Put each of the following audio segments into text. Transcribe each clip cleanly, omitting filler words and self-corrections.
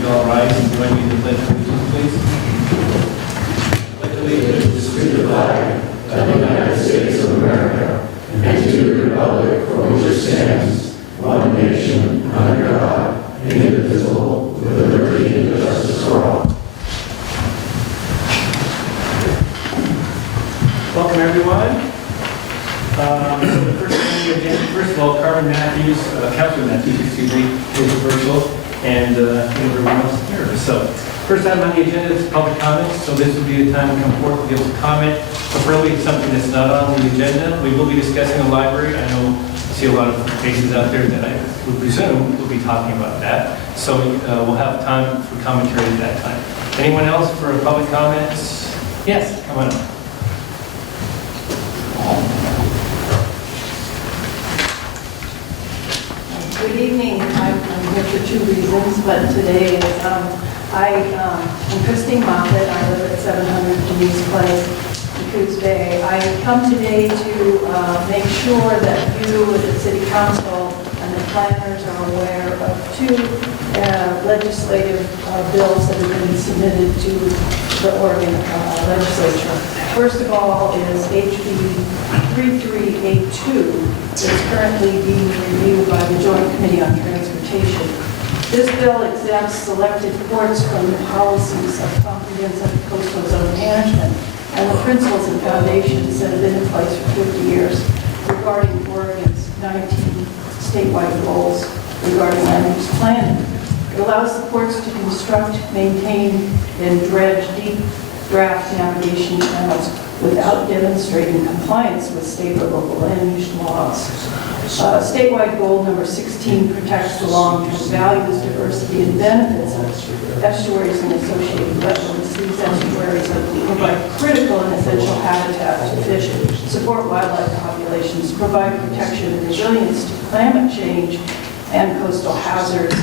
would you all rise and join me in the pledge of allegiance, please? Pledge allegiance To the flag of the United States of America and to the republic for which it stands, one nation, under God, indivisible, with liberty and justice for all. Welcome, everyone. So the first thing on the agenda, first of all, Councilor Matthews, excuse me, is virtual, and everyone else is here. So first item on the agenda is public comments. So this would be the time to come forth and give us a comment. Preferably something that's not on the agenda. We will be discussing the library. I know I see a lot of faces out there that I would presume will be talking about that. So we'll have time for commentary at that time. Anyone else for public comments? Yes, come on up. Good evening. I'm here for two reasons, but today is, I'm Christine Moffett. I live at 700 Denise Place in Coos Bay. I come today to make sure that you, as the City Council, and the planners are aware of two legislative bills that have been submitted to the Oregon legislature. First of all is HB 3382. It's currently being reviewed by the Joint Committee on Transportation. This bill exempts selected ports from the policies of comprehensive coastal zone management and the principles and foundations that have been in place for 50 years regarding Oregon's 19 statewide goals regarding land use planning. It allows the ports to construct, maintain, and dredge deep draft navigation channels without demonstrating compliance with state or local land use laws. Statewide goal number 16 protects the long-term values, diversity, and benefits of estuaries and associated wetlands. These estuaries provide critical and essential habitat to fish, support wildlife populations, provide protection and resilience to climate change and coastal hazards,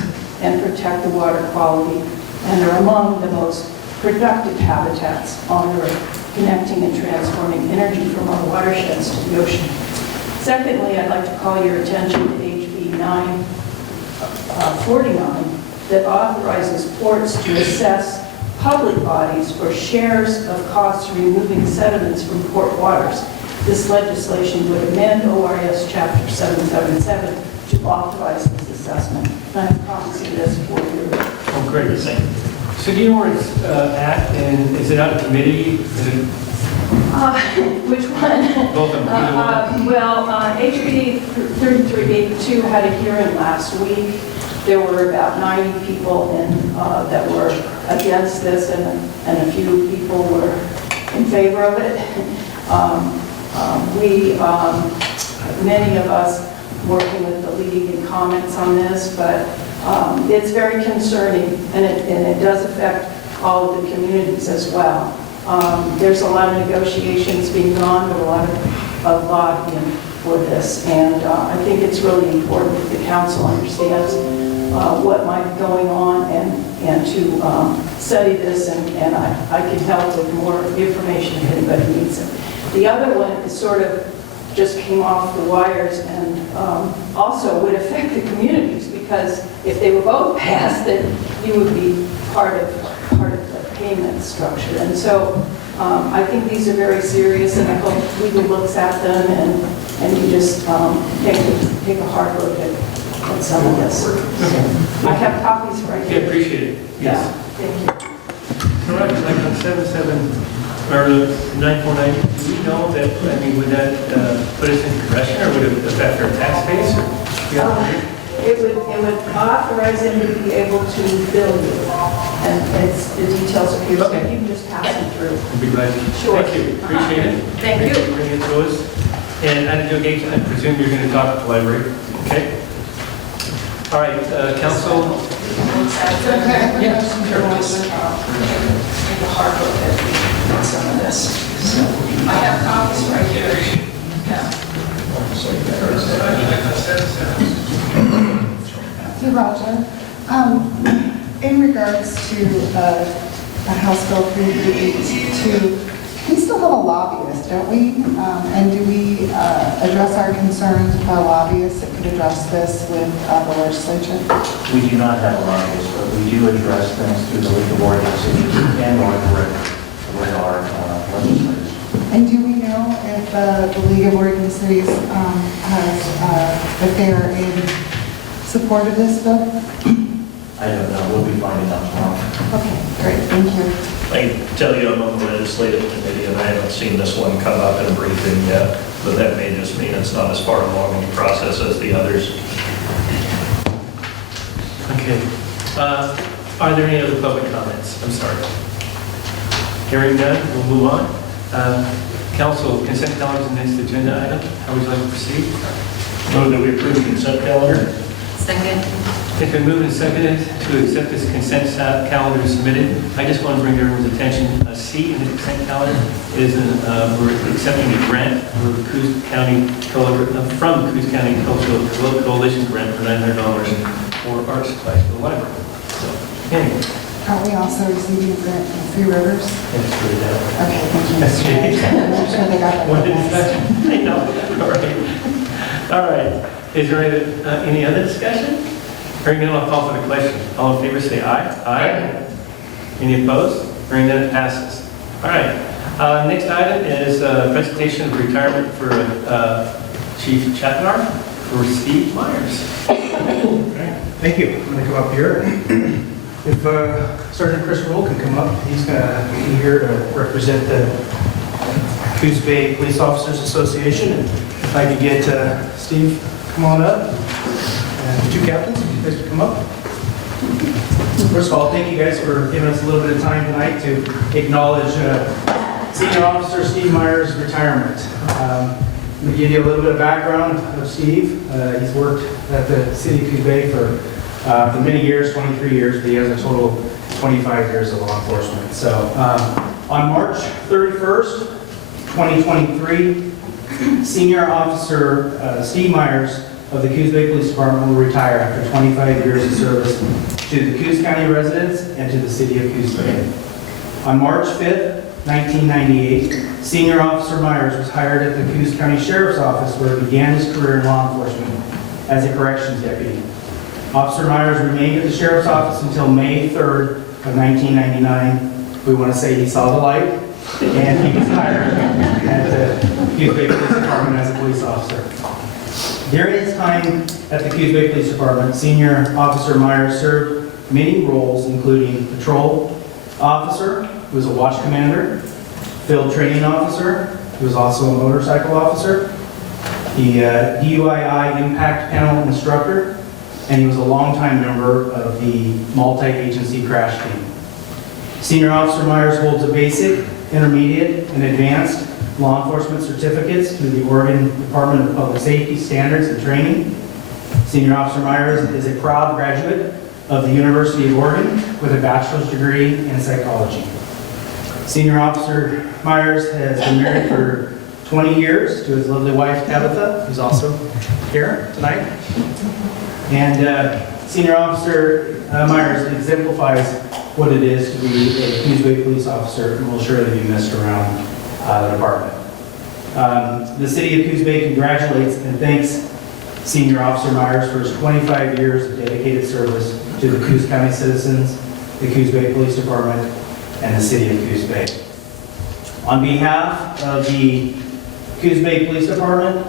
and protect the water quality, and are among the most productive habitats on Earth, connecting and transforming energy from our watersheds to the ocean. Secondly, I'd like to call your attention to HB 949 that authorizes ports to assess public bodies for shares of costs removing sediments from port waters. This legislation would amend ORS Chapter 777 to authorize this assessment. I have copies of this for you. Oh, great, thank you. So do you know where it's at, and is it out of committee? Is it Which one? both of them? Either one? Well, HB 3382 had a hearing last week. There were about 90 people that were against this, and a few people were in favor of it. Many of us working with the league in comments on this, but it's very concerning, and it does affect all of the communities as well. There's a lot of negotiations being done, but a lot of lobbying for this, and I think it's really important that the council understands what might be going on and to study this, and I can help with more information if anybody needs it. The other one is sort of just came off the wires and also would affect the communities, because if they were both passed, then you would be part of the payment structure. And so I think these are very serious, and I hope legal looks at them and you just take a hard look at some of this. So I have copies right Yeah, here. appreciate it. Yes. Yeah, thank you. Correct, like on 949, do we know that, I mean, would that put us in progression, or would it affect our tax base? Or, It would authorize him to be able to bill you, and it's the details are here, so Okay. you can just pass them through. I'd be glad to. Sure. Thank you, appreciate it. Thank you. for bringing it to us. And Item 2, I presume you're going to talk to the library, okay? All right, council. Yeah, sure. Take a hard look at some of this. So I have copies right here. Yeah. Hey, Roger. In regards to House Bill 3382, we still have a lobbyist, don't we? And do we address our concerns with our lobbyists that could address this with the legislature? We do not have a lobbyist, but we do do address things through the League of Organizations and or with our legislators. And do we know if the League of Oregon Cities if they are in support of this bill? I don't know, we'll be finding out tomorrow. Okay, great, thank you. I can tell you I'm on the legislative committee, and I haven't seen this one come up in a briefing yet, but that may just mean it's not as far along in the process as the others. Okay. Are there any other public comments? I'm sorry. Hearing none, we'll move on. Council, consent calendar is the next agenda item. How would you like to proceed? Move that we approve the consent calendar. Second. It's been moved and seconded to accept this consent calendar as submitted. I just want to bring everyone's attention, C in the consent calendar is, we're accepting a grant for Coos County, from Coos County Cultural Coalition grant for $900 for art supplies for the library. So, anyway, Aren't we also receiving a grant from Three Rivers? let's put it down. Okay, thank you. That's I'm sure they got that. One discussion? I know, all right. All right, is there any other discussion? Hearing none, I'll call for the question. All in favor, say aye. Aye. Any opposed? Hearing none, it passes. All right, next item is presentation of retirement for Chief Chatnar for Steve Myers. Thank you. I'm going to come up here. If Sergeant Chris Roll can come up, he's going to be here to represent the Coos Bay Police Officers Association. And if I could get Steve, come on up. And the two captains, if you guys could come up. First of all, thank you guys for giving us a little bit of time tonight to acknowledge Senior Officer Steve Myers' retirement. I'm going to give you a little bit of background of Steve. He's worked at the City of Coos Bay for many years, 23 years, but he has a total of 25 years of law enforcement. So on March 31st, 2023, Senior Officer Steve Myers of the Coos Bay Police Department will retire after 25 years of service to the Coos County residents and to the City of Coos Bay. On March 5th, 1998, Senior Officer Myers was hired at the Coos County Sheriff's Office where he began his career in law enforcement as a corrections deputy. Officer Myers remained at the Sheriff's Office until May 3rd of 1999. We want to say he saw the light and he was hired at the Coos Bay Police Department as a police officer. During his time at the Coos Bay Police Department, Senior Officer Myers served many roles, including patrol officer, who was a watch commander, field training officer, who was also a motorcycle officer, the DUI impact panel instructor, and he was a longtime member of the multi-agency crash team. Senior Officer Myers holds a basic, intermediate, and advanced law enforcement certificates through the Oregon Department of Public Safety Standards and Training. Senior Officer Myers is a proud graduate of the University of Oregon with a bachelor's degree in psychology. Senior Officer Myers has been married for 20 years to his lovely wife Tabitha, who's also here tonight. And Senior Officer Myers exemplifies what it is to be a Coos Bay police officer and will surely be missed around the department. The City of Coos Bay congratulates and thanks Senior Officer Myers for his 25 years of dedicated service to the Coos County citizens, the Coos Bay Police Department, and the City of Coos Bay. On behalf of the Coos Bay Police Department,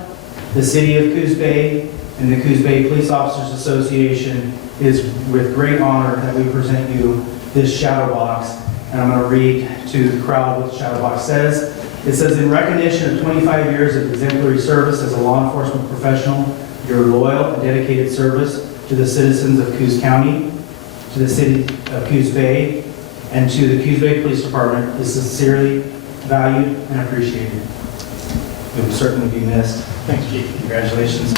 the City of Coos Bay, and the Coos Bay Police Officers Association, it is with great honor that we present you this shadow box. And I'm going to read to the crowd what the shadow box says. It says, in recognition of 25 years of exemplary service as a law enforcement professional, your loyal and dedicated service to the citizens of Coos County, to the City of Coos Bay, and to the Coos Bay Police Department is sincerely valued and appreciated. It will certainly be missed. Thanks, Chief. Congratulations.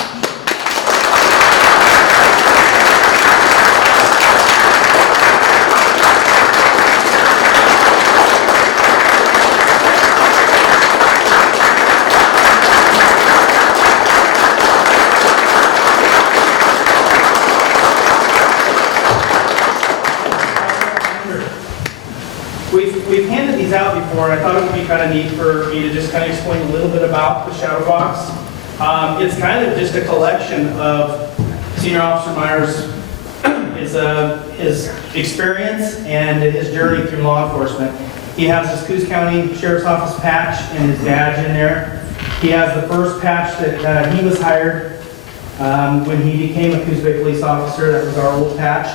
We've handed these out before, and I thought it would be kind of neat for me to just kind of explain a little bit about the shadow box. It's kind of just a collection of Senior Officer Myers' his experience and his journey through law enforcement. He has his Coos County Sheriff's Office patch and his badge in there. He has the first patch that he was hired when he became a Coos Bay police officer. That was our old patch.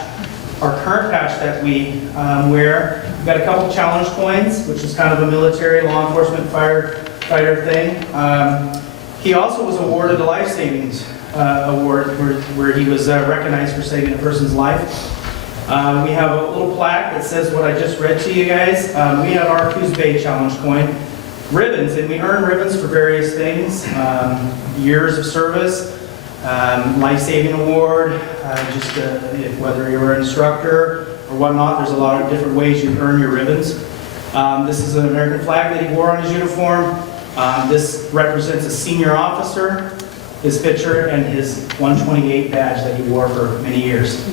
Our current patch that we wear, we've got a couple challenge coins, which is kind of a military law enforcement fighter thing. He also was awarded a life savings award where he was recognized for saving a person's life. We have a little plaque that says what I just read to you guys. We have our Coos Bay challenge coin. Ribbons, and we earn ribbons for various things. Years of service, life-saving award, whether you're an instructor or whatnot, there's a lot of different ways you earn your ribbons. This is an American flag that he wore on his uniform. This represents a senior officer, his picture, and his 128 badge that he wore for many years.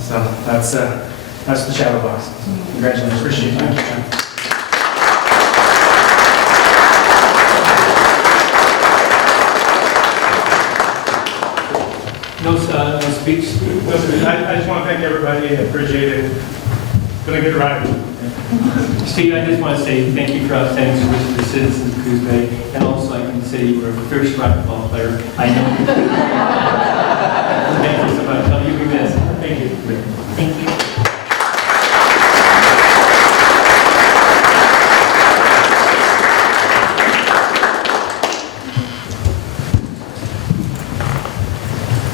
So that's the shadow box. Congratulations. Appreciate it. No speech? I just want to thank everybody. I appreciate it. It's been a good ride. Steve, I just want to say thank you for outstanding service to the citizens of Coos Bay, and also I can say you were a fierce racquetball player. I know. Thank you so much. No, you be missed. Thank you. Thank you.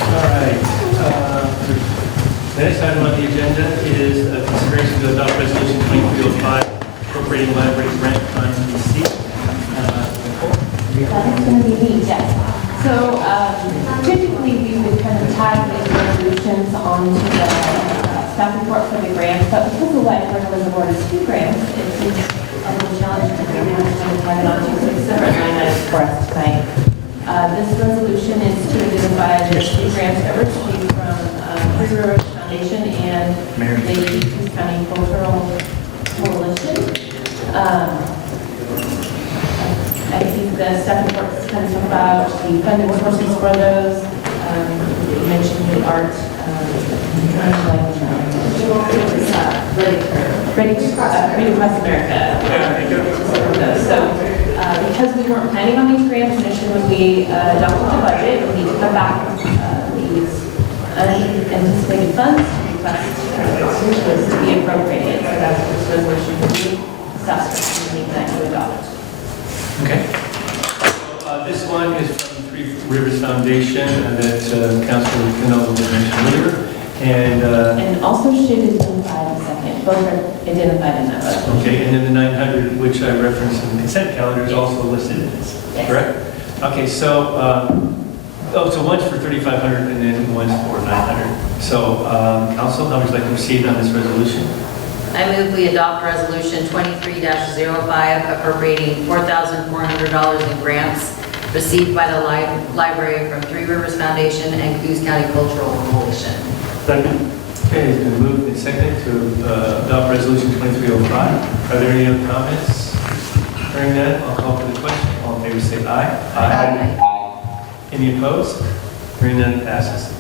All right. The next item on the agenda is a consideration to adopt resolution 2305, appropriating library grant funds received. That's going to be me, yes. So typically, we would kind of tag these resolutions onto the staff report for the grants, but because the library was awarded 2 grants, it's a little challenging to figure out how to tag it onto 6 separate line items for us tonight. This resolution is to identify the 2 grants that were received from Three Rivers Foundation and the Coos County Cultural Coalition. I think the staff report is kind of talk about the funding sources for those. You mentioned the art, Ready Across America. So because we weren't planning on these grants initially when we adopted the budget, we need to come back with these unanticipated funds to request to be appropriated. So that's what this resolution will be. Staff need that to adopt. Okay. This one is from Three Rivers Foundation that Councilor Canola mentioned earlier. And also should identify in a second. Both are identified in that resolution. Okay, and then the 900, which I referenced in the consent calendar, is also listed in this, Yes. correct? Okay, so, so one's for 3,500 and then one's for 900. So, Council, how would you like to proceed on this resolution? I move we adopt resolution 23-05 appropriating $4,400 in grants received by the library from Three Rivers Foundation and Coos County Cultural Coalition. Second. Okay, it's been moved and seconded to adopt resolution 2305. Are there any other comments? Hearing that, I'll call for the question. All in favor say aye. Aye. Any opposed? Hearing none, passes.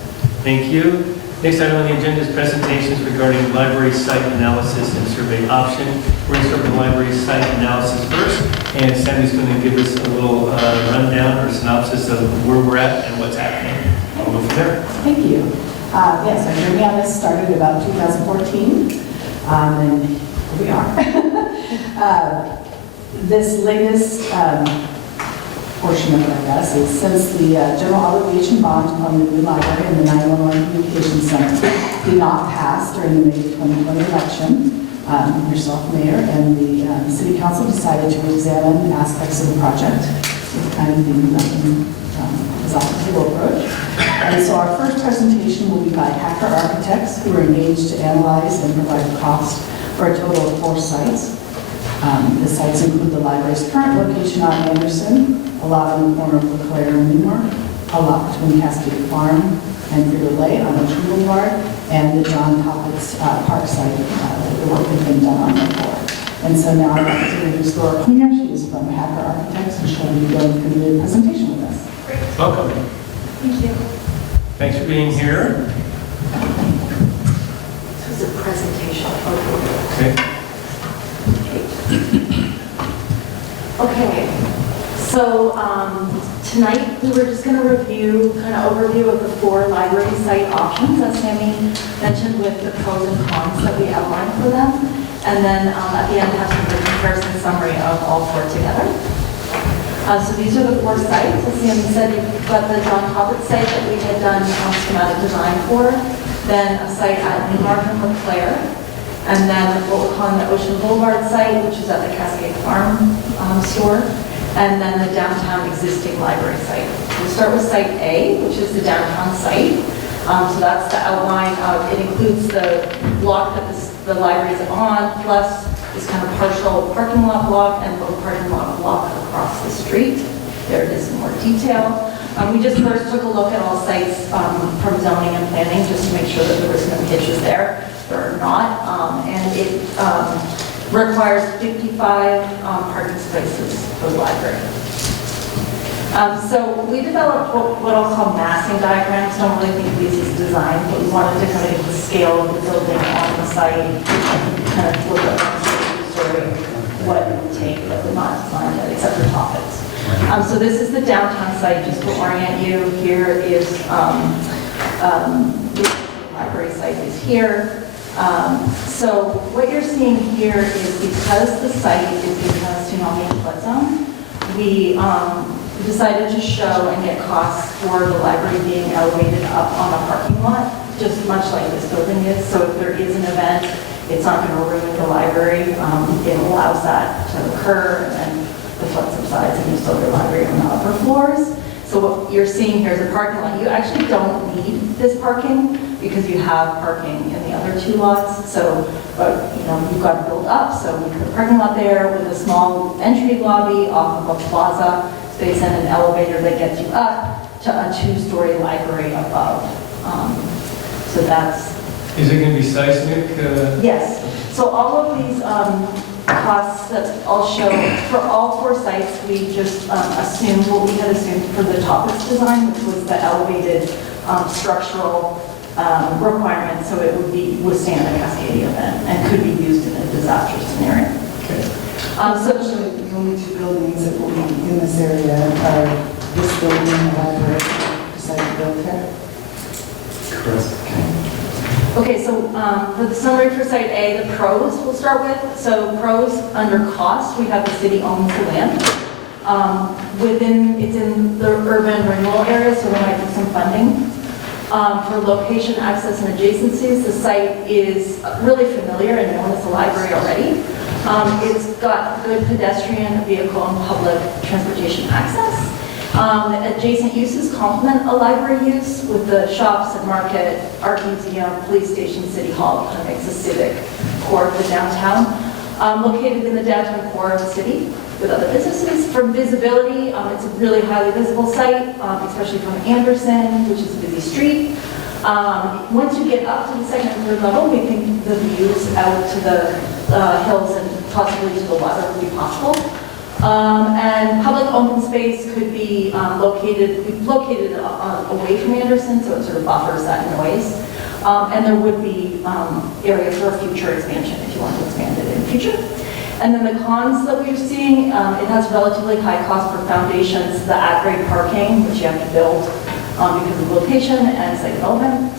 Thank you. Next item on the agenda is presentations regarding library site analysis and survey option. We're going to start with the library site analysis first, and Sammy's going to give us a little rundown or synopsis of where we're at and what's happening. We'll go from there. Thank you. Yes, our journey on this started about 2014, and here we are. This latest portion of it, I guess, is since the general obligation bond on the new library and the 911 Communications Center did not pass during the May 2020 election, yourself, Mayor, and the City Council decided to examine aspects of the project with kind of the philosophical approach. And so our first presentation will be by Hacker Architects, who are engaged to analyze and provide a cost for a total of 4 sites. The sites include the library's current location on Anderson, a lot on the corner of LeClaire and Newmark, a lot between Cascade Farm and Frito Lay on Ocean Boulevard, and the John Toppett's Park site that the work has been done on before. And so now I'd like to introduce Laura Cleaner. She is from Hacker Architects, and she'll be going through the presentation with us. Welcome. Thank you. Thanks for being here. Okay. Okay, so tonight we were just going to review, kind of overview of the 4 library site options that Sammy mentioned with the pros and cons that we outlined for them. And then at the end have some of the comparison summary of all 4 together. So these are the 4 sites. As Sammy said, you've got the John Cobbett site that we had done schematic design for, then a site at Newmarket with Claire, and then what we're calling the Ocean Boulevard site, which is at the Cascade Farm store, and then the downtown existing library site. We'll start with site A, which is the downtown site. So that's the outline of, it includes the block that the library is on, plus this kind of partial parking lot block and little parking lot block across the street. There it is in more detail. We just first took a look at all sites from zoning and planning just to make sure that there was no hitches there. There are not, and it requires 55 parking spaces for the library. So we developed what I'll call massing diagrams. Don't really think of these as design, but we wanted to kind of get the scale of the building on the site, kind of look at what it would take that we're not designed yet, except for topics. So this is the downtown site, just to orient you. Here is the library site is here. So what you're seeing here is because the site is in a tsunami and flood zone, we decided to show and get costs for the library being elevated up on a parking lot, just much like this building is. So if there is an event, it's not going to ruin the library. It allows that to occur, and then the flood subsides and you still have your library on the upper floors. So what you're seeing here is a parking lot. You actually don't need this parking because you have parking in the other 2 lots. So, you've got to build up. So we put a parking lot there with a small entry lobby off of a plaza space and an elevator that gets you up to a 2-story library above. So that's... Is it going to be seismic? Yes. So all of these costs that I'll show, for all 4 sites, we just assumed what we had assumed for the topics design, which was the elevated structural requirement, so it would withstand a cascading event and could be used in a disaster scenario. Okay. So Actually, the only 2 buildings that will be in this area are this building and the library decided to build here. Correct. Okay, so for the summary for Site A, the pros we'll start with. So pros, under cost, we have the city owns the land. It's in the urban renewal area, so there might be some funding. For location, access, and adjacencies, the site is really familiar and known as the library already. It's got good pedestrian, vehicle, and public transportation access. Adjacent uses complement a library use with the shops and market, art museum, police station, city hall, kind of makes a civic core of the downtown. Located in the downtown core of the city with other businesses. From visibility, it's a really highly visible site, especially from Anderson, which is a busy street. Once you get up to the 2nd and 3rd level, we think the views out to the hills and possibly to the water would be possible. And public open space could be located away from Anderson, so it sort of buffers that noise. And there would be area for a future expansion if you want to expand it in the future. And then the cons that we're seeing, it has relatively high cost for foundations, the at-grade parking, which you have to build because of location and site development.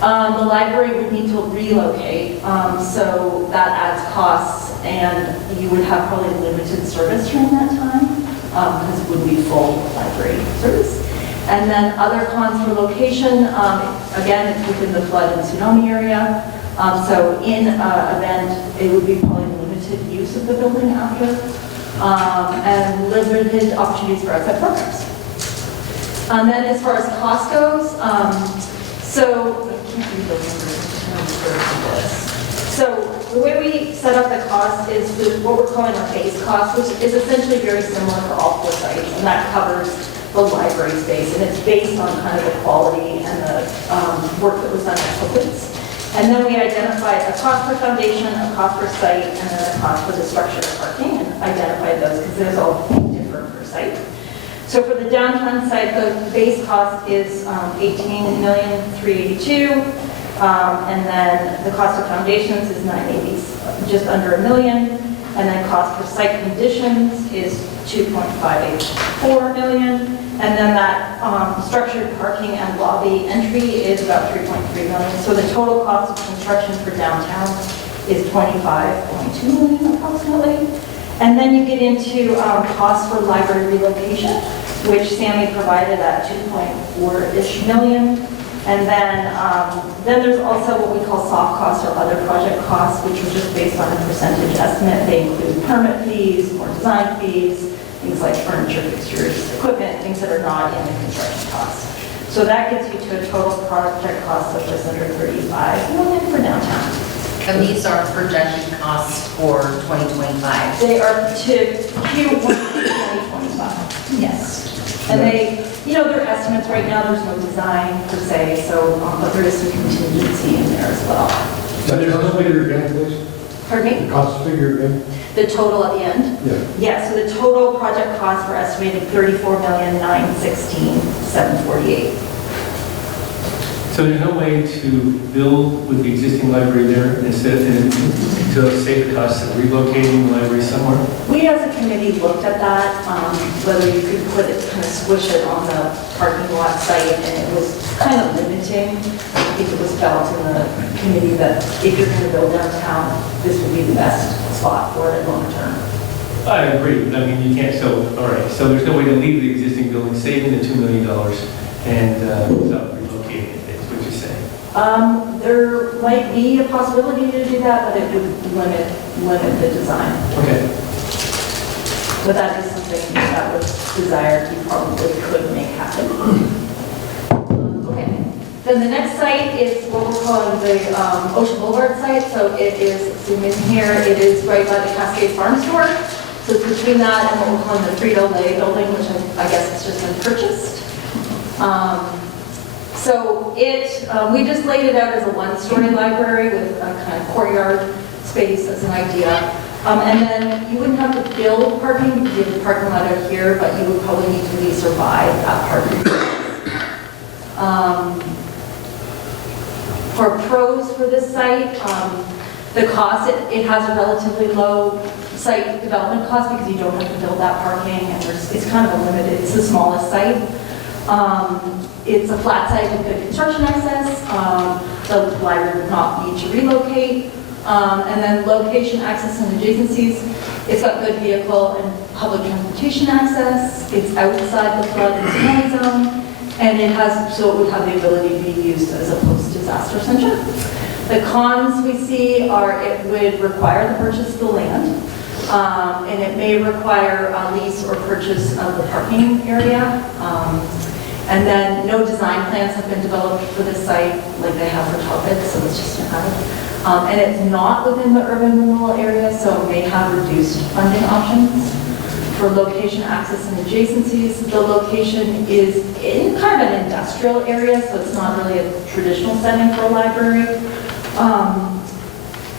The library would need to relocate, so that adds costs, and you would have probably limited service during that time, because it would be full library service. And then other cons for location, again, it's within the flood and tsunami area. So in an event, it would be probably limited use of the building after, and limited opportunities for outside programs. And then as far as cost goes, so I can't read those numbers. So the way we set up the cost is with what we're calling our base cost, which is essentially very similar for all 4 sites, and that covers the library space, and it's based on kind of the quality and the work that was done at Coos. And then we identified a cost per foundation, a cost per site, and then a cost for the structure of parking, and identified those because there's all different per site. So for the downtown site, the base cost is $18,382,000. And then the cost of foundations is 980, just under $1 million. And then cost for site conditions is 2.584 million. And then that structured parking and lobby entry is about 3.3 million. So the total cost of construction for downtown is 25.2 million approximately. And then you get into costs for library relocation, which Sammy provided at 2.4-ish million. And then there's also what we call soft costs or other project costs, which are just based on a percentage estimate. They include permit fees, more design fees, things like furniture, fixtures, equipment, things that are not in the construction costs. So that gets you to a total project cost of just under 35 million for downtown. And these are projected costs for 2025. They are to Q1 2025, yes. And they, they're estimates right now, there's no design per se, so, but there is some contingency in there as well. So there's no figure again, please? Pardon me? The cost figure again? The total at the end? Yeah. Yeah, so the total project costs were estimated $34,916,748. So there's no way to build with the existing library there instead to save the cost of relocating the library somewhere? We as a committee looked at that, whether you could put it, kind of squish it on the parking lot site, and it was kind of limiting. I think it was felt in the committee that if you're going to build downtown, this would be the best spot for it long term. I agree, but I mean, you can't, so, all right, so there's no way to leave the existing building, saving the $2 million and without relocating it, is what you're saying? There might be a possibility to do that, but it would limit the design. Okay. But that is something that was desired, you probably could make happen. Okay. Then the next site is what we're calling the Ocean Boulevard site. So it is, zoom in here, it is right by the Cascade Farm Store. So it's between that and what we're calling the Frito-Lay building, which I guess it's just been purchased. So we just laid it out as a one-story library with a kind of courtyard space as an idea. And then you wouldn't have to build parking, you have the parking lot out here, but you would probably need to lease or buy that parking space. For pros for this site, the cost, it has a relatively low site development cost because you don't have to build that parking, and it's kind of a limited, it's the smallest site. It's a flat site with good construction access. The library would not need to relocate. And then location, access, and adjacencies. It's got good vehicle and public transportation access. It's outside the flood and tsunami zone. And it would have the ability to be used as a post-disaster center. The cons we see are it would require the purchase of the land. And it may require a lease or purchase of the parking area. And then no design plans have been developed for this site like they have for Talbot, so it's just an add. And it's not within the urban renewal area, so it may have reduced funding options. For location, access, and adjacencies, the location is in kind of an industrial area, so it's not really a traditional setting for a library.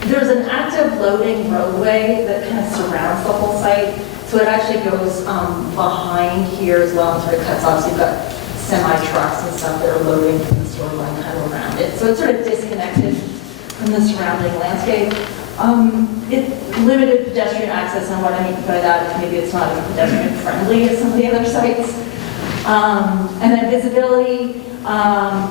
There's an active loading roadway that kind of surrounds the whole site, so it actually goes behind here as well and sort of cuts off. So you've got semi-trucks and stuff that are loading from the store line kind of around it. So it's sort of disconnected from the surrounding landscape. It's limited pedestrian access, and what I mean by that is maybe it's not as pedestrian friendly as some of the other sites. And then visibility,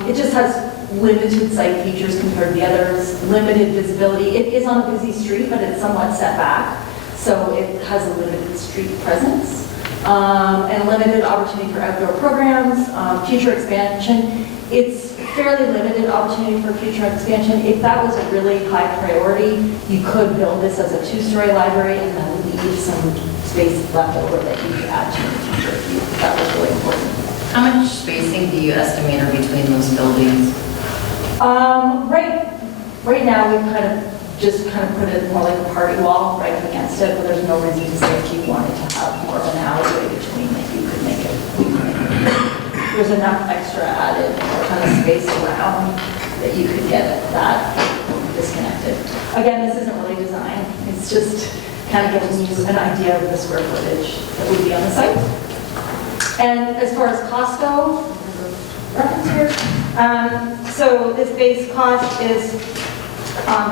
it just has limited site features compared to the others, limited visibility. It is on a busy street, but it's somewhat set back, so it has a limited street presence. And limited opportunity for outdoor programs, future expansion. It's fairly limited opportunity for future expansion. If that was a really high priority, you could build this as a two-story library and then leave some space left over that you could add to in the future if that was really important. How much spacing do you estimate are between those buildings? Right now, we've just put it more like a party wall right up against it, but there's no reason to say if you wanted to have more of an alleyway between that you could make it. There's enough extra added kind of space around that you could get that disconnected. Again, this isn't really design. It's just kind of giving you an idea of the square footage that would be on the site. And as far as cost go, reference here, So this base cost is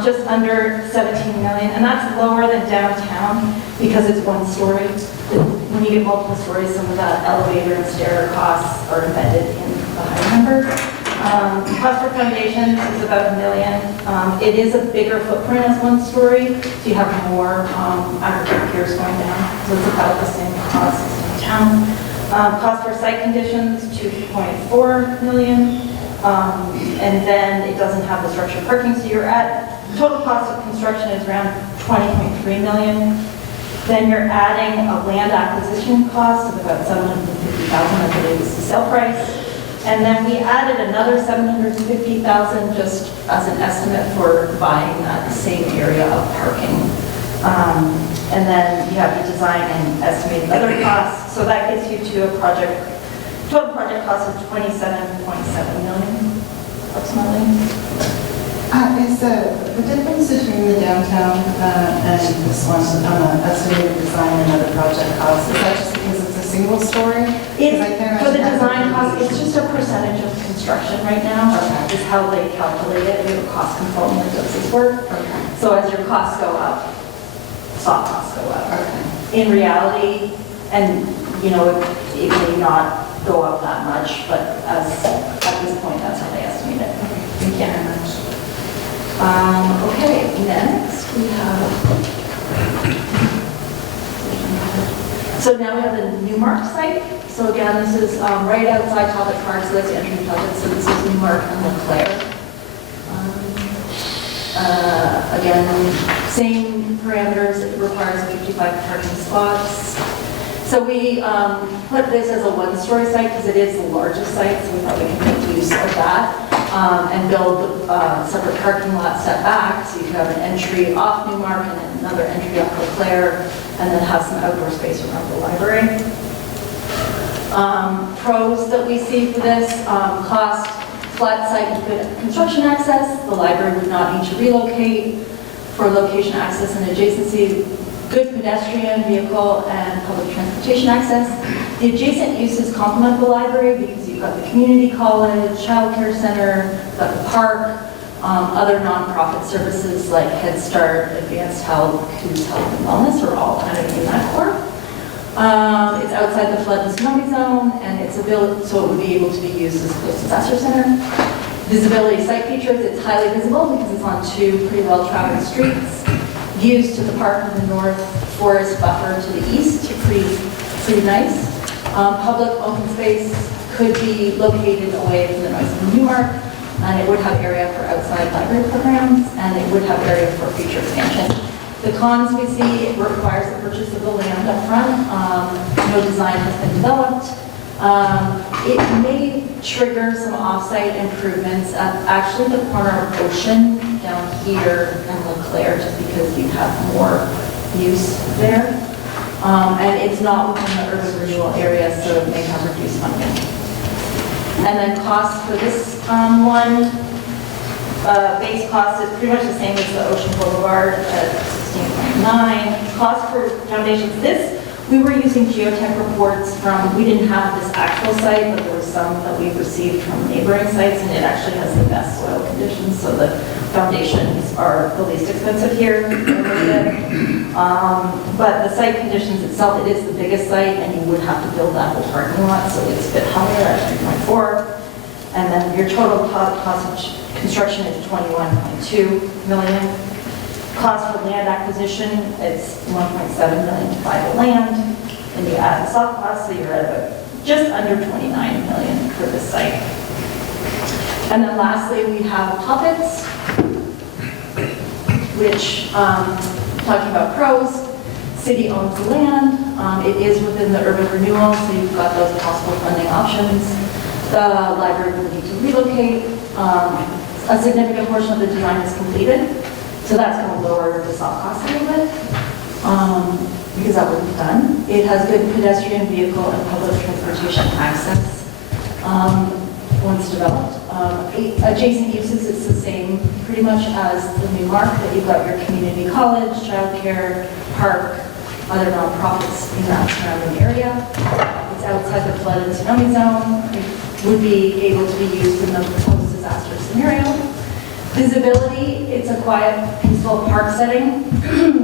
just under 17 million, and that's lower than downtown because it's one story. When you get multiple stories, some of the elevator and stair costs are embedded in the higher number. Cost for foundations is about $1 million. It is a bigger footprint as one story, so you have more aggregate piers going down, so it's about the same cost as downtown. Cost for site conditions, $2.4 million. And then it doesn't have the structured parking, so you're at, total cost of construction is around $20.3 million. Then you're adding a land acquisition cost of about $750,000, I believe is the sale price. And then we added another $750,000 just as an estimate for buying that same area of parking. And then you have the design and estimated other costs, so that gets you to a total project cost of $27.7 million, approximately. Is the difference between the downtown and this one on the estimated design and other project costs, is that just because it's a single story? For the design cost, it's just a percentage of construction right now, Okay. is how they calculate it. We have a cost consultant that does this work. Okay. So as your costs go up, soft costs go up. Okay. In reality, and it may not go up that much, but at this point, that's how they estimate it. Thank you very much. Okay, next we have, so now we have the Newmark site. So again, this is right outside Talbot Park, so that's the entry project. So this is Newmark and LeClaire. Again, same parameters, it requires 55 parking spots. So we put this as a one-story site because it is the largest site, so we thought we can make use of that and build separate parking lot set back, so you can have an entry off Newmark and then another entry off LeClaire, and then have some outdoor space around the library. Pros that we see for this, cost, flat site with good construction access, the library would not need to relocate. For location access and adjacency, good pedestrian, vehicle, and public transportation access. The adjacent uses complement the library because you've got the community college, child care center, you've got the park, other nonprofit services like Head Start, Advanced Health, Coos Health and Wellness are all kind of in that core. It's outside the flood and tsunami zone, and it's so it would be able to be used as a post-disaster center. Visibility site features, it's highly visible because it's on two pretty well-traveled streets. Views to the park in the north, forest buffer to the east, pretty nice. Public open space could be located away from the noise of Newmark, and it would have area for outside library programs, and it would have area for future expansion. The cons we see, it requires the purchase of the land up front. No design has been developed. It may trigger some off-site improvements at actually the corner of Ocean down here and LeClaire, just because you have more use there. And it's not within the urban renewal area, so it may have reduced funding. And then cost for this one, base cost is pretty much the same as the Ocean Boulevard at 16.9. Cost for foundations, we were using geotech reports from, we didn't have this actual site, but there were some that we received from neighboring sites, and it actually has the best soil conditions, so the foundations are the least expensive here. But the site conditions itself, it is the biggest site, and you would have to build that whole parking lot, so it's a bit higher at 3.4. And then your total cost of construction is $21.2 million. Cost for land acquisition, it's $1.7 million to buy the land. And you add the soft cost, so you're at about just under $29 million for this site. And then lastly, we have Puppets, which, talking about pros, city owns the land. It is within the urban renewal, so you've got those possible funding options. The library will need to relocate. A significant portion of the design is completed. So that's going to lower the soft cost a little bit, because that will be done. It has good pedestrian, vehicle, and public transportation access once developed. Adjacent uses, it's the same pretty much as the Newmark, that you've got your community college, childcare, park, other nonprofits in that surrounding area. It's outside the flood and tsunami zone. would be able to be used in the post-disaster scenario. Visibility, it's a quiet, peaceful park setting.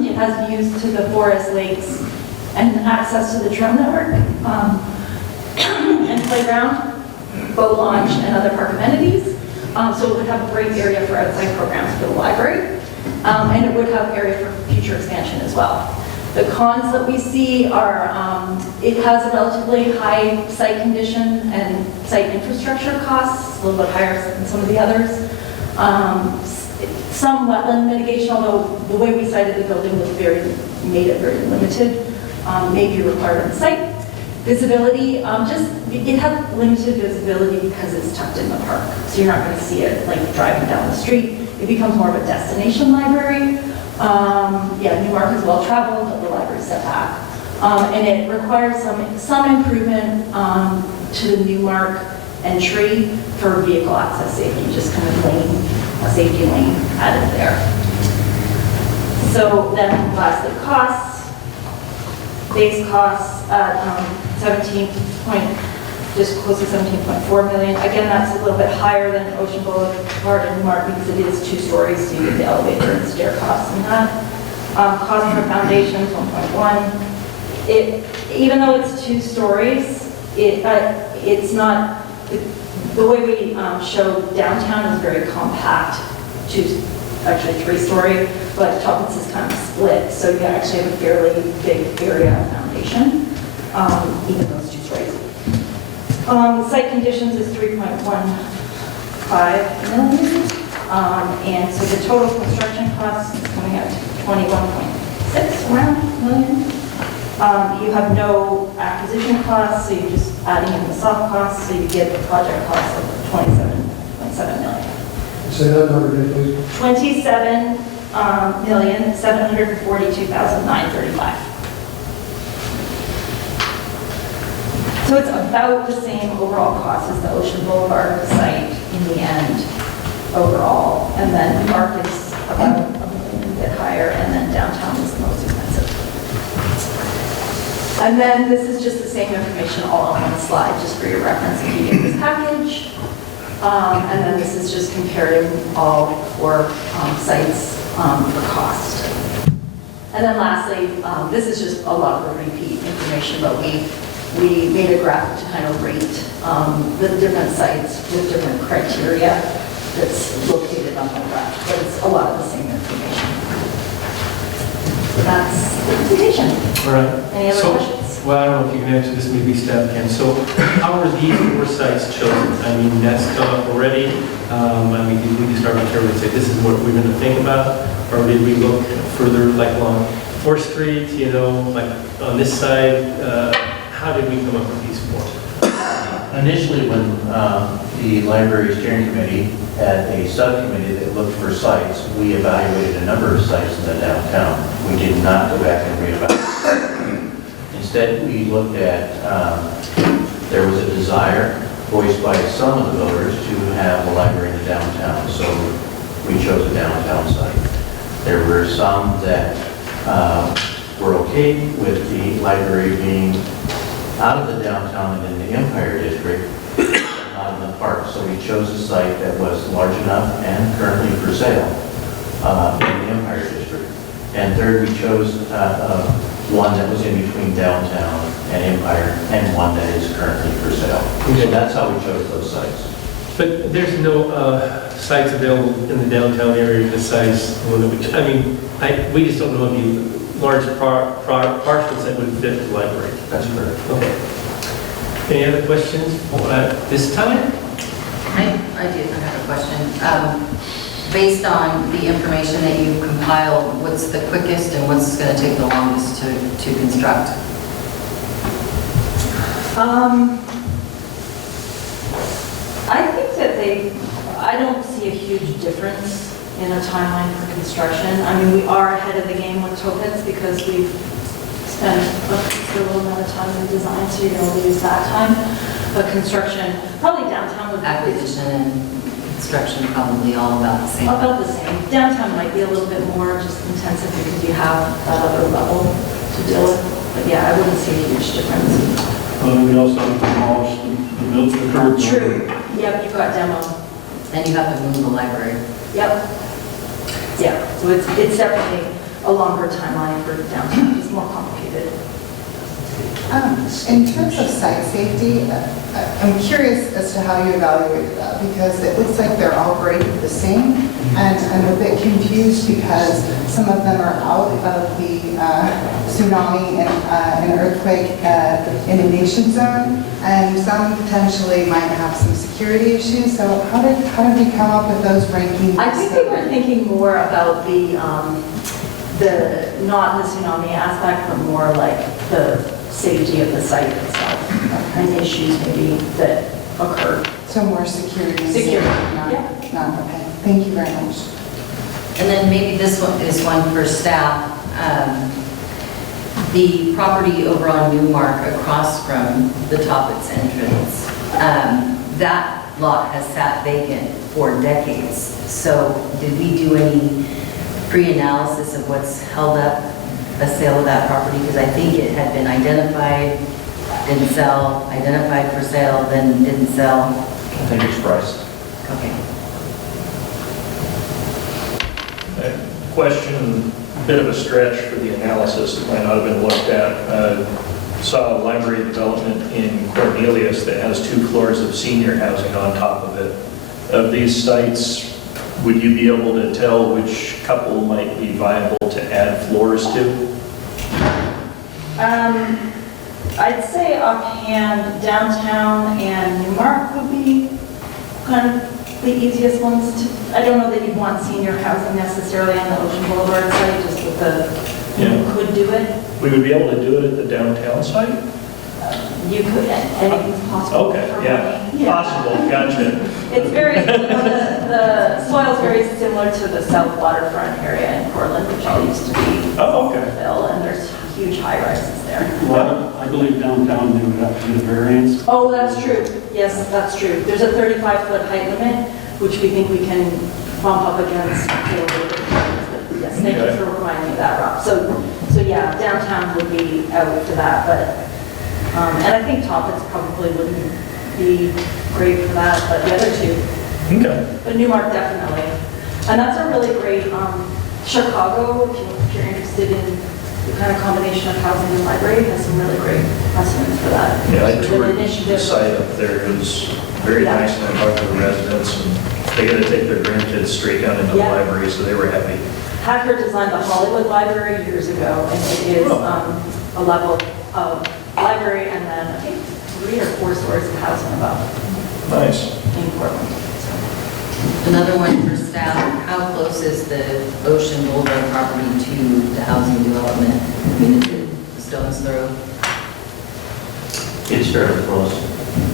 It has views to the forest, lakes, and access to the trail network, and playground, boat launch, and other park amenities. So it would have a great area for outside programs for the library, and it would have area for future expansion as well. The cons that we see are, it has a relatively high site condition and site infrastructure costs, a little bit higher than some of the others. Some wetland mitigation, although the way we cited the building was made it very limited, may be required on the site. Visibility, it had limited visibility because it's tucked in the park. So you're not going to see it like driving down the street. It becomes more of a destination library. Newmark is well traveled, the library's set back. And it requires some improvement to the Newmark entry for vehicle access safety, just kind of a safety lane added there. So then lastly, costs. Base costs at just close to 17.4 million. Again, that's a little bit higher than Ocean Boulevard and Newmark because it is 2 stories, so you get the elevator and stair costs in that. Cost for foundations, 1.1. Even though it's 2 stories, it's not, the way we show downtown is very compact, actually 3-story, but Toppins is kind of split, so you actually have a fairly big area of foundation, even though it's 2 stories. Site conditions is 3.15 million, and so the total construction cost is coming out to 21.6 around million. You have no acquisition costs, so you're just adding in the soft costs, so you get the project cost of 27.7 million. Say that number again, please. 27,742,935. So it's about the same overall cost as the Ocean Boulevard site in the end, overall. And then Newmark is about a bit higher, and then downtown is the most expensive. And then this is just the same information all on one slide, just for your reference if you get this package. And then this is just comparing all 4 sites for cost. And then lastly, this is just a lot of the repeat information, but we made a graphic to kind of rate the different sites with different criteria that's located on the graph, but it's a lot of the same information. So that's the presentation. All right. Any other So, questions? well, I don't know if you can answer this, maybe staff can. So how are these 4 sites chosen? I mean, that's come up already. I mean, did we just arbitrarily say this is what we're going to think about? Or did we look further, like along 4th Street, like on this side? How did we come up with these 4? Initially, when the library steering committee had a subcommittee that looked for sites, we evaluated a number of sites in the downtown. We did not go back and reevaluate. Instead, we looked at, there was a desire voiced by some of the voters to have a library in the downtown, so we chose a downtown site. There were some that were okay with the library being out of the downtown and in the Empire District, not in the park. So we chose a site that was large enough and currently for sale in the Empire District. And third, we chose one that was in between downtown and Empire, and one that is currently for sale. So that's how we chose those sites. But there's no sites available in the downtown area besides the one that we just don't know of any large parcels that would fit the library. That's correct. Okay. Any other questions at this time? I have a question. Based on the information that you compiled, what's the quickest and what's going to take the longest to construct? I think that I don't see a huge difference in a timeline for construction. I mean, we are ahead of the game with Topaz because we've spent a considerable amount of time in design, so you're going to use that time. But construction, probably downtown would be Acquisition and construction probably all about the same. about the same. Downtown might be a little bit more just intensive because you have that other level to deal with. But yeah, I wouldn't see a huge difference. We also demolished the built the current building. True. Yep, you've got demo. And you have to move the library. Yep. Yeah, so it's definitely a longer timeline for downtown. It's more complicated. In terms of site safety, I'm curious as to how you evaluated that, because it looks like they're all graded the same, and I'm a bit confused because some of them are out of the tsunami and earthquake inundation zone, and some potentially might have some security issues. So how did we come up with those rankings? I think we were thinking more about the not the tsunami aspect, but more like the safety of the site itself, and issues maybe that occur. So more security. and Security, safety, not- yeah. Not, okay. Thank you very much. And then maybe this one is one for staff. The property over on Newmark across from the Toppets entrance, that lot has sat vacant for decades. So did we do any pre-analysis of what's held up a sale of that property? Because I think it had been identified, didn't sell, identified for sale, then didn't sell. I think it's priced. Okay. Question, a bit of a stretch for the analysis that might not have been looked at. Saw a library development in Cornelius that has 2 floors of senior housing on top of it. Of these sites, would you be able to tell which couple might be viable to add floors to? I'd say offhand, downtown and Newmark would be kind of the easiest ones to, I don't know that you'd want senior housing necessarily on the Ocean Boulevard site, just with the, you could do it. We would be able to do it at the downtown site? You could, anything's possible. Okay, for yeah, money. possible, gotcha. It's very, the soil's very similar to the south waterfront area in Portland, which used to be Oh, okay. Phil, and there's huge high rises there. Well, I believe downtown they would have to get a variance. Oh, that's true. Yes, that's true. There's a 35-foot height limit, which we think we can bump up against. Yes, thank you for reminding me of that, Rob. So yeah, downtown would be out for that, but, and I think Toppets probably wouldn't be great for that, but the other two. Okay. But Newmark definitely. And that's a really great, Chicago, if you're interested in the kind of combination of housing and library, has some really great precedents for that. Yeah, I There's an toured the initiative. site up there. It was very Yeah. nice, and I talked to the residents, and they got to take their grandkids straight down into the Yeah. library, so they were happy. Hacker designed the Hollywood Library years ago, and it is a level of library and then I think 3 or 4 stories of housing above Nice. in Portland. Another one for staff, how close is the Ocean Boulevard property to the housing development? I mean, is it a stone's throw? It's fairly close.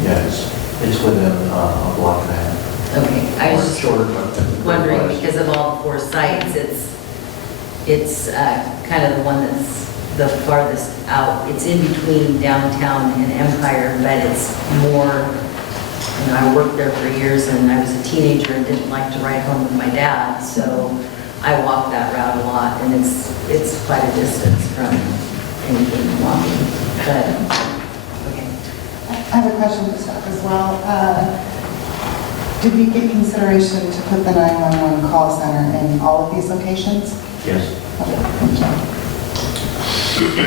Yeah, it's within a block and a half. Okay, I was just Shorter, but wondering, because of all the 4 sites, it's kind of the one that's the farthest out. It's in between downtown and Empire, but it's more, you know, I worked there for years and I was a teenager and didn't like to ride home with my dad, so I walked that route a lot, and it's quite a distance from anything walking, but, okay. I have a question for staff as well. Did we give consideration to put the 911 call center in all of these locations? Yes. Okay, thank you.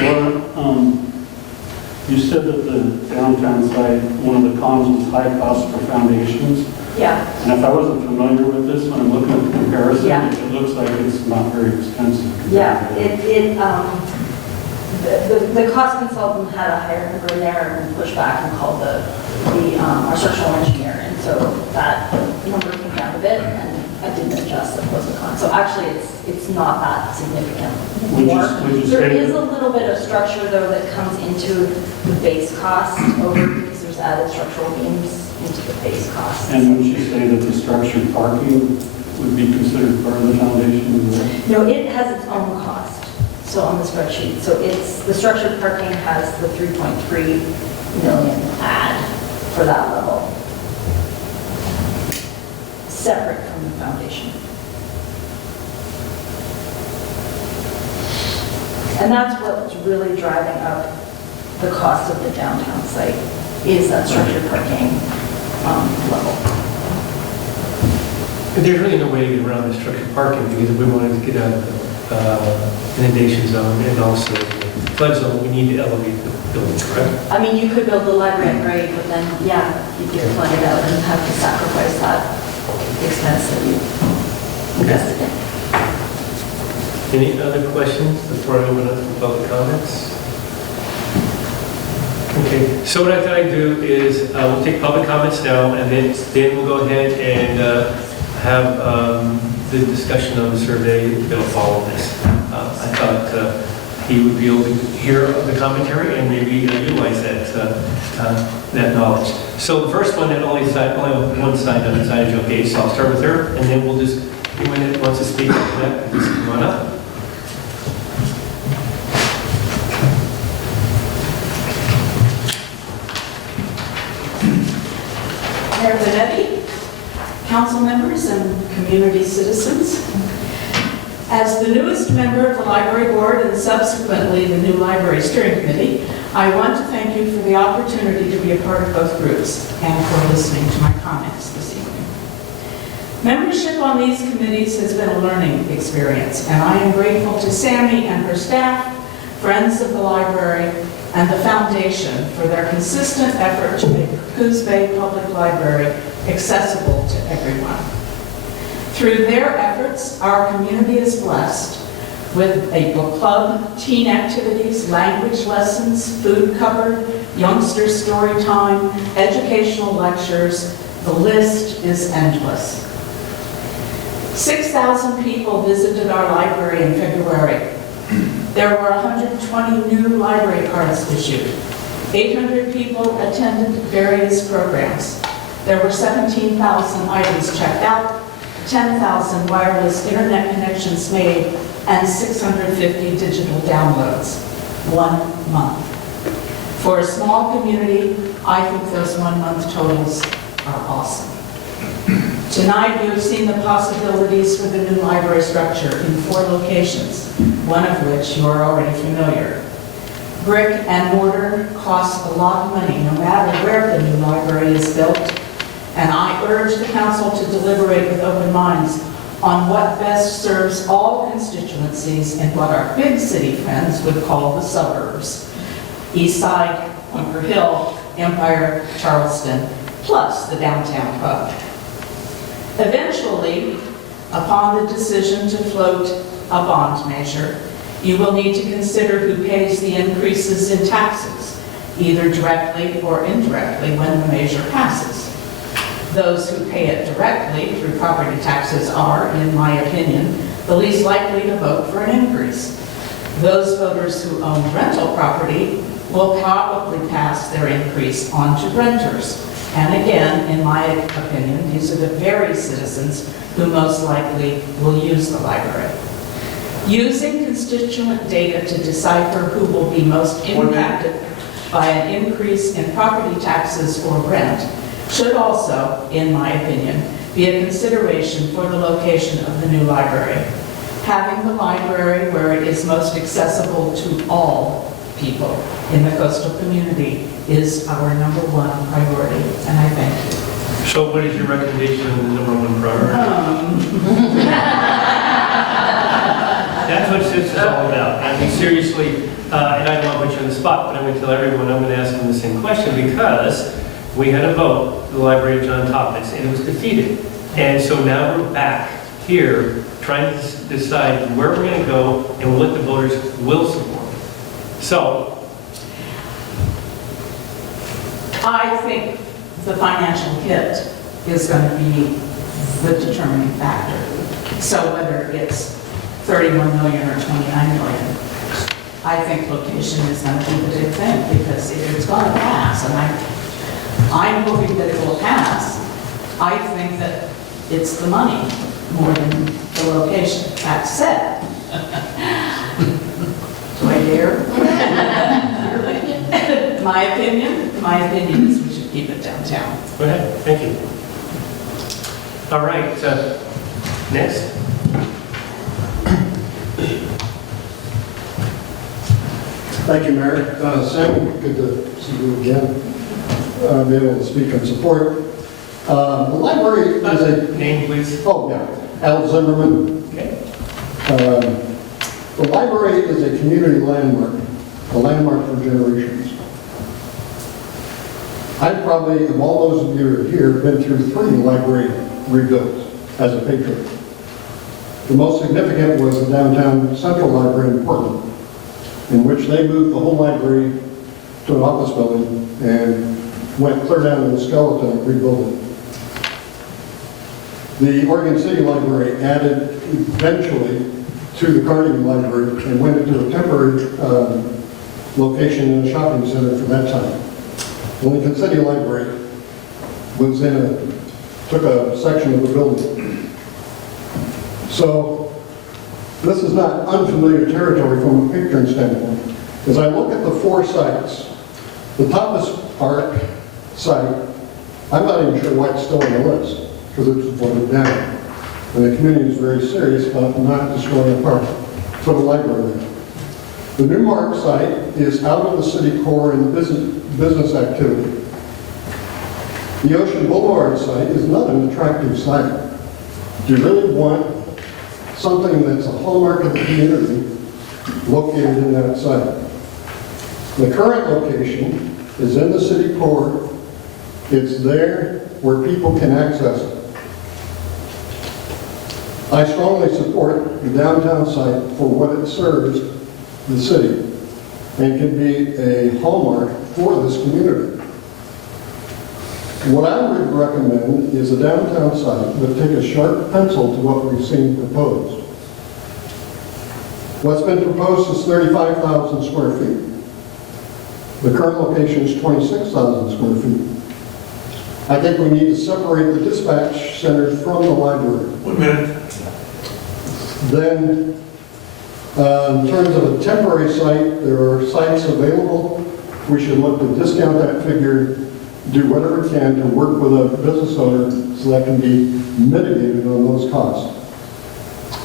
Well, you said that the downtown site, one of the cons was high cost for foundations. Yeah, And if I wasn't familiar with this, when I'm looking at the comparison, Yeah. it looks like it's not very expensive. compared yeah, to the cost consultant had a higher number in there and pushed back and called our structural engineer, and so that number came down a bit, and I didn't adjust the pros and cons. So actually, it's not that significant Would you- more. would you There say is that- a little bit of structure, though, that comes into the base cost over, because there's added structural beams into the base cost. And would you say that the structured parking would be considered part of the foundation as well? No, it has its own cost, so on the spreadsheet. So the structured parking has the 3.3 million add for that level, separate from the foundation. And that's what's really driving up the cost of the downtown site. is that structured parking level. But there's really no way to get around the structured parking because if we wanted to get out of the inundation zone and also the flood zone, we need to elevate the building, correct? I mean, you could build the library at grade, but then, yeah, you'd get flooded out and have to sacrifice that expense that you invested in. Any other questions before I open up for public comments? Okay, so what I thought I'd do is we'll take public comments now, and then we'll go ahead and have the discussion on the survey that'll follow this. I thought he would be able to hear the commentary and maybe utilize that knowledge. So the first one, that only one side on the side is okay, so I'll start with her, and then we'll just, anyone that wants to speak to that, just come on up. Mayor Benetti, council members, and community citizens. As the newest member of the library board and subsequently the new library steering committee, I want to thank you for the opportunity to be a part of both groups and for listening to my comments this evening. Membership on these committees has been a learning experience, and I am grateful to Sammy and her staff, friends of the library, and the foundation for their consistent effort to make Coos Bay Public Library accessible to everyone. Through their efforts, our community is blessed with a book club, teen activities, language lessons, food cupboard, youngster story time, educational lectures. The list is endless. 6,000 people visited our library in February. There were 120 new library cards issued. 800 people attended various programs. There were 17,000 items checked out, 10,000 wireless internet connections made, and 650 digital downloads. 1 month. For a small community, I think those 1 month totals are awesome. Tonight, you have seen the possibilities for the new library structure in 4 locations, one of which you are already familiar. Brick and mortar costs a lot of money, no matter where the new library is built, and I urge the council to deliberate with open minds on what best serves all constituencies in what our big city friends would call the suburbs: East Side, Bunker Hill, Empire, Charleston, plus the downtown hub. Eventually, upon the decision to float a bond measure, you will need to consider who pays the increases in taxes, either directly or indirectly when the measure passes. Those who pay it directly through property taxes are, in my opinion, the least likely to vote for an increase. Those voters who own rental property will probably pass their increase on to renters. And again, in my opinion, these are the very citizens who most likely will use the library. Using constituent data to decipher who will be most impacted by an increase in property taxes or rent should also, in my opinion, be a consideration for the location of the new library. Having the library where it is most accessible to all people in the coastal community is our #1 priority, and I thank you. So what is your recommendation on the #1 priority? That's what this is all about. I mean, seriously, and I don't want to put you on the spot, but I'm going to tell everyone, I'm going to ask them the same question because we had a vote for the Library of John Toppins, and it was defeated. And so now we're back here trying to decide where we're going to go and what the voters will support. So, I think the financial hit is going to be the determining factor. So whether it's 31 million or 29 million, I think location is going to be the big thing, because if it's going to pass, and I'm hoping that it will pass, I think that it's the money more than the location. That said, do I dare? My opinion is we should keep it downtown. go ahead. Thank you. All right, next. Thank you, Mayor. Sam, good to see you again. be able to speak in support. The library is a... Name, please. Oh, yeah. Al Zimmerman. Okay. The library is a community landmark, a landmark for generations. I probably, of all those of you who are here, been through 3 library rebuilds as a patron. The most significant was the downtown Central Library in Portland, in which they moved the whole library to an office building and went clear down to the skeleton and rebuilt it. The Oregon City Library added eventually to the Carnegie Library and went into a temporary location in a shopping center for that time. The Lincoln City Library was took a section of the building. So this is not unfamiliar territory from a patron standpoint. As I look at the 4 sites, the Thomas Park site, I'm not even sure why it's still on the list, because it was voted down. And the community is very serious about not destroying a park for the library. The Newmark site is out of the city core and business activity. The Ocean Boulevard site is not an attractive site. Do you really want something that's a hallmark of the community located in that site? The current location is in the city core. It's there where people can access it. I strongly support the downtown site for what it serves the city and can be a hallmark for this community. What I would recommend is a downtown site that take a sharp pencil to what we've seen proposed. What's been proposed is 35,000 square feet. The current location is 26,000 square feet. I think we need to separate the dispatch centers from the library. 1 minute. Then, in terms of a temporary site, there are sites available. We should look to discount that figure, do whatever we can to work with a business owner so that can be mitigated on those costs.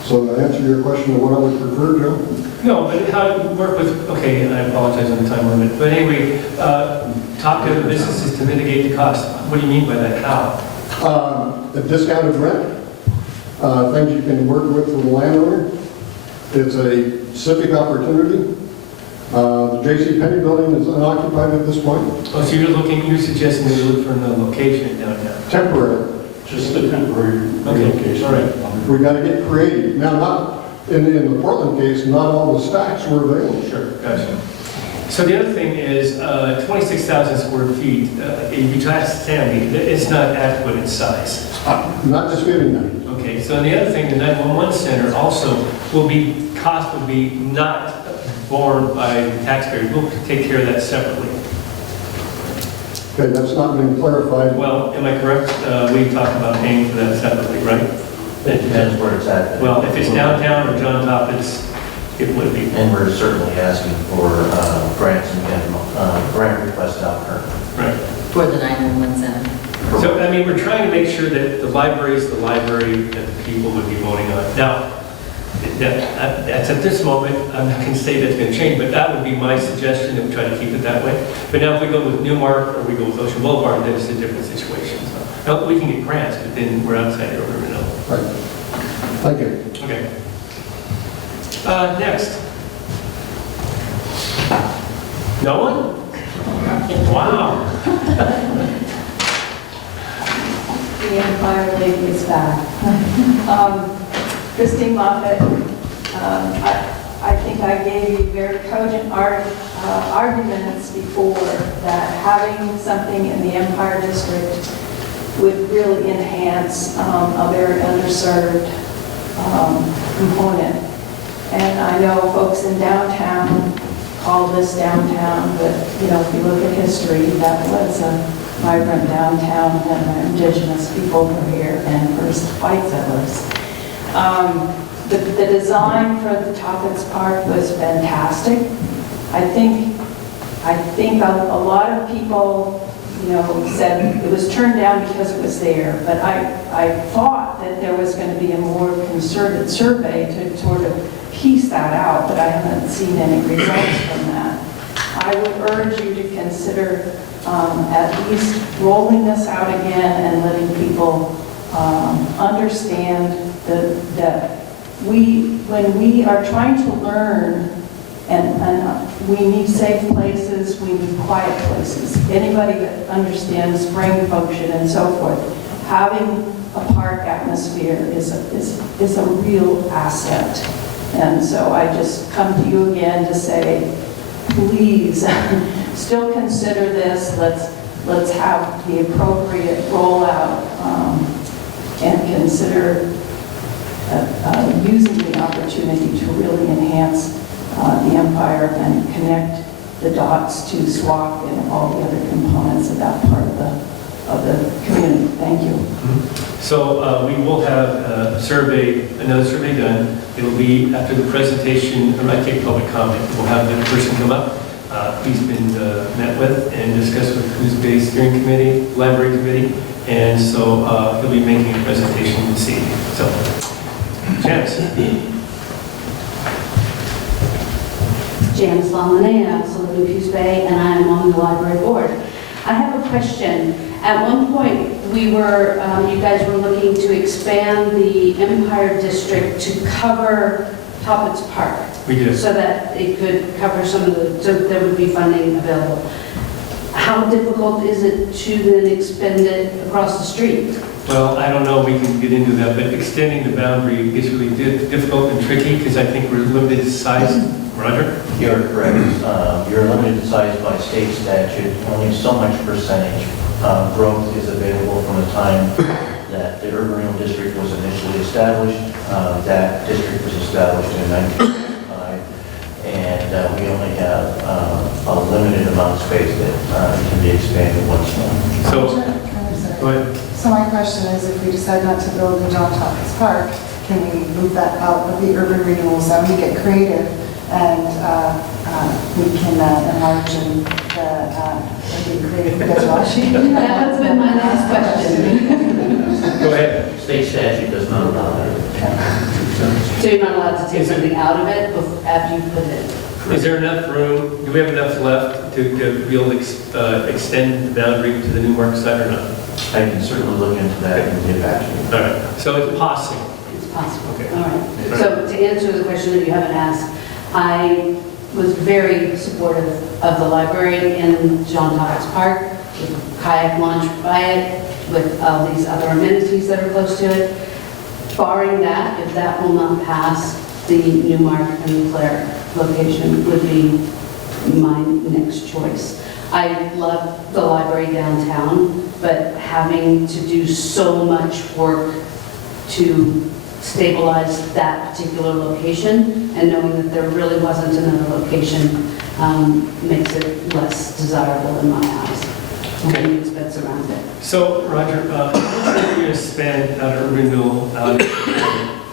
So to answer your question of what I would prefer, Joe? No, but how do you work with, okay, and I apologize on the time limit, but anyway, talk to the businesses to mitigate the cost. What do you mean by that? How? A discounted rent, things you can work with the landowner. It's a civic opportunity. The J.C. Penney building is unoccupied at this point. Oh, so you're suggesting that we look for another location downtown? Temporary. Just a temporary Okay, relocation. all right. We got to get creative. Now, not in the Portland case, not all the stacks were available. Sure, gotcha. So the other thing is 26,000 square feet, if you try to stand it's not adequate in size. Not disputing that. Okay, so the other thing, the 911 center also cost will be not borne by the taxpayer. We'll take care of that separately. Okay, that's not been clarified. Well, am I correct? We talked about paying for that separately, right? It depends where it's at. Well, if it's downtown or John Top, it would be. And we're certainly asking for grants and grant requests out currently. Right. For the 911 center. So, I mean, we're trying to make sure that the library is the library that the people would be voting on. Now, that's at this moment, I'm not going to say that's going to change, but that would be my suggestion, that we try to keep it that way. But now if we go with Newmark or we go with Ocean Boulevard, then it's a different situation. So, now, we can get grants, but then we're outside the urban mill. Right. Thank you. Okay. Next. No one? Wow. The Empire Lady is back. Christine Moffett, I think I gave you very cogent arguments before that having something in the Empire District would really enhance a very underserved component. And I know folks in downtown call this downtown, but if you look at history, that was a vibrant downtown, and indigenous people were here and first white settlers. The design for the Toppins Park was fantastic. I think a lot of people, said it was turned down because it was there, but I thought that there was going to be a more concerted survey to sort of piece that out, but I haven't seen any results from that. I would urge you to consider at least rolling this out again and letting people understand that when we are trying to learn, and we need safe places, we need quiet places. Anybody that understands brain function and so forth, having a park atmosphere is a real asset. And so I just come to you again to say, please, still consider this. Let's have the appropriate rollout and consider using the opportunity to really enhance the Empire and connect the dots to SWAC and all the other components of that part of the community. Thank you. So we will have another survey done. It'll be after the presentation, or I take public comment. We'll have the person come up. He's been met with and discussed with Coos Bay Steering Committee, Library Committee, and so he'll be making a presentation this evening. So, Janice. Janice Lamanea, I also live in Coos Bay, and I am on the library board. I have a question. At one point, you guys were looking to expand the Empire District to cover Toppets Park. We did. So that it could cover so there would be funding available. How difficult is it to then expand it across the street? Well, I don't know if we can get into that, but extending the boundary is really difficult and tricky because I think we're limited in size. Roger? You're correct. You're limited in size by state statute. Only so much percentage growth is available from the time that the urban renewal district was initially established. That district was established in 1995, and we only have a limited amount of space that can be expanded once more. So, go ahead. So my question is, if we decide not to build in John Toppets Park, can we move that out of the urban renewal zone to get creative? And we can enlarge and be creative because Rashi. That has been my next question. Go ahead. State statute does not allow that. So you're not allowed to take something out of it after you put it in? Is there enough room? Do we have enough left to be able to extend the boundary to the new market site or not? I can certainly look into that and get back to you. All right. So it's possible. It's possible. Okay. All right. So to answer the question that you haven't asked, I was very supportive of the library in John Toppets Park, with kayak launch by it, with all these other amenities that are close to it. Barring that, if that will not pass, the Newmark and Clare location would be my next choice. I love the library downtown, but having to do so much work to stabilize that particular location and knowing that there really wasn't another location makes it less desirable in my eyes. Okay. The expense around it. So, Roger, how much are you going to spend out of urban renewal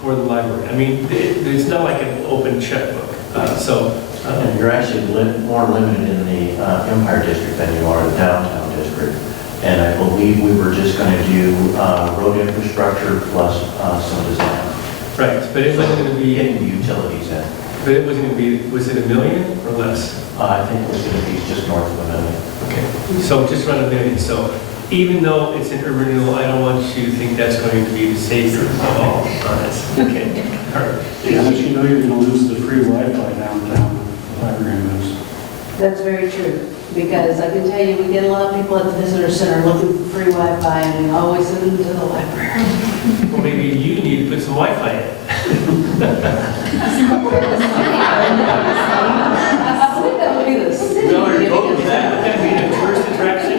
for the library? I mean, it's not like an open checkbook. And you're actually more limited in the Empire District than you are the downtown district. And I believe we were just going to do road infrastructure plus some design. Right, but it wasn't going to be, Getting the utilities in. but it wasn't going to be, was it $1 million or less? I think it was going to be just north of $1 million. Okay, so just around $1 million. So even though it's an urban renewal, I don't want you to think that's going to be the savior of all on this. Okay, all right. Yeah, but you know you're going to lose the free Wi-Fi downtown, the library moves. That's very true, because I can tell you, we get a lot of people at the visitor center looking for free Wi-Fi, and we always send them to the library. Well, maybe you need to put some Wi-Fi in. I think that would be the city. No, you're both of that. Would that be a tourist attraction?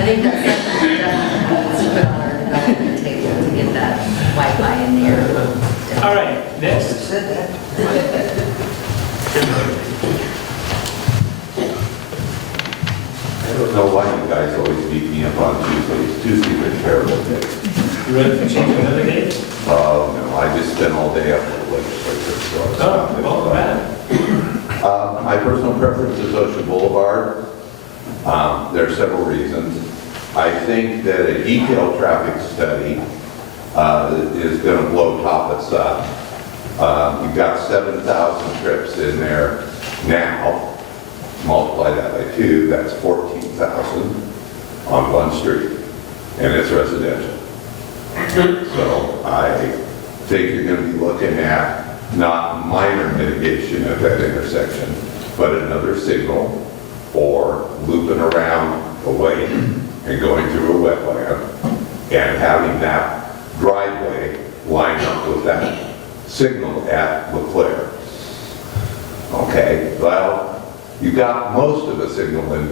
I think that's put on our development table to get that Wi-Fi in there. All right, next. I don't know why you guys always beat me up on Tuesdays. Tuesdays are terrible days. You ready to change another day? Oh, no, I just spend all day up at the legislature, so. it's Oh, not well, bad. My personal preference is Ocean Boulevard. There are several reasons. I think that a detailed traffic study is going to blow Toppets up. You've got 7,000 trips in there now. Multiply that by two, that's 14,000 on one street, and it's residential. So I think you're going to be looking at not minor mitigation at that intersection, but another signal or looping around away and going through a wetland and having that driveway line up with that signal at Leclerc. Okay, well, you got most of the signal in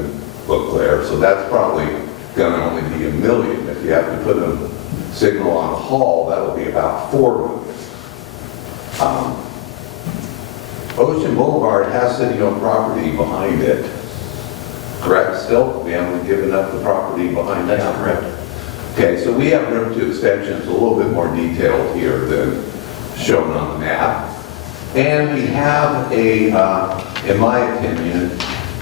Leclerc, so that's probably going to only be $1 million. If you have to put a signal on Hall, that'll be about $4 million. Ocean Boulevard has city-owned property behind it. Correct, still? We haven't given up the property behind that? That's correct. Okay, so we have room to extensions a little bit more detailed here than shown on the map. And we have a, in my opinion,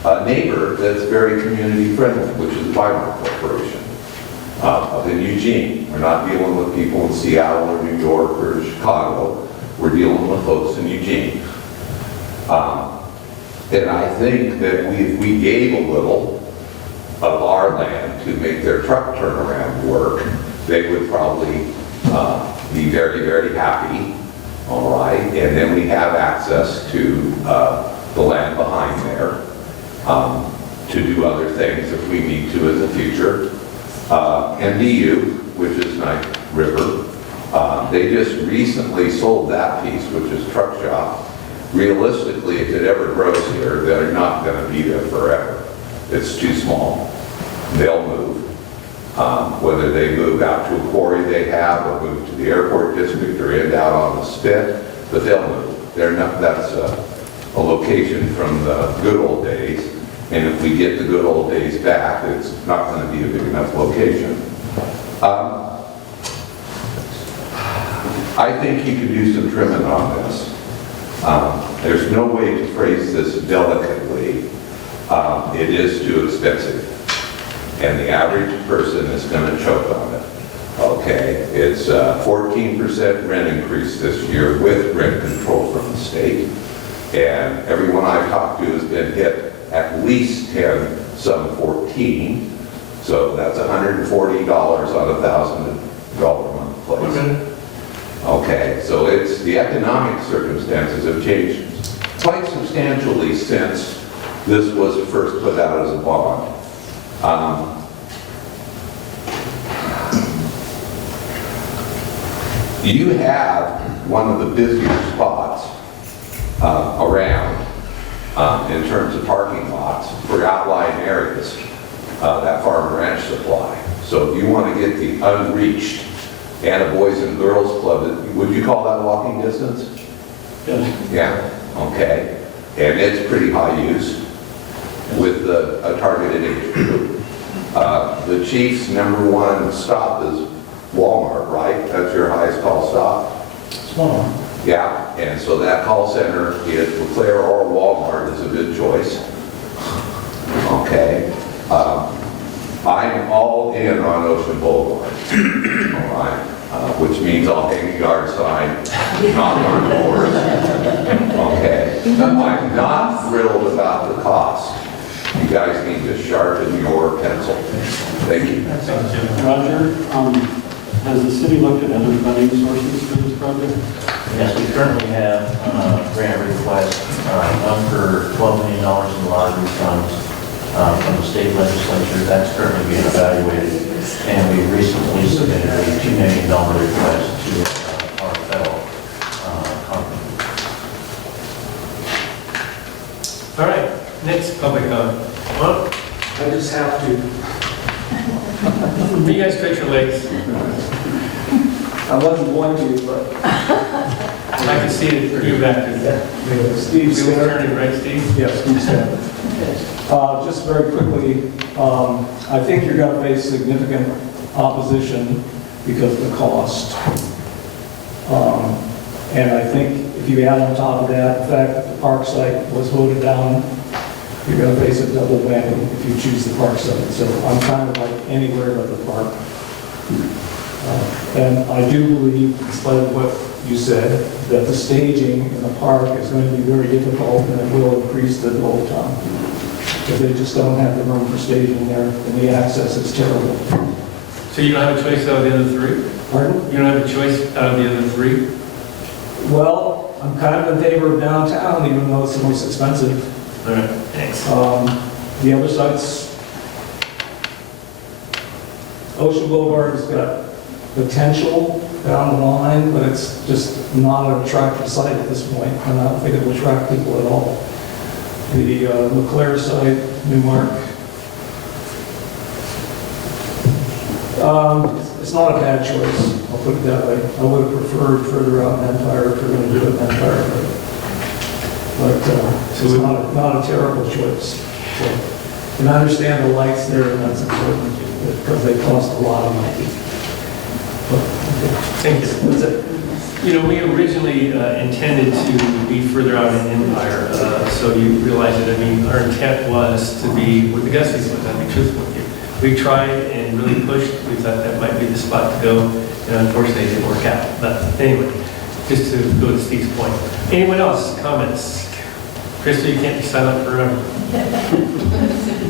a neighbor that's very community friendly, which is Weimar Corporation up in Eugene. We're not dealing with people in Seattle or New York or Chicago. We're dealing with folks in Eugene. And I think that if we gave a little of our land to make their truck turnaround work, they would probably be very, very happy, all right? And then we have access to the land behind there to do other things if we need to in the future. MDU, which is Knife River, they just recently sold that piece, which is truck shop. Realistically, if it ever grows here, they're not going to be there forever. It's too small. They'll move. Whether they move out to a quarry they have or move to the airport district or end out on the spit, but they'll move. They're not, that's a location from the good old days. And if we get the good old days back, it's not going to be a big enough location. I think you could do some trimming on this. There's no way to phrase this delicately. It is too expensive. And the average person is going to choke on it. Okay, it's 14% rent increase this year with rent control from the state. And everyone I've talked to has been hit at least 10, some 14. So that's $140 on a $1,000 a month place. Okay, so it's, the economic circumstances have changed quite substantially since this was first put out as a bond. You have one of the busier spots around in terms of parking lots for outlying areas, that farm and ranch supply. So if you want to get the unreached and a Boys and Girls Club, would you call that walking distance? Yes. Yeah, okay. And it's pretty high use with a targeted age group. The chief's #1 stop is Walmart, right? That's your highest call stop? Small. Yeah, and so that call center, if Leclerc or Walmart is a good choice. Okay. I'm all in on Ocean Boulevard, all right? Which means I'll hang a yard sign, knock on doors. Okay. I'm not thrilled about the cost. You guys need to sharpen your pencil. Thank you. Roger, has the city looked at other funding sources for this project? Yes, we currently have grant requests, one for $12 million in lottery funds from the state legislature. That's currently being evaluated. And we recently submitted a $2 million request to our federal company. All right, next public comment. Well, I just have to. you guys stretch your legs. I wasn't going to, but. I can see it through back to that. Steve We will Stanner. turn it right, Steve? Yes, Steve Stanner. Just very quickly, I think you're going to face significant opposition because of the cost. And I think if you add on top of that, the fact that the park site was voted down, you're going to face a double whammy if you choose the park site. So I'm kind of like anywhere but the park. And I do believe, in spite of what you said, that the staging in the park is going to be very difficult and it will increase the dwell time. If they just don't have the room for staging there, and the access is terrible. So you don't have a choice out of the other three? Pardon? You don't have a choice out of the other three? Well, I'm kind of in favor of downtown, even though it's the most expensive. All right, thanks. The other sites, Ocean Boulevard has got potential down the line, but it's just not an attractive site at this point, and I don't think it will attract people at all. The LeClaire site, Newmark, it's not a bad choice, I'll put it that way. I would have preferred further out in Empire if we're going to do it in Empire, but it's not a terrible choice. So, and I understand the lights there, and that's important, because they cost a lot of money. Thank you. That's it. You know, we originally intended to be further out in Empire, so you realize that, I mean, our intent was to be where the Gussies was, I'll be truthful with you. We tried and really pushed, we thought that might be the spot to go, and unfortunately it didn't work out. But anyway, just to go to Steve's point. Anyone else, comments? Krista, you can't be silent forever.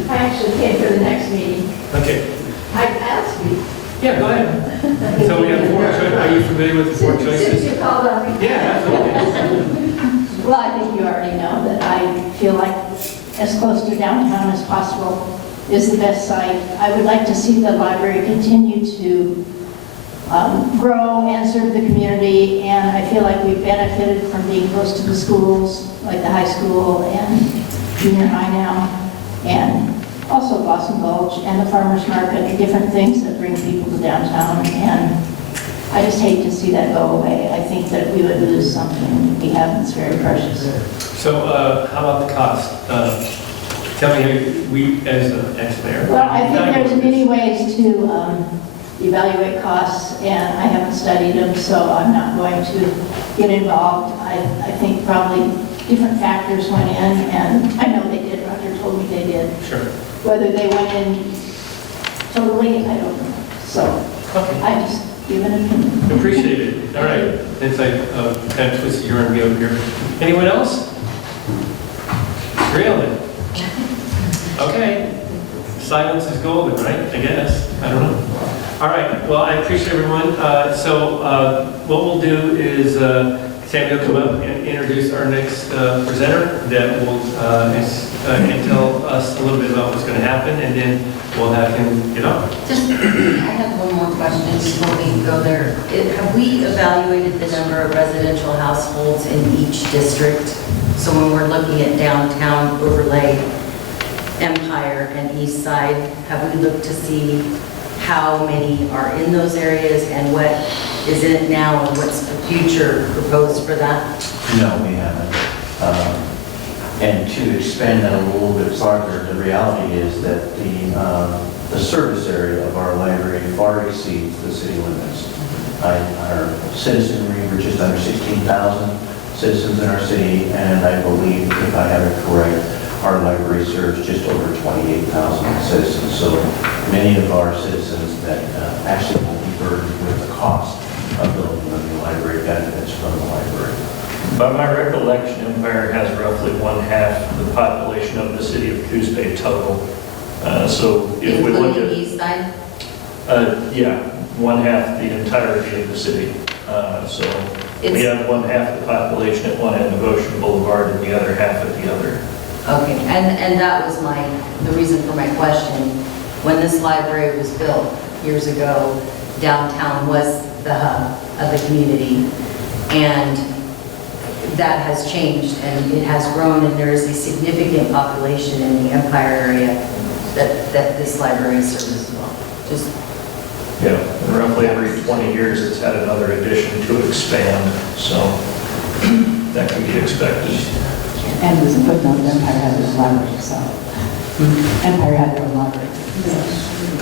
I actually came for the next meeting. Okay. I'll speak. Yeah, go ahead. So we have four choices. Are you familiar with the four Since choices? you called on me. Yeah, absolutely. Well, I think you already know that I feel like as close to downtown as possible is the best site. I would like to see the library continue to grow and serve the community, and I feel like we've benefited from being close to the schools, like the high school and junior high now, and also Blossom Gulch and the farmers market, and different things that bring people to downtown, and I just hate to see that go away. I think that we would lose something we have that's very precious. So how about the cost? Tell me, we as an ex-mayor. Well, I think there's many ways to evaluate costs, and I haven't studied them, so I'm not going to get involved. I think probably different factors went in, and I know they did. Roger told me they did. Sure. Whether they went in totally, I don't know. So Okay. I just give an opinion. Appreciate it. All right. It's like kind of twisted your arm over here. Anyone else? Really? Okay. Silence is golden, right? I guess. I don't know. All right. Well, I appreciate everyone. So what we'll do is Sammy will come up and introduce our next presenter that will and tell us a little bit about what's going to happen, and then we'll have him get on. Just, I have one more question before we go there. Have we evaluated the number of residential households in each district? So when we're looking at downtown overlay, Empire and East Side, have we looked to see how many are in those areas and what is in it now and what's the future proposed for that? No, we haven't. And to expand that a little bit farther, the reality is that the service area of our library far exceeds the city limits. Our citizenry, we're just under 16,000 citizens in our city, and I believe, if I have it correct, our library serves just over 28,000 citizens. So many of our citizens that actually will be burdened with the cost of building a new library benefits from the library. By my recollection, Empire has roughly 1/2 the population of the city of Coos Bay total. So if we look Including at, East Side? yeah, 1/2 the entirety of the city. So we have 1/2 the population at one end of Ocean Boulevard and the other half at the other. Okay, and that was the reason for my question. When this library was built years ago, downtown was the hub of the community, and that has changed and it has grown, and there is a significant population in the Empire area that this library serves as well. Just Yeah, and roughly every 20 years, it's had another addition to expand, so that can be expected. And as a footnote, Empire had their own library, so Empire had their own library.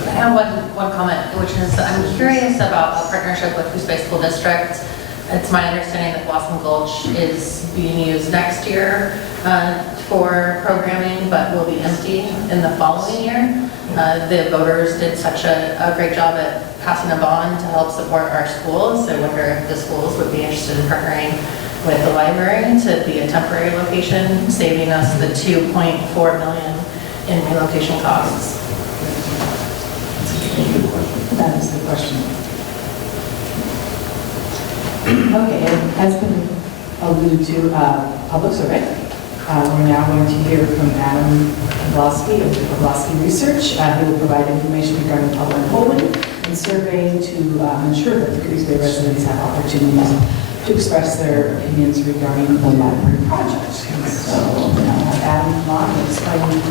I have one comment, which is I'm curious about a partnership with Coos Bay School District. It's my understanding that Blossom Gulch is being used next year for programming, but will be empty in the following year. The voters did such a great job at passing a bond to help support our schools. I wonder if the schools would be interested in partnering with the library to be a temporary location, saving us the $2.4 million in relocation costs? That is the question. Okay, it has been alluded to, public survey. We're now going to hear from Adam Pawlowski of Pawlowski Research, who will provide information regarding public polling and surveying to ensure that the Coos Bay residents have opportunities to express their opinions regarding the library project. So Adam, come on, and explain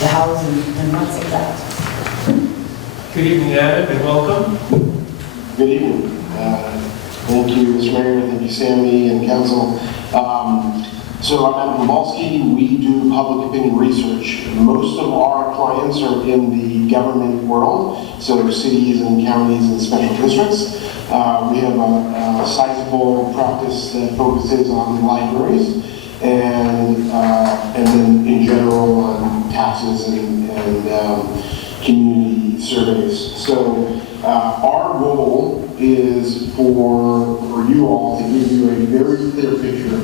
the hows and what's of that. Good evening, Adam, and welcome. Good evening. Thank you, Mr. Mayor, thank you, Sammy, and council. So I'm Adam Pawlowski. We do public opinion research. Most of our clients are in the government world, so cities and counties and special districts. We have a sizable practice that focuses on libraries and then in general on taxes and community surveys. So our goal is for you all to give you a very clear picture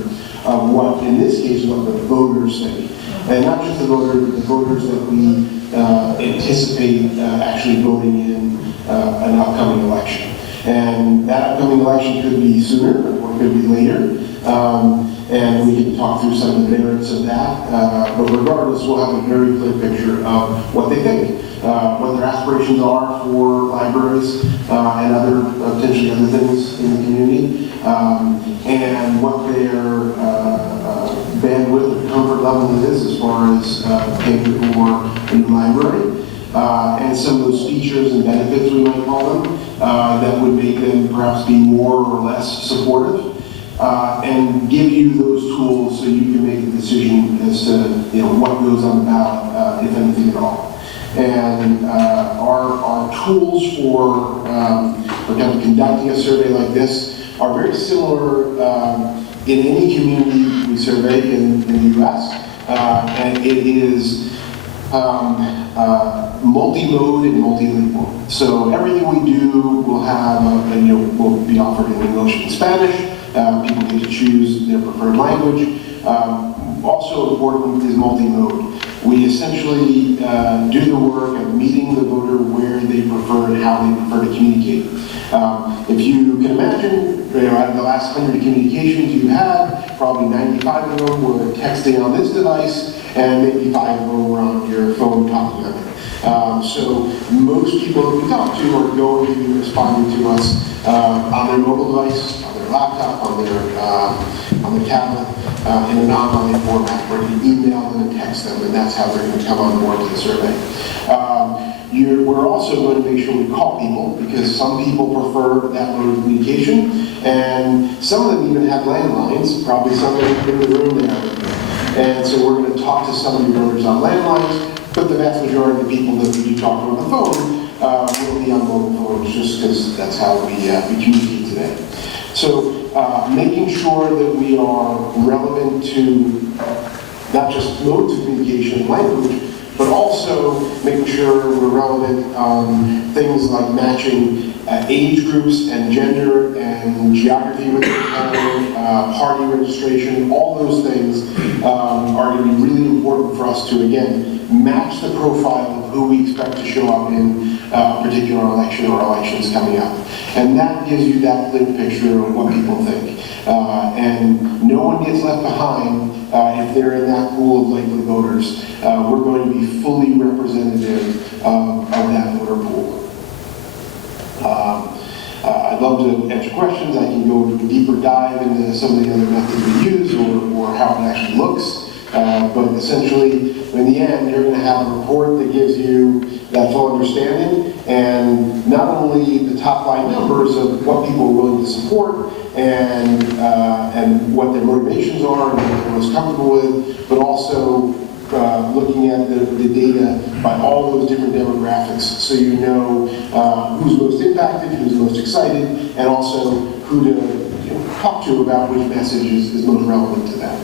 of what, in this case, what the voters say. And not just the voters that we anticipate actually voting in an upcoming election. And that upcoming election could be sooner or could be later. And we can talk through some of the merits of that. But regardless, we'll have a very clear picture of what they think, what their aspirations are for libraries and other potentially other things in the community, and what their bandwidth or comfort level is as far as paying for a new library, and some of those features and benefits, we might call them, that would make them perhaps be more or less supportive. And give you those tools so you can make a decision as to what goes on the ballot, if anything at all. And our tools for kind of conducting a survey like this are very similar in any community we survey in the U.S. And it is multi-mode and multilingual. So everything we do will have will be offered in English and Spanish. People get to choose their preferred language. Also important is multi-mode. We essentially do the work of meeting the voter where they prefer and how they prefer to communicate. If you can imagine, out of the last 100 communications you had, probably 95 of them were texting on this device, and maybe 5 of them were on your phone talking on it. So most people that we talk to are going to be responding to us on their mobile device, on their laptop, on their tablet, in an online format. We're going to email them and text them, and that's how they're going to come on board to the survey. We're also going to make sure we call people, because some people prefer that mode of communication, and some of them even have landlines, probably some in the room there. And so we're going to talk to some of your voters on landlines, but the vast majority of the people that we do talk to on the phone will be on mobile phones, just because that's how we communicate today. So making sure that we are relevant to not just modes of communication and language, but also making sure we're relevant on things like matching age groups and gender and geography within the county, party registration. All those things are going to be really important for us to, again, match the profile of who we expect to show up in a particular election or elections coming up. And that gives you that clear picture of what people think. And no one gets left behind if they're in that pool of likely voters. We're going to be fully representative of that voter pool. I'd love to answer questions. I can go into a deeper dive into some of the other methods we use or how it actually looks. But essentially, in the end, you're going to have a report that gives you that full understanding, and not only the top line numbers of what people are willing to support and what their motivations are and what they're most comfortable with, but also looking at the data by all those different demographics, so you know who's most impacted, who's most excited, and also who to talk to about which message is most relevant to them.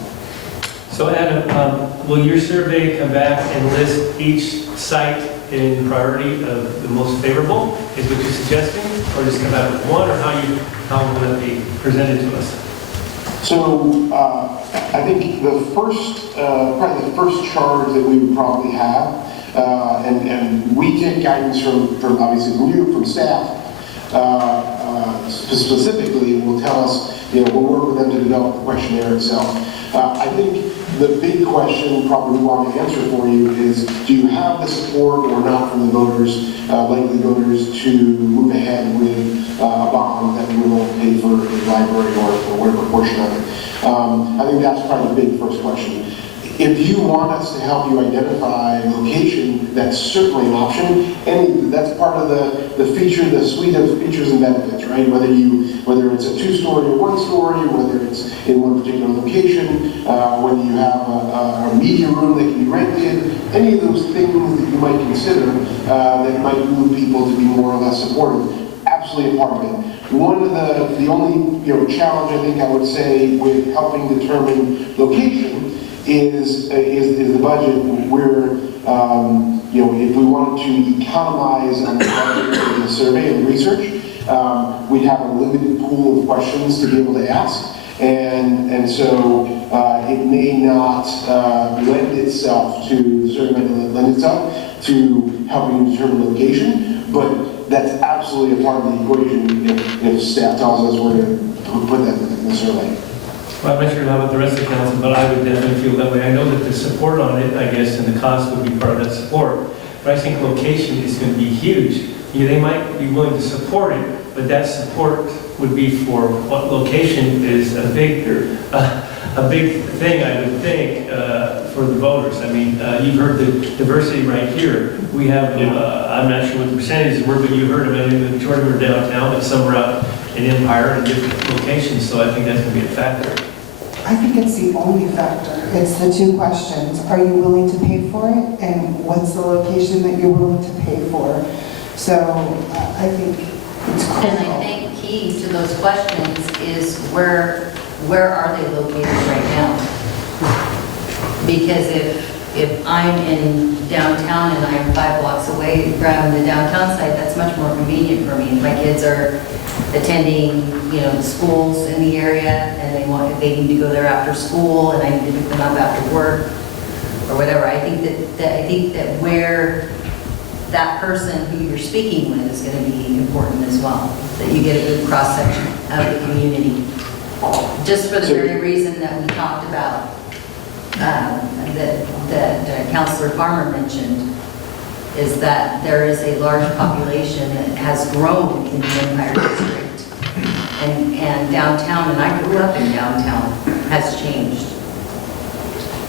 So Adam, will your survey come back and list each site in priority of the most favorable, is what you're suggesting? Or just come out with one, or how will that be presented to us? So I think the first, probably the first charge that we would probably have, and we take guidance from obviously from you, from staff, specifically will tell us, we'll work with them to develop the questionnaire itself. I think the big question probably we want to answer for you is, do you have the support or not from the voters, likely voters, to move ahead with a bond that we will pay for a library or whatever portion of it? I think that's probably the big first question. If you want us to help you identify a location, that's certainly an option, and that's part of the feature, the suite of features and benefits, right? Whether it's a 2-story or 1-story, whether it's in one particular location, whether you have a media room that can be rented, any of those things that you might consider that might move people to be more or less supportive, absolutely a part of it. One of the only challenge I think I would say with helping determine location is the budget, where if we wanted to economize on the budget for the survey and research, we'd have a limited pool of questions to be able to ask, and so it may not lend itself to, the survey may lend itself to helping determine location, but that's absolutely a part of the equation if staff tells us we're going to put that in the survey. Well, I'm not sure about the rest of the council, but I would definitely feel that way. I know that the support on it, I guess, and the cost would be part of that support. But I think location is going to be huge. They might be willing to support it, but that support would be for what location is a big thing, I would think, for the voters. I mean, you've heard the diversity right here. We have, I'm not sure what the percentages were, but you heard them. I mean, the majority were downtown, but some were out in Empire and different locations, so I think that's going to be a factor. I think it's the only factor. It's the two questions. Are you willing to pay for it? And what's the location that you're willing to pay for? So I think it's critical. And I think key to those questions is where are they located right now? Because if I'm in downtown and I'm 5 blocks away from the downtown site, that's much more convenient for me. My kids are attending, the schools in the area, and if they need to go there after school, and I need to pick them up after work, or whatever. I think that where that person who you're speaking with is going to be important as well. That you get a good cross section of the community, just for the very reason that we talked about, that Councilor Farmer mentioned, is that there is a large population that has grown in the Empire District. And downtown, and I grew up in downtown, has changed.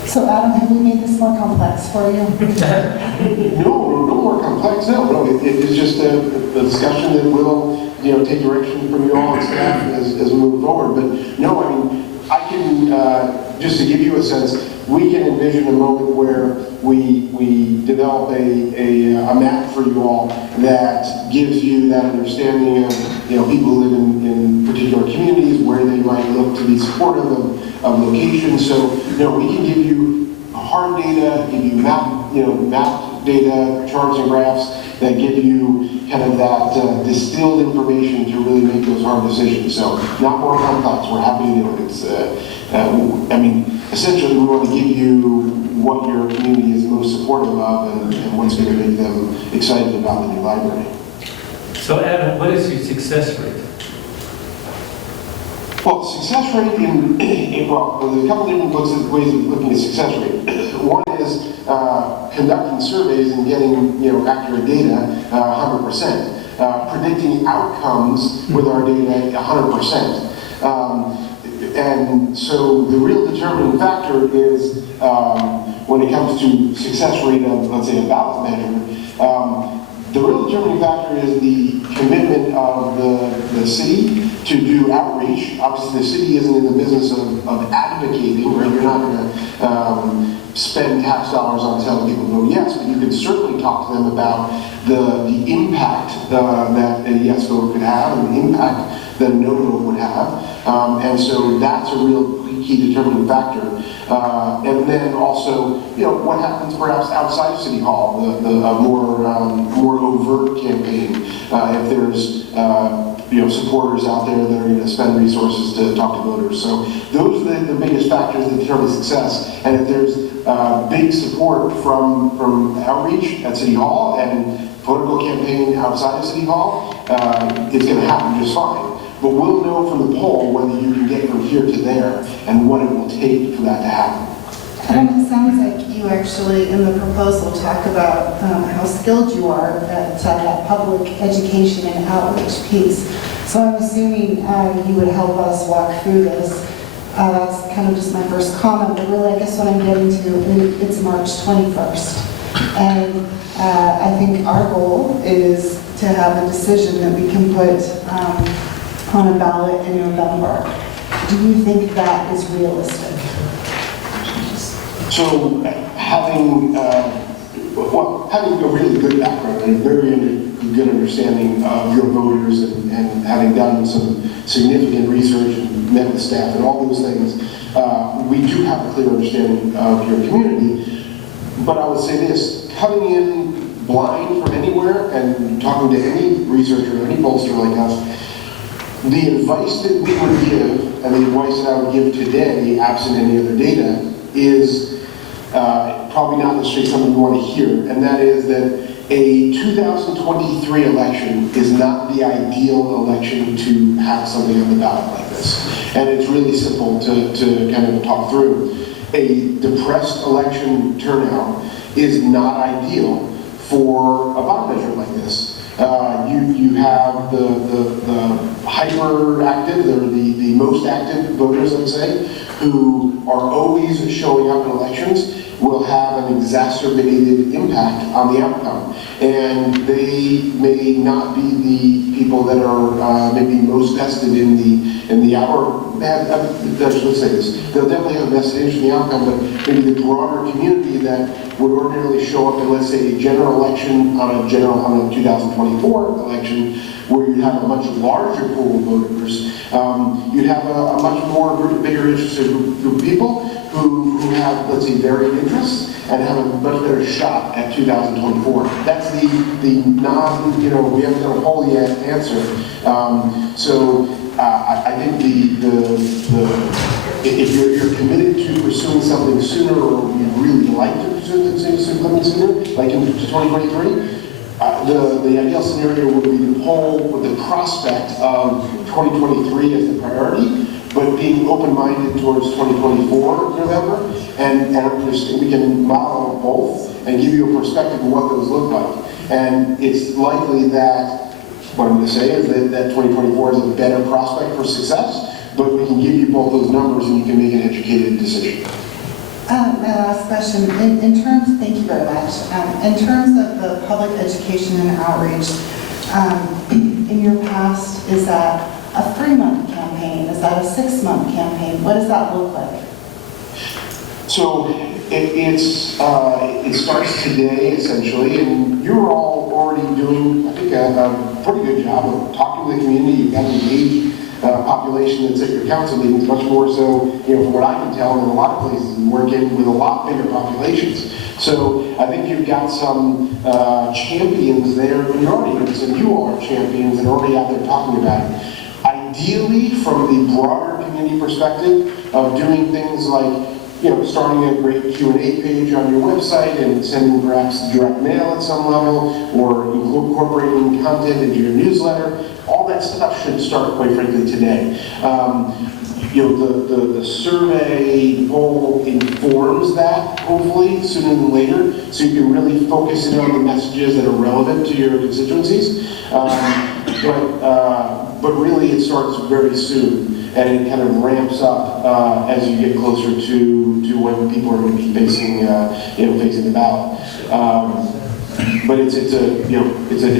So Adam, have we made this more complex for you? No more complex, no. It's just a discussion that will, take direction from you all and staff as we move forward. But no, I mean, I can, just to give you a sense, we can envision a moment where we develop a map for you all that gives you that understanding of, people who live in particular communities, where they might look to be supportive of locations. So, we can give you hard data, give you map data, charts and graphs that give you kind of that distilled information to really make those hard decisions. So, not more complex. We're happy to do it. It's, essentially, we want to give you what your community is most supportive of and what's going to make them excited about the new library. So Adam, what is your success rate? Well, success rate there's a couple different ways of looking at success rate. One is conducting surveys and getting accurate data 100%. Predicting outcomes with our data 100%. And so the real determining factor is when it comes to success rate of, let's say, a ballot measure, the real determining factor is the commitment of the city to do outreach. Obviously, the city isn't in the business of advocating, right? You're not going to spend tax dollars on telling people to vote yes, but you can certainly talk to them about the impact that a yes vote could have and the impact that a no vote would have. And so that's a real key determining factor. And then also, what happens perhaps outside of City Hall, the more overt campaign. If there's supporters out there that are going to spend resources to talk to voters. So those are the biggest factors that determine success. And if there's big support from outreach at City Hall and political campaign outside of City Hall, it's going to happen just fine. But we'll know from the poll whether you can get from here to there and what it will take for that to happen. It sounds like you actually, in the proposal, talk about how skilled you are at that public education and outreach piece. So I'm assuming you would help us walk through this. That's kind of just my first comment, but really I guess what I'm getting to, it's March 21st. And I think our goal is to have a decision that we can put on a ballot in November. Do you think that is realistic? So having a really good background and a very good understanding of your voters and having done some significant research and met with staff and all those things, we do have a clear understanding of your community. But I would say this, coming in blind from anywhere and talking to any researcher, any pollster like us, the advice that we would give, and the advice that I would give today, absent any other data, is probably not necessarily something you want to hear, and that is that a 2023 election is not the ideal election to have something on the ballot like this. And it's really simple to kind of talk through. A depressed election turnout is not ideal for a ballot measure like this. You have the hyper-active, or the most active voters, let's say, who are always showing up in elections, will have an exacerbated impact on the outcome. And they may not be the people that are maybe most vested in the hour. Let's say this. They'll definitely have a vested interest in the outcome, but maybe the broader community that would ordinarily show up in, let's say, a general election on a 2024 election, where you have a much larger pool of voters, you'd have a much more bigger interested group of people who have, let's say, varied interests and have a much better shot at 2024. That's the non, we haven't done a poll yet answer. I think if you're committed to pursuing something sooner, or you'd really like to pursue something sooner, like into 2023, the ideal scenario would be to poll with the prospect of 2023 as the priority, but being open-minded towards 2024 November, and understand, we can model both and give you a perspective of what those look like. And it's likely that, what I'm going to say is that 2024 is a better prospect for success, but we can give you both those numbers and you can make an educated decision. My last question, thank you very much. In terms of the public education and outreach, in your past, is that a 3-month campaign? Is that a 6-month campaign? What does that look like? So it starts today, essentially, and you're all already doing, I think, a pretty good job of talking to the community. You've got an engaged population that's at your council meetings, much more so, from what I can tell, in a lot of places, and working with a lot bigger populations. So I think you've got some champions there in your audience, and you all are champions and already out there talking about it. Ideally, from the broader community perspective of doing things like, starting a great Q&A page on your website and sending perhaps direct mail at some level, or incorporating content into your newsletter, all that stuff should start, quite frankly, today. The survey poll informs that, hopefully, sooner than later, so you can really focus in on the messages that are relevant to your constituencies. But really, it starts very soon, and it kind of ramps up as you get closer to when people are going to be facing the ballot. But it's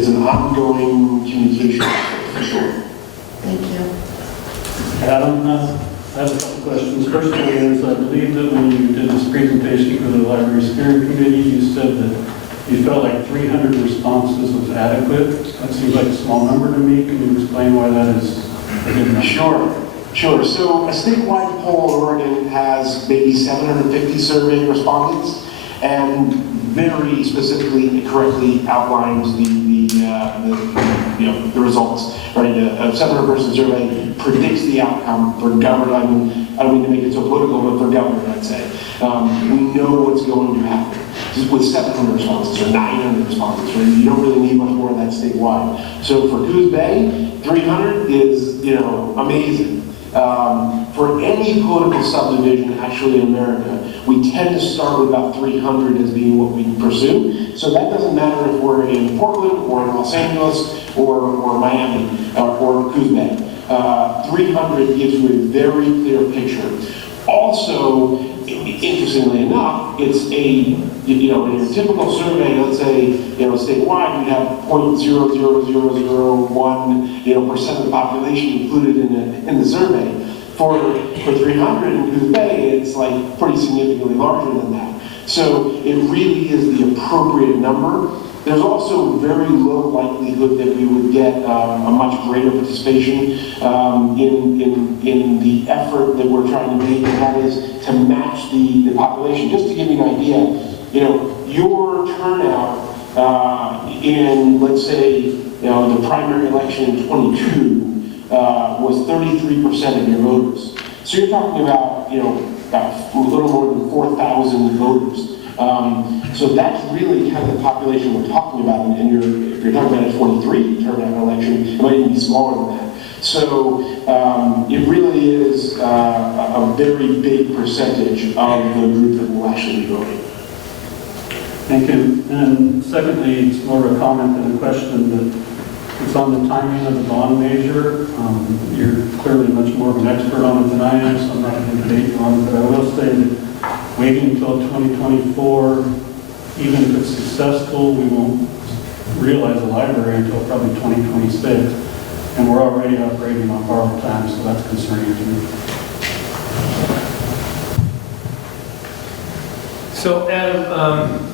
an ongoing communication for sure. Thank you. Adam, I have a couple questions. First of all, I believe that when you did this presentation for the Library Steering Committee, you said that you felt like 300 responses was adequate. That seems like a small number to me. Can you explain why that is a good number? Sure. So a statewide poll in Oregon has maybe 750 survey respondents, and very specifically and correctly outlines the results. Right, a 700-person survey predicts the outcome for government. I don't mean to make it so political, but for government, I'd say we know what's going to happen. Just with 700 responses or 900 responses, right? You don't really need much more of that statewide. So for Coos Bay, 300 is amazing. For any political subdivision actually in America, we tend to start with about 300 as being what we pursue. So that doesn't matter if we're in Portland or in Los Angeles or Miami or Coos Bay. 300 gives you a very clear picture. Also, interestingly enough, it's in your typical survey, let's say, statewide, you have 0.00001% of the population included in the survey. For 300 in Coos Bay, it's like pretty significantly larger than that. So it really is the appropriate number. There's also very low likelihood that we would get a much greater participation in the effort that we're trying to make, and that is to match the population. Just to give you an idea, your turnout in, let's say, the primary election in 22 was 33% of your voters. So you're talking about, about a little more than 4,000 voters. So that's really kind of the population we're talking about, and if you're talking about a 23 turnout election, it might even be smaller than that. So it really is a very big percentage of the group that will actually be voting. Thank you. And secondly, it's more of a comment than a question, but it's on the timing of the bond measure. You're clearly much more of an expert on it than I am, so I'm not going to debate you on it, but I will say that waiting until 2024, even if it's successful, we won't realize the library until probably 2026, and we're already operating on borrowed time, so that's concerning to me. So Adam,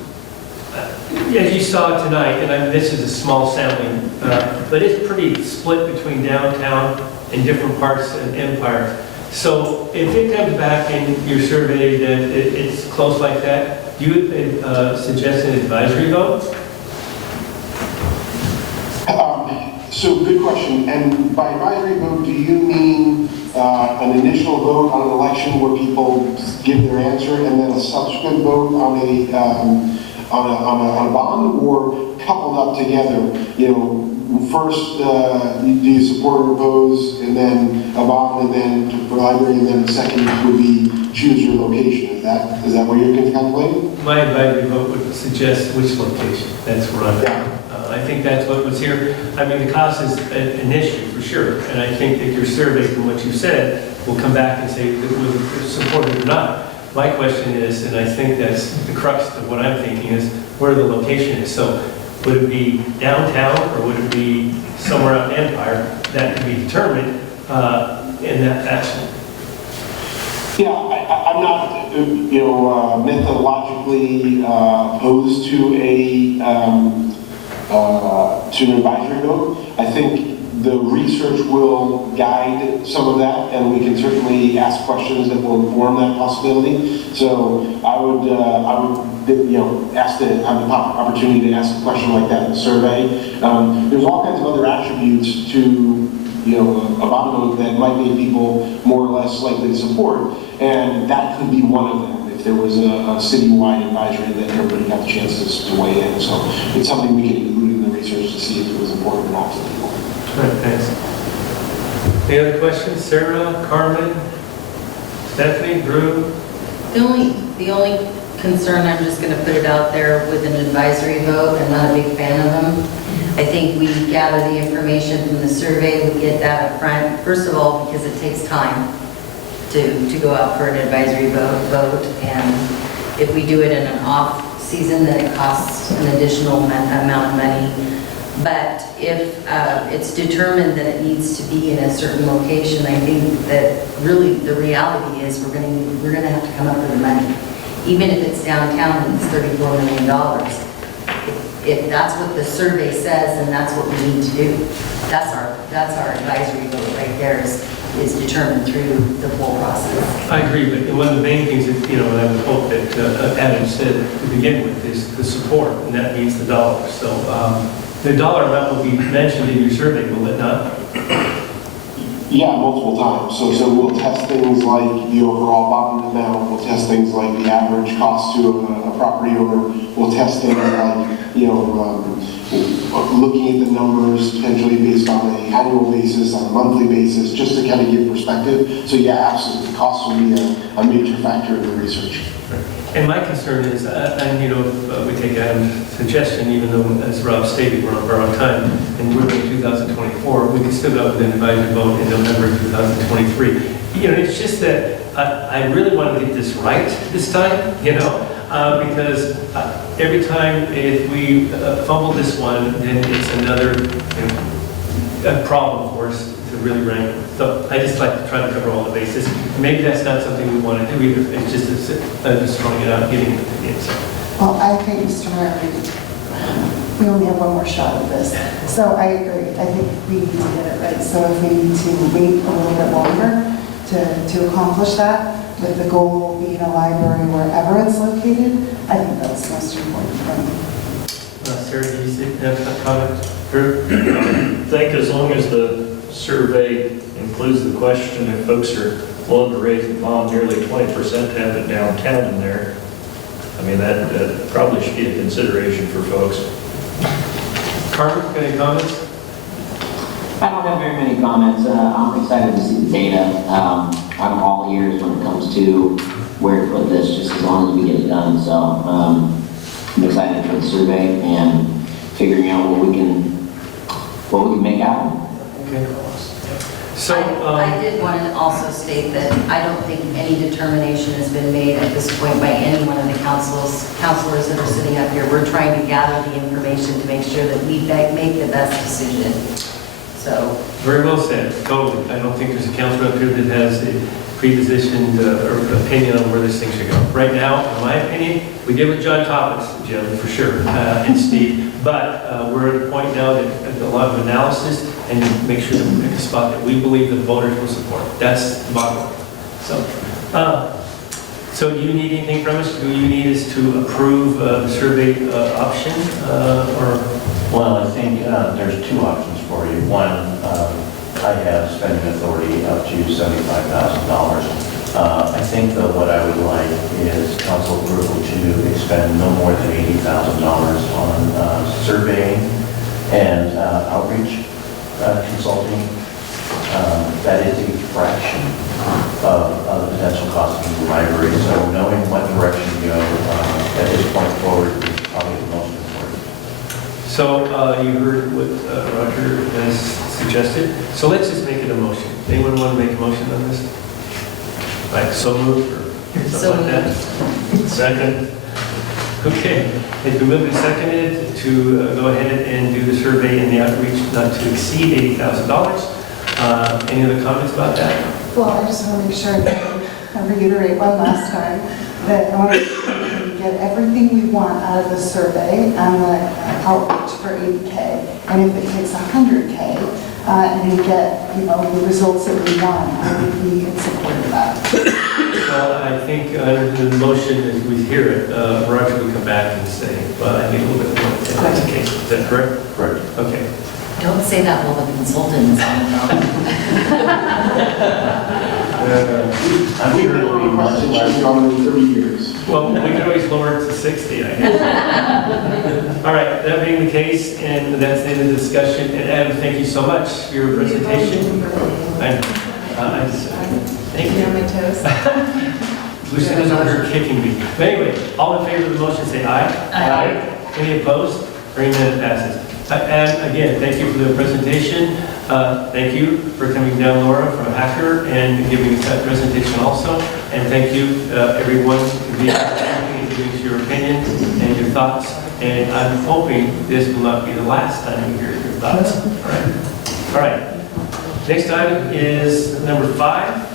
as you saw tonight, and this is a small sampling, but it's pretty split between downtown and different parts of Empire. So if it comes back in your survey that it's close like that, do you suggest an advisory vote? So good question. And by advisory vote, do you mean an initial vote on an election where people give their answer and then a subsequent vote on a bond, or coupled up together? First, do you support or oppose, and then a bond, and then for library, and then the second would be choose your location. Is that what you're contemplating? My advisory vote would suggest which location. That's where I'm at. I think that's what was here. I mean, the cost is an issue for sure, and I think that your survey, from what you said, will come back and say whether it's supported or not. My question is, and I think that's the crux of what I'm thinking, is where the location is. So would it be downtown, or would it be somewhere out in Empire? That could be determined in that fashion. Yeah, I'm not, methodologically opposed to an advisory vote. I think the research will guide some of that, and we can certainly ask questions that will inform that possibility. So I would ask to have the opportunity to ask a question like that in the survey. There's all kinds of other attributes to a bond vote that might make people more or less likely to support, and that could be one of them. If there was a citywide advisory that everybody got the chances to weigh in. So it's something we can include in the research to see if it was important or not to people. All right, thanks. Any other questions? Sarah, Carmen, Stephanie, Drew? The only concern, I'm just going to put it out there, with an advisory vote, I'm not a big fan of them. I think we gather the information from the survey, we get that up front. First of all, because it takes time to go out for an advisory vote, and if we do it in an off season, then it costs an additional amount of money. But if it's determined that it needs to be in a certain location, I think that really the reality is we're going to have to come up with the money. Even if it's downtown and it's $34 million, if that's what the survey says, then that's what we need to do. That's our advisory vote right there, is is determined through the full process. I agree, but one of the main things that, I would hope that Adam said to begin with is the support, and that means the dollar. So the dollar amount will be mentioned in your survey, will it not? Yeah, multiple times. So we'll test things like the overall bond amount, we'll test things like the average cost to a property owner, we'll test things like, looking at the numbers potentially based on an annual basis, on a monthly basis, just to kind of give perspective. So yeah, absolutely, cost will be a major factor in the research. And my concern is, if we take Adam's suggestion, even though, as Rob stated, we're on borrowed time, and we're in 2024, we could still go with an advisory vote in November 2023. It's just that I really want to get this right this time, because every time if we fumble this one, then it's another a problem for us to really rank. So I just like to try to cover all the bases. Maybe that's not something we want to do either. It's just just throwing it out and getting an opinion. So. Well, I think, Mr. Mayor, we only have one more shot at this. So I agree. I think we need to get it right. So if we need to wait a little bit longer to accomplish that, with the goal being a library wherever it's located, I think that's the most important thing. Sarah, do you have a comment? I think as long as the survey includes the question if folks are willing to raise the bond nearly 20% to have it downtown in there, I mean, that probably should be a consideration for folks. Carmen, any comments? I don't have very many comments. I'm excited to see the data. I'm all ears when it comes to where to put this, just as long as we get it done. So I'm excited for the survey and figuring out what we can make happen. Okay. So I did want to also state that I don't think any determination has been made at this point by any one of the counselors that are sitting up here. We're trying to gather the information to make sure that we make the best decision. So. Very well said, totally. I don't think there's a counselor up here that has a prepositioned or opinion on where this thing should go. Right now, in my opinion, we did with John Thomas, Jim, for sure, and Steve, but we're at a point now that a lot of analysis and make sure that we pick a spot that we believe the voters will support. That's the bottom line. So do you need anything from us? Do you need us to approve the survey option or? Well, I think there's two options for you. One, I have spending authority up to $75,000. I think though what I would like is council approval to expend no more than $80,000 on surveying and outreach consulting. That is a fraction of the potential cost of the library. So knowing what direction to go at this point forward is probably the most important. So you heard what Roger has suggested. So let's just make it a motion. Anyone want to make a motion on this? Like so moved or something like that? Second. Okay. It's been moved and seconded to go ahead and do the survey and the outreach not to exceed $80,000. Any other comments about that? Well, I just want to make sure that I reiterate one last time that I want to get everything we want out of the survey and the outreach for 80K. And if it takes 100K and we get, the results that we want, I would be in support of that. Well, I think the motion, as we hear it, Roger would come back and say, well, I need a little bit more if that's the case. Is that correct? Correct. Okay. Don't say that while the consultant is on the phone. I'm sure it'll be much less. On in 30 years. Well, we can always lower it to 60, I guess. All right, that being the case, and that's the end of the discussion. And Adam, thank you so much for your presentation. Thank you. On my toes. Luciana's over here kicking me. But anyway, all in favor of the motion, say aye. Aye. Any opposed? Hearing none, it passes. And again, thank you for the presentation. Thank you for coming down, Laura, from Hacker, and giving us that presentation also. And thank you, everyone, for being and giving us your opinions and your thoughts. And I'm hoping this will not be the last time you hear your thoughts. All right. Next item is number 5.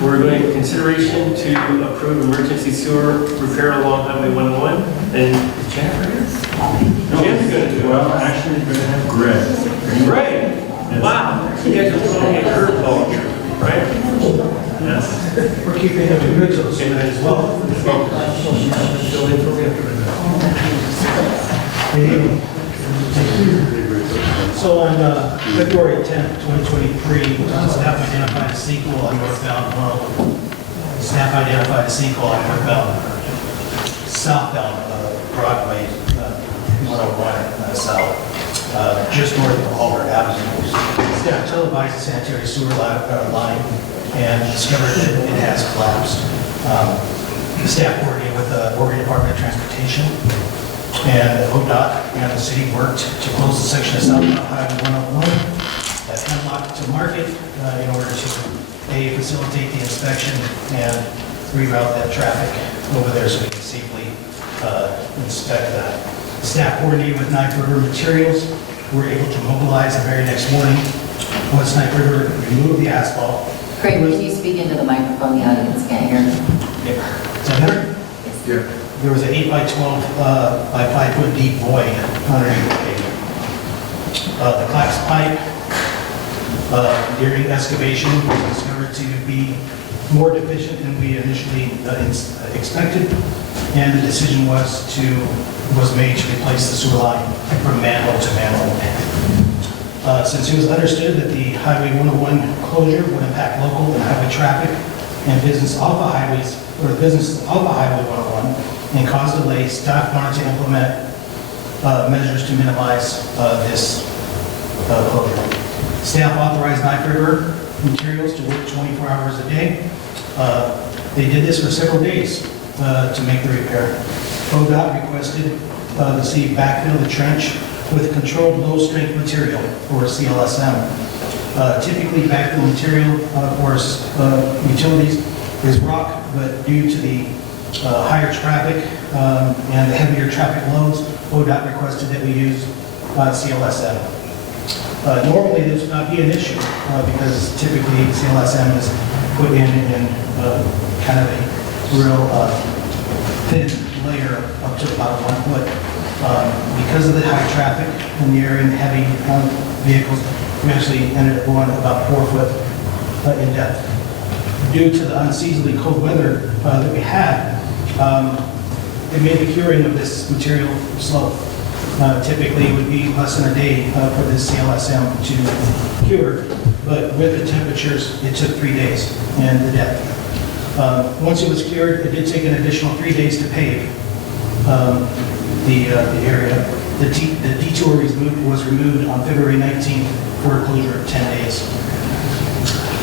We're going to consideration to approve emergency sewer repair along Highway 101. And is Jennifer here? No, Jim's going to do it. well, actually, we're going to have Greg. Great. Wow, you guys are throwing a curveball here, right? Yes. We're keeping it original tonight as well. So on February 10th, 2023, staff identified a sinkhole on northbound, southbound Broadway, 101 south, just north of Alder Avenue. Staff televised the sanitary sewer line and discovered that it has collapsed. The staff coordinated with the Oregon Department of Transportation, and ODOT and the city worked to close the section of southbound Highway 101 at Hemlock to Market in order to facilitate the inspection and reroute that traffic over there so we can safely inspect that. Staff coordinated with Knife River Materials. We were able to mobilize the very next morning. Once Knife River removed the asphalt. Craig, can you speak into the microphone? The audience can't hear. Is that better? Yeah. There was an 8 by 12 by 5 foot deep void underneath the pavement. The collapsed pipe during excavation was discovered to be more deficient than we initially expected, and the decision was made to replace the sewer line from manhole to manhole. Since it was understood that the Highway 101 closure would impact local and highway traffic and business off of highways, or businesses off of Highway 101, and cause delays, staff wanted to implement measures to minimize this closure. Staff authorized Knife River Materials to work 24 hours a day. They did this for several days to make the repair. ODOT requested the city backfill the trench with controlled low-strength material, or CLSM. Typically, backfill material for utilities is rock, but due to the higher traffic and the heavier traffic loads, ODOT requested that we use CLSM. Normally, this would not be an issue because typically CLSM is put in kind of a real thin layer up to about 1 foot. Because of the high traffic in the area and heavy vehicles, we actually ended up going about 4 foot in depth. Due to the unseasonably cold weather that we had, it made the curing of this material slow. Typically, it would be less than a day for this CLSM to cure, but with the temperatures, it took 3 days and the depth. Once it was cured, it did take an additional 3 days to pave the area. The detour was removed on February 19th for a closure of 10 days.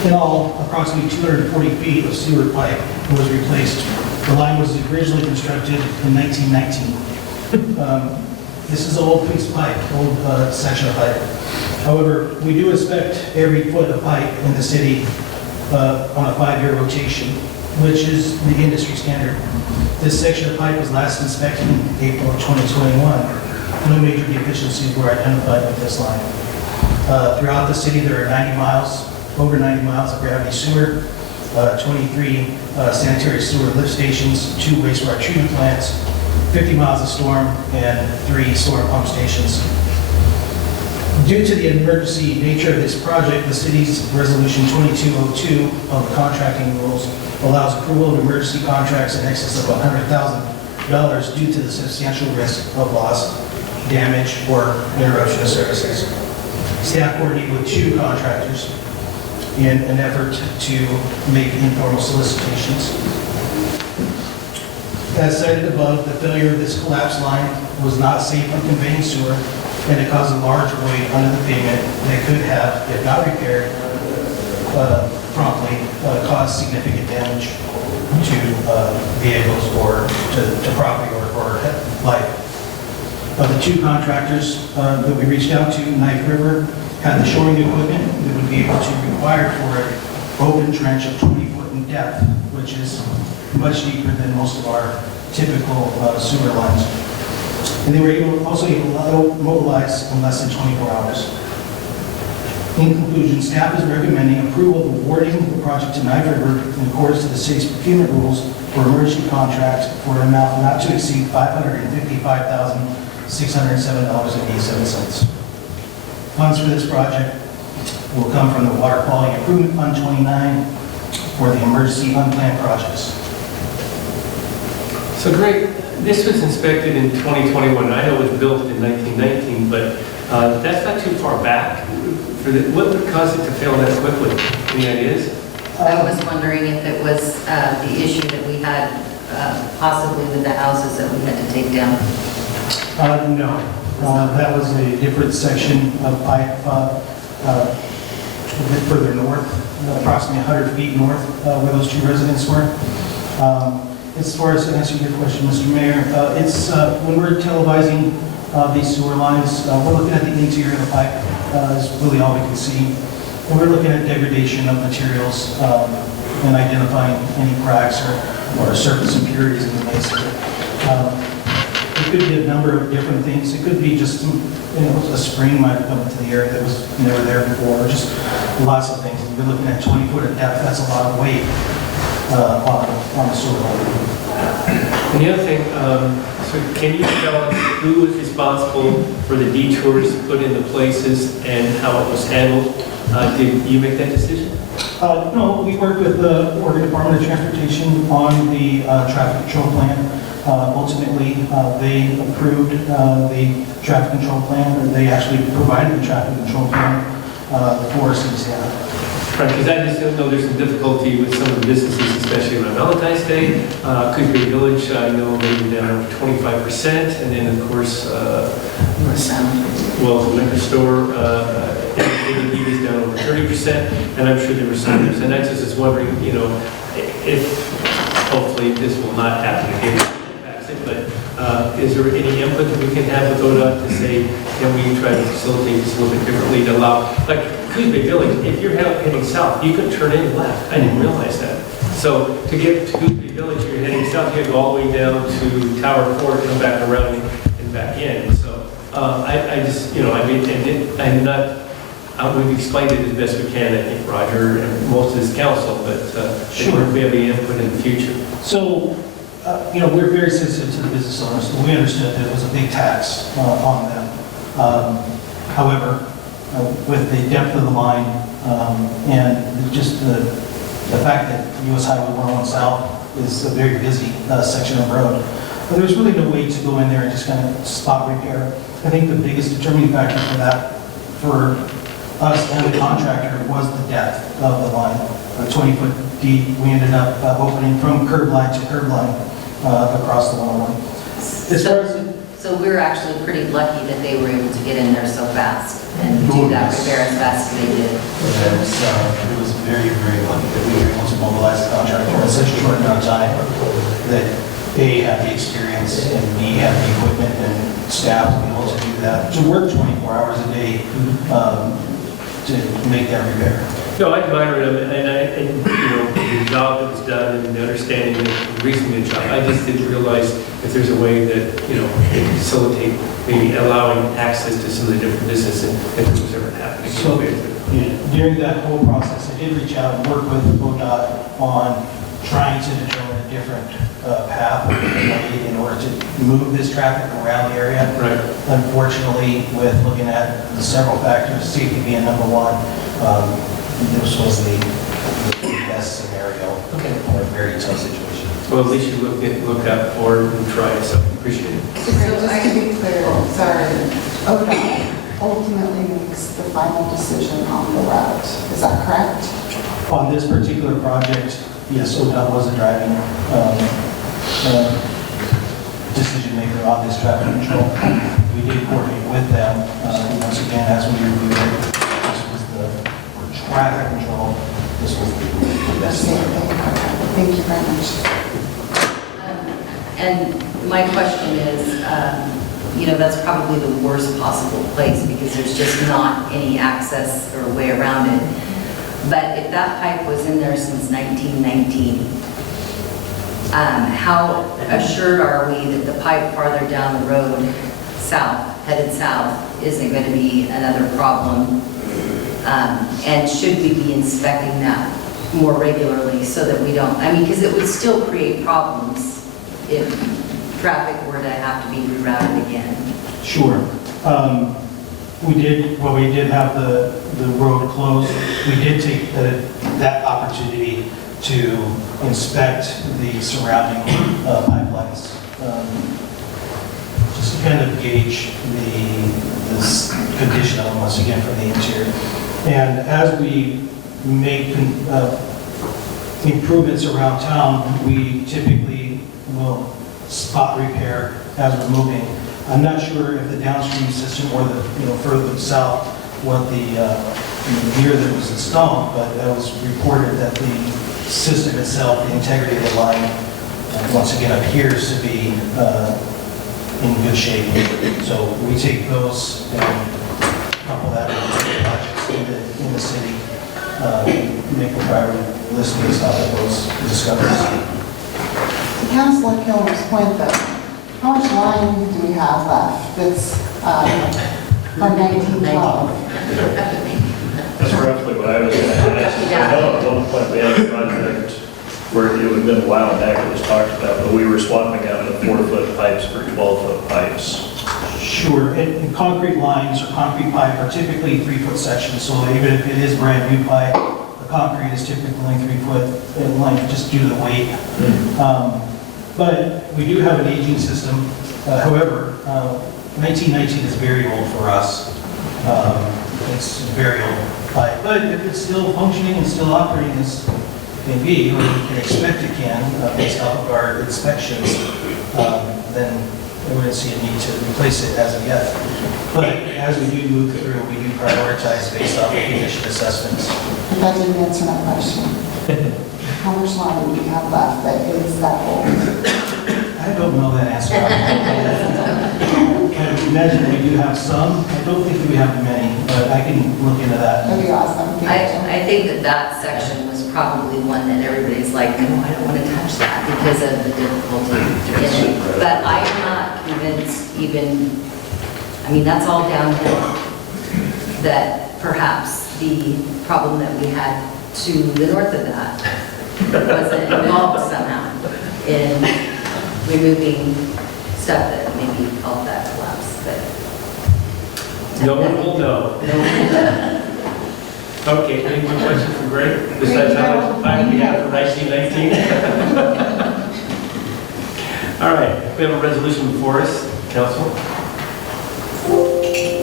In all, approximately 240 feet of sewer pipe was replaced. The line was originally constructed in 1919. This is an old piece of pipe, old section of pipe. However, we do inspect every foot of pipe in the city on a 5-year rotation, which is the industry standard. This section of pipe was last inspected in April of 2021. No major deficiencies were identified with this line. Throughout the city, there are over 90 miles of gravity sewer, 23 sanitary sewer lift stations, 2 wastewater treatment plants, 50 miles of storm, and 3 storm pump stations. Due to the emergency nature of this project, the city's Resolution 2202 of the contracting rules allows approval of emergency contracts in excess of $100,000 due to the substantial risk of loss, damage, or interruption of services. Staff coordinated with 2 contractors in an effort to make informal solicitations. As cited above, the failure of this collapsed line was not safe for conveying sewer, and it caused a large void under the pavement that could have, if not repaired promptly, caused significant damage to vehicles or to property or life. Of the 2 contractors that we reached out to, Knife River had the shoring equipment that would be able to require for an open trench of 20 foot in depth, which is much deeper than most of our typical sewer lines. And they were also able to mobilize in less than 24 hours. In conclusion, staff is recommending approval of awarding the project to Knife River in accordance to the city's procurement rules for emergency contract for an amount not to exceed $555,607.87. Funds for this project will come from the Water Quality Improvement Fund 29 for the emergency unplanned projects. So Greg, this was inspected in 2021. I know it was built in 1919, but that's not too far back. What would cause it to fail that quickly? Any ideas? I was wondering if it was the issue that we had possibly with the houses that we had to take down. No, that was a different section of pipe a bit further north, approximately 100 feet north where those two residents were. As far as to answer your question, Mr. Mayor, it's when we're televising these sewer lines, we're looking at the interior of the pipe is really all we can see. And we're looking at degradation of materials and identifying any cracks or surface impurities in the base of it. It could be a number of different things. It could be just a spring might have come into the area that was never there before, or just lots of things. We're looking at 20 foot of depth. That's a lot of weight on the sewer line. And the other thing, so can you tell us who was responsible for the detours put into places and how it was handled? Did you make that decision? No, we worked with the Oregon Department of Transportation on the traffic control plan. Ultimately, they approved the traffic control plan, or they actually provided the traffic control plan for us in Seattle. Right, because I just know there's some difficulty with some of the businesses, especially around Valentine's Day. Coos Bay Village, I know they were down over 25%, and then of course, well, the liquor store, he was down over 30%, and I'm sure there were some others. And I just was wondering, if hopefully this will not happen again. But is there any input that we can have with ODOT to say, can we try to facilitate this a little bit differently to allow, like Coos Bay Village, if you're heading south, you can turn in left. I didn't realize that. So to get to Coos Bay Village, you're heading south, you have to go all the way down to Tower Court, come back around and back in. So I just, I'm not, we've explained it as best we can, I think, Roger, and most of this council, but sure, if we have any input in the future. So, we're very sensitive to the business owners. We understood that it was a big tax on them. However, with the depth of the line and just the fact that US Highway 101 South is a very busy section of road, but there's really no way to go in there and just kind of spot repair. I think the biggest determining factor for that, for us and the contractor, was the depth of the line. 20 foot deep, we ended up opening from curb line to curb line across the 101. So we're actually pretty lucky that they were able to get in there so fast and do that repair as fast as they did. It was very, very lucky that we were able to mobilize the contractor in such a short amount of time, that they had the experience and we had the equipment and staff to be able to do that, to work 24 hours a day to make that repair. No, I admire them, and the job that was done and the understanding and the reason the job. I just didn't realize if there's a way that, they can facilitate maybe allowing access to some of the different businesses if it was ever happening. So, during that whole process, I did reach out and work with ODOT on trying to determine a different path in order to move this traffic around the area. Right. Unfortunately, with looking at the several factors, safety being number one, this was the best scenario in a very tough situation. Well, at least you looked out for it and tried, so appreciate it. So just to be clear, sorry, ODOT ultimately makes the final decision on the route. Is that correct? On this particular project, yes, ODOT was the driving decision maker on this traffic control. We did coordinate with them. Once again, as we reviewed it, this was for traffic control. This was the best thing. Thank you very much. And my question is, that's probably the worst possible place because there's just not any access or way around it. But if that pipe was in there since 1919, how assured are we that the pipe farther down the road, headed south, isn't going to be another problem? And should we be inspecting that more regularly so that we don't, because it would still create problems if traffic were to have to be rerouted again. Sure. We did have the road closed, we did take that opportunity to inspect the surrounding pipelines, just to kind of gauge this condition of them once again from the interior. And as we make improvements around town, we typically will spot repair as we're moving. I'm not sure if the downstream system or the, further south, what the year that it was installed, but it was reported that the system itself, the integrity of the line, once again appears to be in good shape. So we take those and couple that with projects in the city, make a priority list based off of those discoveries. To Councilor Kilmer's point though, how much line do we have left that's from 1912? That's roughly what I was going to ask. I know at one point we had a project where it would have been a while back it was talked about, but we were swapping out the 4-foot pipes for 12-foot pipes. Sure, and concrete lines or concrete pipe are typically 3-foot sections, so even if it is brand new pipe, the concrete is typically 3-foot in length just due to the weight. But we do have an aging system. However, 1919 is very old for us. It's very old pipe, but if it's still functioning and still operating as may be, or we can expect it can, based off of our inspections, then I wouldn't see a need to replace it as of yet. But as we do move through, we do prioritize based off of condition assessments. But that didn't answer my question. How much line do we have left that is that old? I don't know that answer. I imagine we do have some. I don't think we have many, but I can look into that. That'd be awesome. I think that section was probably one that everybody's like, no, I don't want to touch that because of the difficulty in it. But I'm not convinced even, I mean, that's all downhill, that perhaps the problem that we had to the north of that wasn't involved somehow in removing stuff that maybe caused that collapse, but. No one will know. Okay, any more questions for Greg? Besides how much time we have for 1919? All right, we have a resolution before us, Council.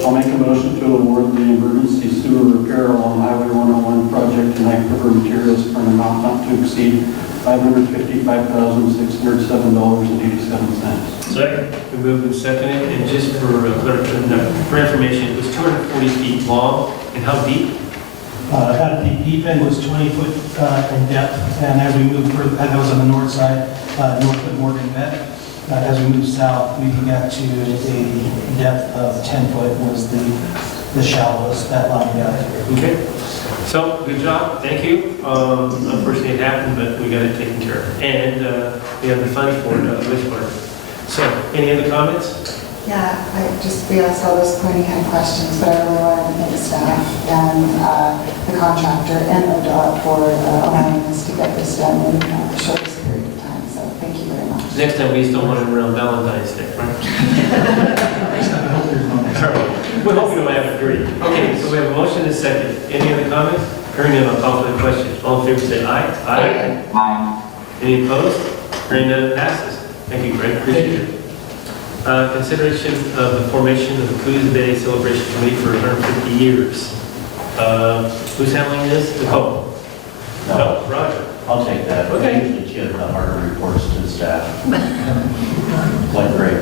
I'll make a motion to award the emergency sewer repair along Highway 101 project to Knife River Materials for an amount not to exceed $555,607.87. Second. We moved and seconded, and just for information, it was 240 feet long, and how deep? At the deep end was 20 foot in depth, and as we moved further, that was on the north side, north of Morgan Met. As we moved south, we got to a depth of 10 foot was the shallowest that line got. Okay, so good job, thank you. Unfortunately it happened, but we got it taken care of. And we have the funds for it, wastewater. So, any other comments? Yeah, we asked all those pointy head questions, but I really wanted to thank staff and the contractor and ODOT for allowing us to get this done in the shortest period of time. So thank you very much. Next time we just don't want it around Valentine's Day, right? All right, we hope we don't have to agree. Okay, so we have a motion and a second. Any other comments? Hearing none, I'll call for the question. All in favor say aye. Aye. Aye. Any opposed? Hearing none, passes. Thank you, Greg, appreciate it. Consideration of the formation of the Coos Day Celebration Committee for 150 years. Who's handling this? Nicole? No, Roger. I'll take that. Okay. Usually Chip Harder reports to the staff. Like great.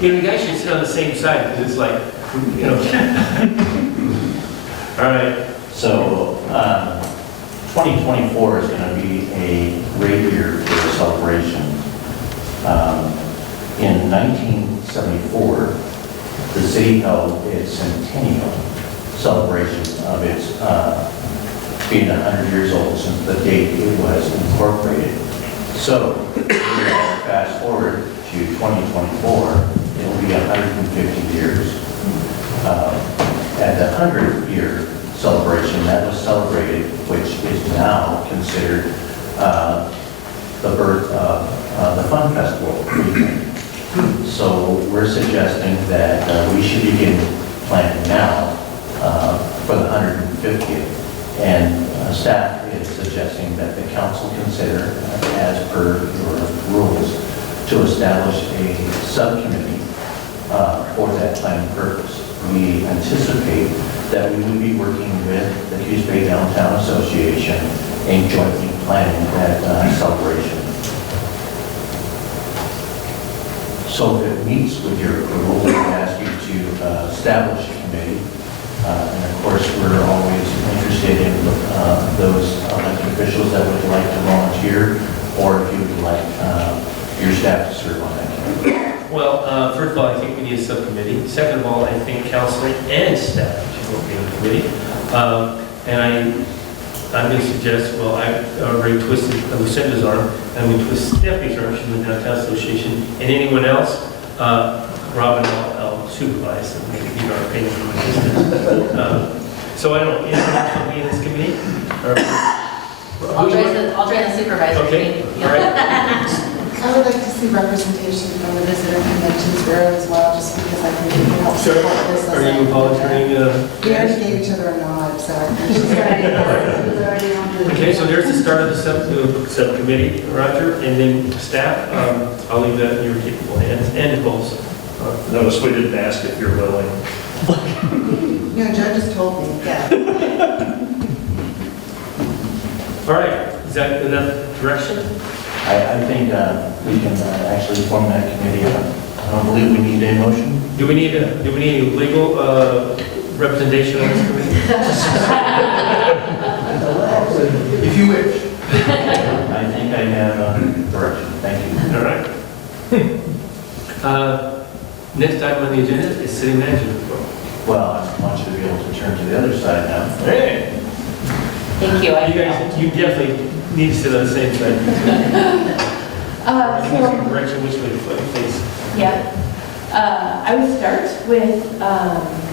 You know, you guys should sit on the same side, because it's like, you know. All right. So, 2024 is going to be a great year for the celebration. In 1974, the city held its centennial celebration of its being 100 years old since the date it was incorporated. So, fast forward to 2024, it will be 150 years. At the 100-year celebration, that was celebrated, which is now considered the birth of the Fun Festival weekend. So we're suggesting that we should begin planning now for the 150th 150th. And staff is suggesting that the council consider, as per your rules, to establish a subcommittee for that planned purpose. We anticipate that we will be working with the Coos Bay Downtown Association in jointly planning that celebration. So if it meets with your approval, we ask you to establish a committee. And of course, we're always interested in those elected officials that would like to volunteer, or if you would like your staff to serve on that committee. Well, first of all, I think we need a subcommittee. Second of all, I think council and staff should both be on the committee. And I'm going to suggest, well, I already twisted Lucinda's arm, and I'm going to twist Stephanie's arm, she's in the Downtown Association, and anyone else, Robin, I'll supervise and maybe give our opinion from a distance. So I don't, anyone else want to be in this committee? I'll join the supervisory Okay, committee. all right. I would like to see representation from the Visitor Conventions Bureau as well, just because I think it can help So, support business. are you volunteering? We already gave each other a nod, so. Okay, so there's the start of the subcommittee, Roger, and then staff, I'll leave that in your capable hands, and Nicole's. Notice we didn't ask if you're willing. No, Joe just told me, yeah. All right, is that enough direction? I think we can actually form that committee. I don't believe we need a motion. Do we need legal representation on this committee? If you wish. I think I have direction. Thank you. All right. Next item on the agenda is city manager report. Well, I want you to be able to turn to the other side now. Hey. Thank you. You guys, you definitely need to sit on the same side. So, Direction which way to flip, please. yeah. I would start with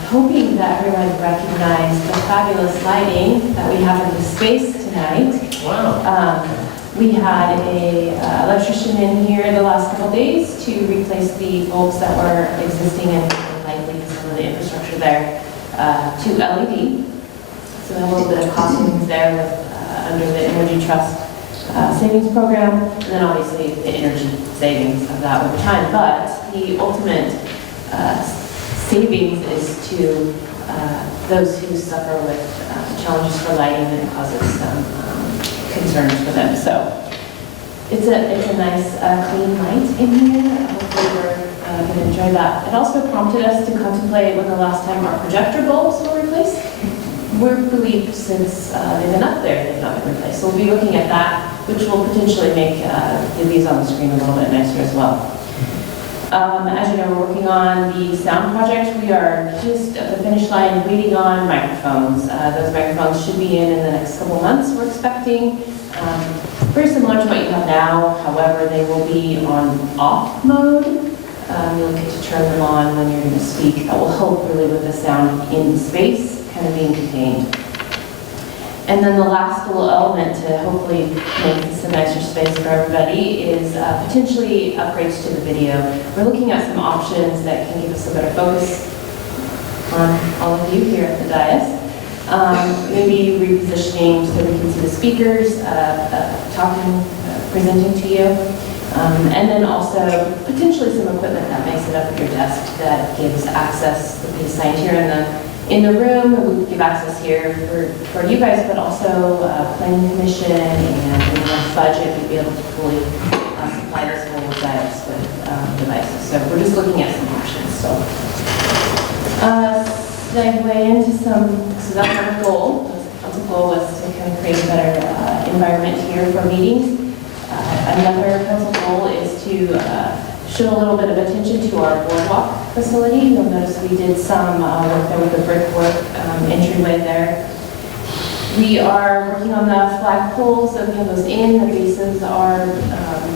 hoping that everyone recognized the fabulous lighting that we have in the space tonight. Wow. We had a electrician in here the last couple days to replace the bulbs that were existing and likely some of the infrastructure there to LED. So we have a little bit of cost savings there with, under the Energy Trust savings program, and then obviously the energy savings of that over time. But the ultimate savings is to those who suffer with challenges for lighting that causes some concerns for them. So it's a nice clean light in here. Hopefully we're going to enjoy that. It also prompted us to contemplate when the last time our projector bulbs were replaced. We believe since they've been up there, they've not been replaced. So we'll be looking at that, which will potentially make these on the screen a little bit nicer as well. As you know, we're working on the sound project. We are just at the finish line waiting on microphones. Those microphones should be in the next couple months, we're expecting. Very similar to what you have now, however, they will be on off mode. You'll get to turn them on when you're going to speak. That will help really with the sound in space, kind of being contained. And then the last little element to hopefully make this a nicer space for everybody is potentially upgrades to the video. We're looking at some options that can give us a better focus on all of you here at the dais. Maybe repositioning so we can see the speakers talking, presenting to you. And then also potentially some equipment that makes it up at your desk that gives access, that be assigned here in the room. We give access here for you guys, but also planning commission and in the budget, we'd be able to fully supply this whole diets with devices. So we're just looking at some options. So segue into so that's our goal. The council goal was to kind of create a better environment here for meetings. Another council goal is to show a little bit of attention to our boardwalk facility. You'll notice we did some work there with the brickwork entryway there. We are working on the flagpoles, so we have those in. The bases are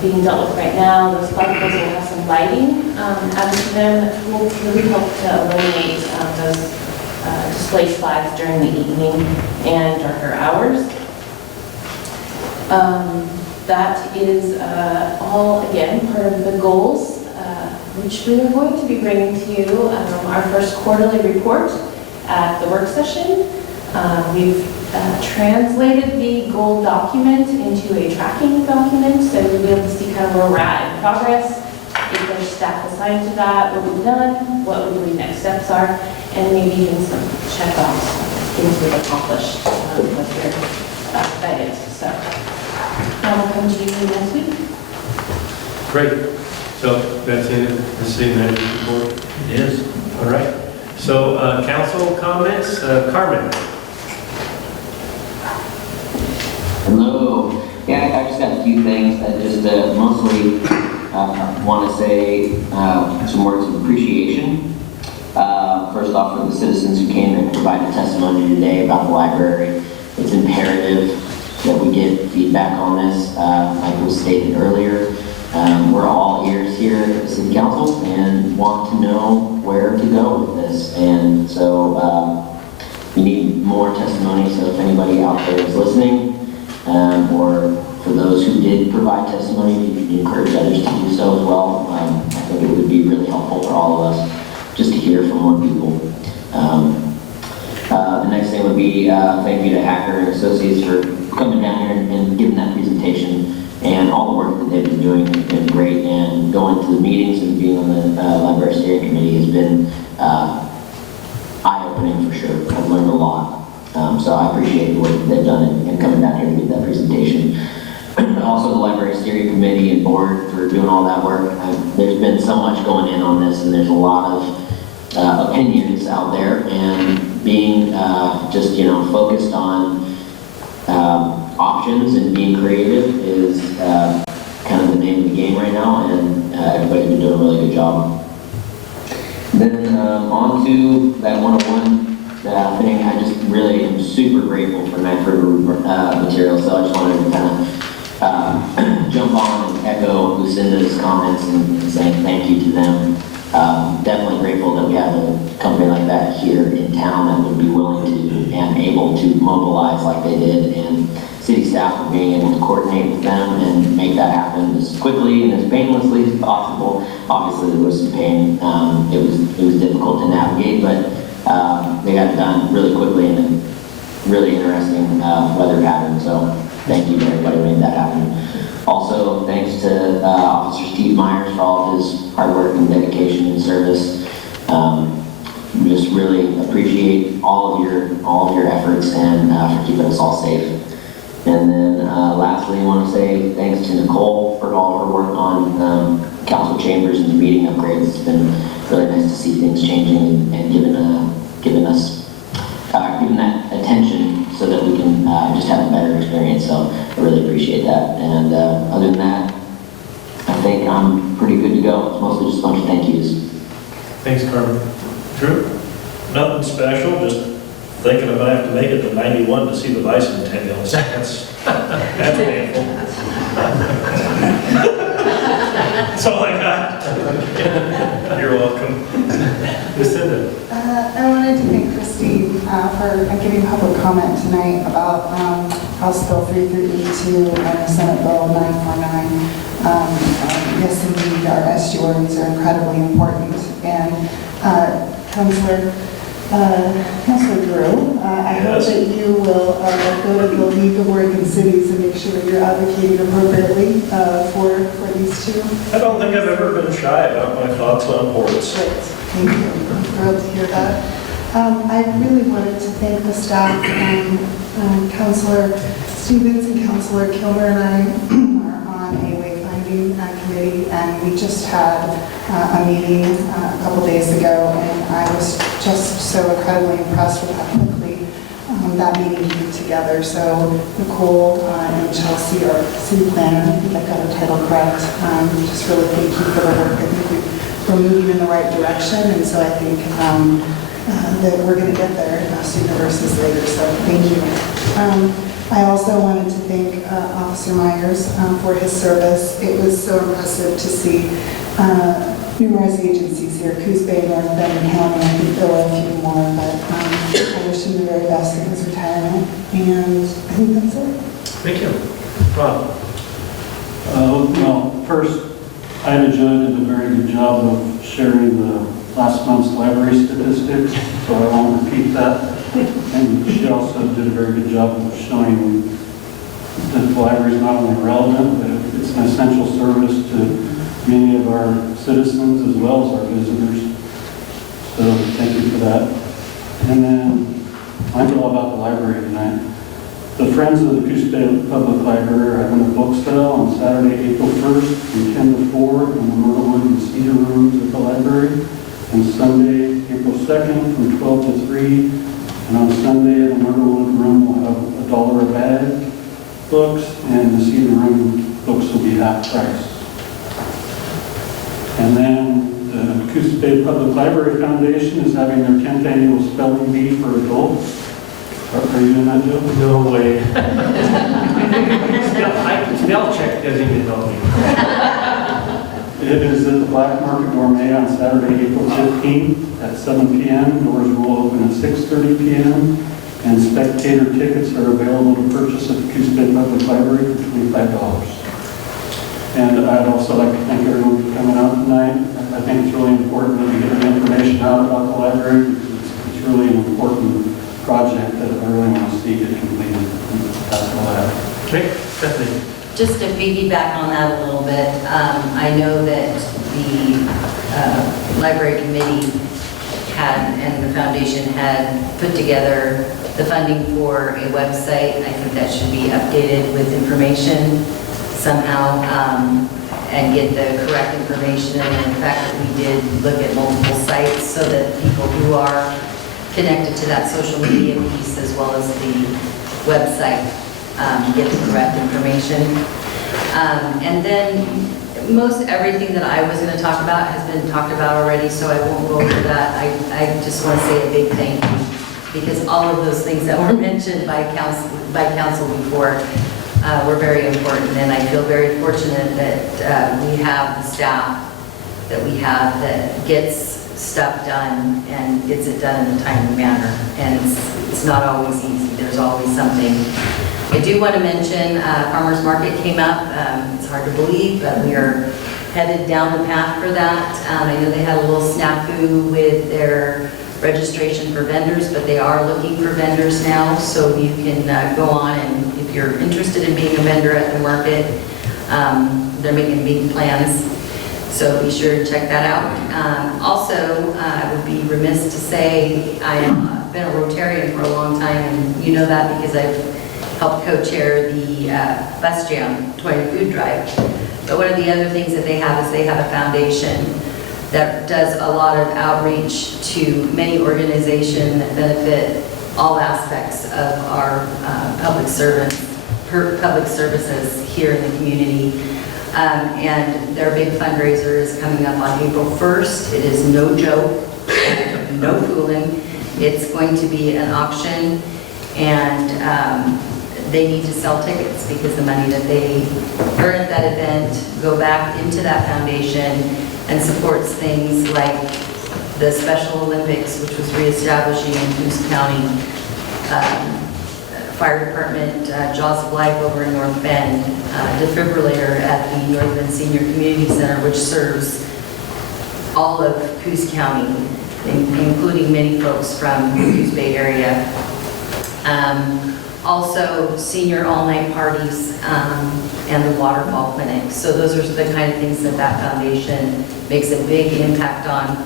being dealt with right now. Those flagpoles will have some lighting added to them that will really help to eliminate those displaced flags during the evening and darker hours. That is all, again, part of the goals, which we are going to be bringing to you our first quarterly report at the work session. We've translated the goal document into a tracking document, so you'll be able to see kind of where we're at in progress, if there's staff assigned to that, what we've done, what we believe next steps are, and maybe even some check-offs, things we've accomplished with your guidance. So I'll come to you next week. Great. So that's it, the city manager's report? It is. All right. So council comments, Carmen? Hello. Yeah, I just got a few things. I just mostly want to say some words of appreciation. First off, for the citizens who came and provided testimony today about the library. It's imperative that we get feedback on this. Like was stated earlier, we're all ears here at the City Council and want to know where to go with this. And so we need more testimony. So if anybody out there is listening, or for those who did provide testimony, you encourage others to do so as well. I think it would be really helpful for all of us just to hear from more people. The next thing would be thank you to Hacker and Associates for coming down here and giving that presentation, and all the work that they've been doing has been great, and going to the meetings and being on the Library Steering Committee has been eye-opening for sure. I've learned a lot. So I appreciate the work that they've done and coming down here to give that presentation. Also the Library Steering Committee and Board for doing all that work. There's been so much going in on this, and there's a lot of opinions out there, and being just, focused on options and being creative is kind of the name of the game right now, and everybody's been doing a really good job. Then on to that 101 thing, I just really am super grateful for Knife River material, so I just wanted to kind of jump on and echo Lucinda's comments and saying thank you to them. Definitely grateful that we have a company like that here in town that would be willing to and able to mobilize like they did, and city staff for being able to coordinate with them and make that happen as quickly and as painlessly as possible. Obviously there was some pain. It was difficult to navigate, but they got it done really quickly in a really interesting weather pattern. So thank you to everybody who made that happen. Also, thanks to Officer Steve Myers for all of his hard work and dedication and service. We just really appreciate all of your efforts and for keeping us all safe. And then lastly, I want to say thanks to Nicole for all of her work on council chambers and the meeting upgrades. It's been really nice to see things changing and giving that attention so that we can just have a better experience. So I really appreciate that. And other than that, I think I'm pretty good to go. It's mostly just a bunch of thank yous. Thanks, Carmen. Drew? Nothing special, just thinking I might have to make it to 91 to see the bicentennial. That's painful. That's all I got. You're welcome. Lucinda? I wanted to thank Christine for giving public comment tonight about House Bill 3382 and Senate Bill 949. Yes, indeed, our estuaries are incredibly important. And Councilor Drew, I hope that you will go to the League of Oregon Cities and make sure that you're advocating appropriately for these two. I don't think I've ever been shy about my thoughts on ports. Great, thank you. I'm thrilled to hear that. I really wanted to thank the staff, Councilor Stevens and Councilor Kilmer and I are on a wayfinding committee, and we just had a meeting a couple days ago, and I was just so incredibly impressed with how quickly that meeting came together. So Nicole and Chelsea, our city planner, I think I got her title correct, just really thank you for the work. I think we're moving in the right direction, and so I think that we're going to get there sooner versus later, so thank you. I also wanted to thank Officer Myers for his service. It was so impressive to see numerous agencies here, Coos Bay, North Bend, and County. I think there were a few more, but I wish him the very best in his retirement, and I think that's it. Thank you. Rob? Well, first, Ida Judd did a very good job of sharing the last month's library statistics, so I won't repeat that. And she also did a very good job of showing that the library is not only relevant, but it's an essential service to many of our citizens as well as our visitors. So thank you for that. And then I'm all about the library tonight. The Friends of the Coos Bay Public Library are having a book sale on Saturday, April 1st from 10 to 4 in the Myrtlewood and Cedar rooms at the library, and Sunday, April 2nd from 12 to 3. And on Sunday, the Myrtlewood room will have $1 a bag books, and the Cedar room books will be half price. And then the Coos Bay Public Library Foundation is having their 10th annual spelling bee for adults. Are you in that, Joe? No way. Spell check doesn't even help me. It is at the Black Market Gourmet on Saturday, April 15th at 7 p.m. Doors will open at 6:30 p.m. And spectator tickets are available to purchase at the Coos Bay Public Library for $25. And I'd also like to thank everyone for coming out tonight. I think it's really important that we get the information out about the library, because it's really an important project that I really want to see get completed. That's all I have. Okay, Stephanie. Just to piggyback on that a little bit, I know that the library committee and the foundation had put together the funding for a website. I think that should be updated with information somehow, and get the correct information. And in fact, we did look at multiple sites so that people who are connected to that social media piece as well as the website get the correct information. And then most everything that I was going to talk about has been talked about already, so I won't go over that. I just want to say a big thank you, because all of those things that were mentioned by council before were very important, and I feel very fortunate that we have the staff that we have that gets stuff done and gets it done in a timely manner. And it's not always easy. There's always something. I do want to mention Farmers Market came up. It's hard to believe, but we are headed down the path for that. I know they had a little snafu with their registration for vendors, but they are looking for vendors now. So you can go on, and if you're interested in being a vendor at the market, they're making big plans. So be sure to check that out. Also, I would be remiss to say I've been a Rotarian for a long time, and you know that because I've helped co-chair the Bus Jam Toy Food Drive. But one of the other things that they have is they have a foundation that does a lot of outreach to many organizations that benefit all aspects of our public services here in the community. And their big fundraiser is coming up on April 1st. It is no joke, no fooling. It's going to be an auction, and they need to sell tickets because the money that they earn at that event go back into that foundation and supports things like the Special Olympics, which was reestablishing in Coos County, Fire Department, Jaws of Life over in North Bend, defibrillator at the North Bend Senior Community Center, which serves all of Coos County, including many folks from the Coos Bay area. Also, senior all-night parties and the waterfall clinic. So those are the kind of things that that foundation makes a big impact on.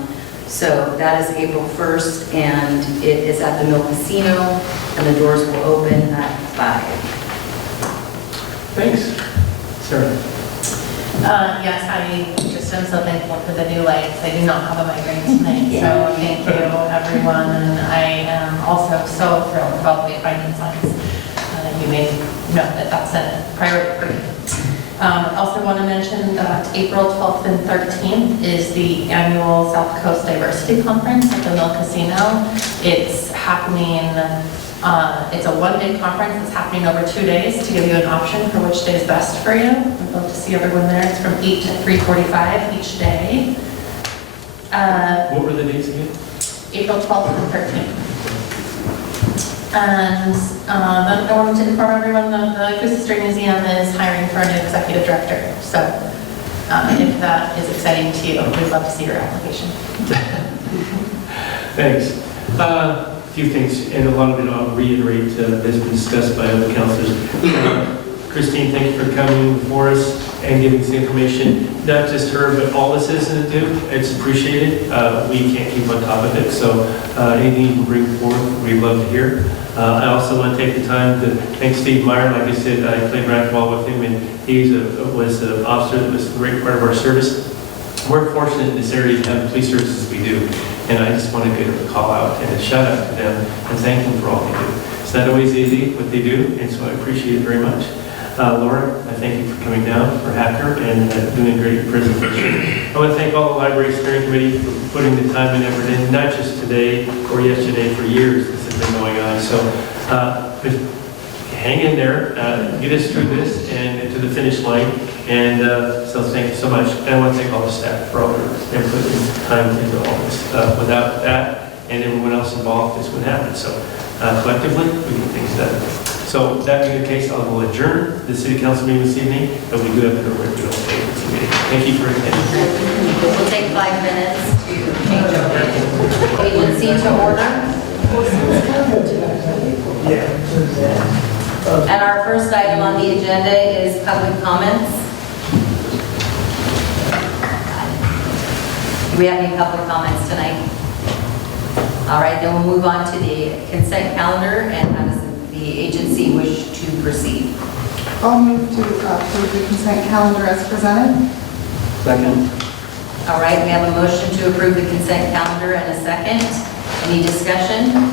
So that is April 1st, and it is at the Mill Casino, and the doors will open at 5. Thanks. Sarah. Yes, I just am so thankful for the new lights. I do not have a migraine tonight, so thank you, everyone. And I am also so thrilled about the wayfinding signs. You may note that that's a priority for me. I also want to mention that April 12th and 13th is the annual South Coast Diversity Conference at the Mill Casino. It's happening, it's a one-day conference. It's happening over 2 days to give you an option for which day is best for you. I'd love to see everyone there. It's from 8 to 3:45 each day. What were the dates again? April 12th and 13th. And then I wanted to inform everyone that the Coos History Museum is hiring for a new executive director. So if that is exciting to you, we'd love to see your application. Thanks. few things, and a lot of it I'll reiterate has been discussed by other councilors. Christine, thank you for coming before us and giving us the information. Not just her, but all the citizens do. It's appreciated. We can't keep on top of it, so anything you can bring forth, we'd love to hear. I also want to take the time to thank Steve Meyer. Like I said, I played racquetball with him, and he was an officer that was a great part of our service. We're fortunate in this area to have the police services we do, and I just want to give a call out and a shout out to them and thank them for all they do. It's not always easy what they do, and so I appreciate it very much. Laura, I thank you for coming down for Hacker and doing a great presentation. I want to thank all the library steering committee for putting the time and effort in, not just today or yesterday, for years this has been going on. So hang in there, get us through this and to the finish line. And so thank you so much. And I want to thank all the staff for all their input and time into all this. Without that and everyone else involved, this wouldn't happen. So collectively, we get things done. So that being the case, I will adjourn the city council meeting this evening, but we do have a regular statement meeting. Thank you for attending. We'll take 5 minutes to change over agency to order. And our first item on the agenda is public comments. Do we have any public comments tonight? All right, then we'll move on to the consent calendar, and how does the agency wish to proceed? I'll move to approve the consent calendar as presented. Second. All right, we have a motion to approve the consent calendar and a second. Any discussion?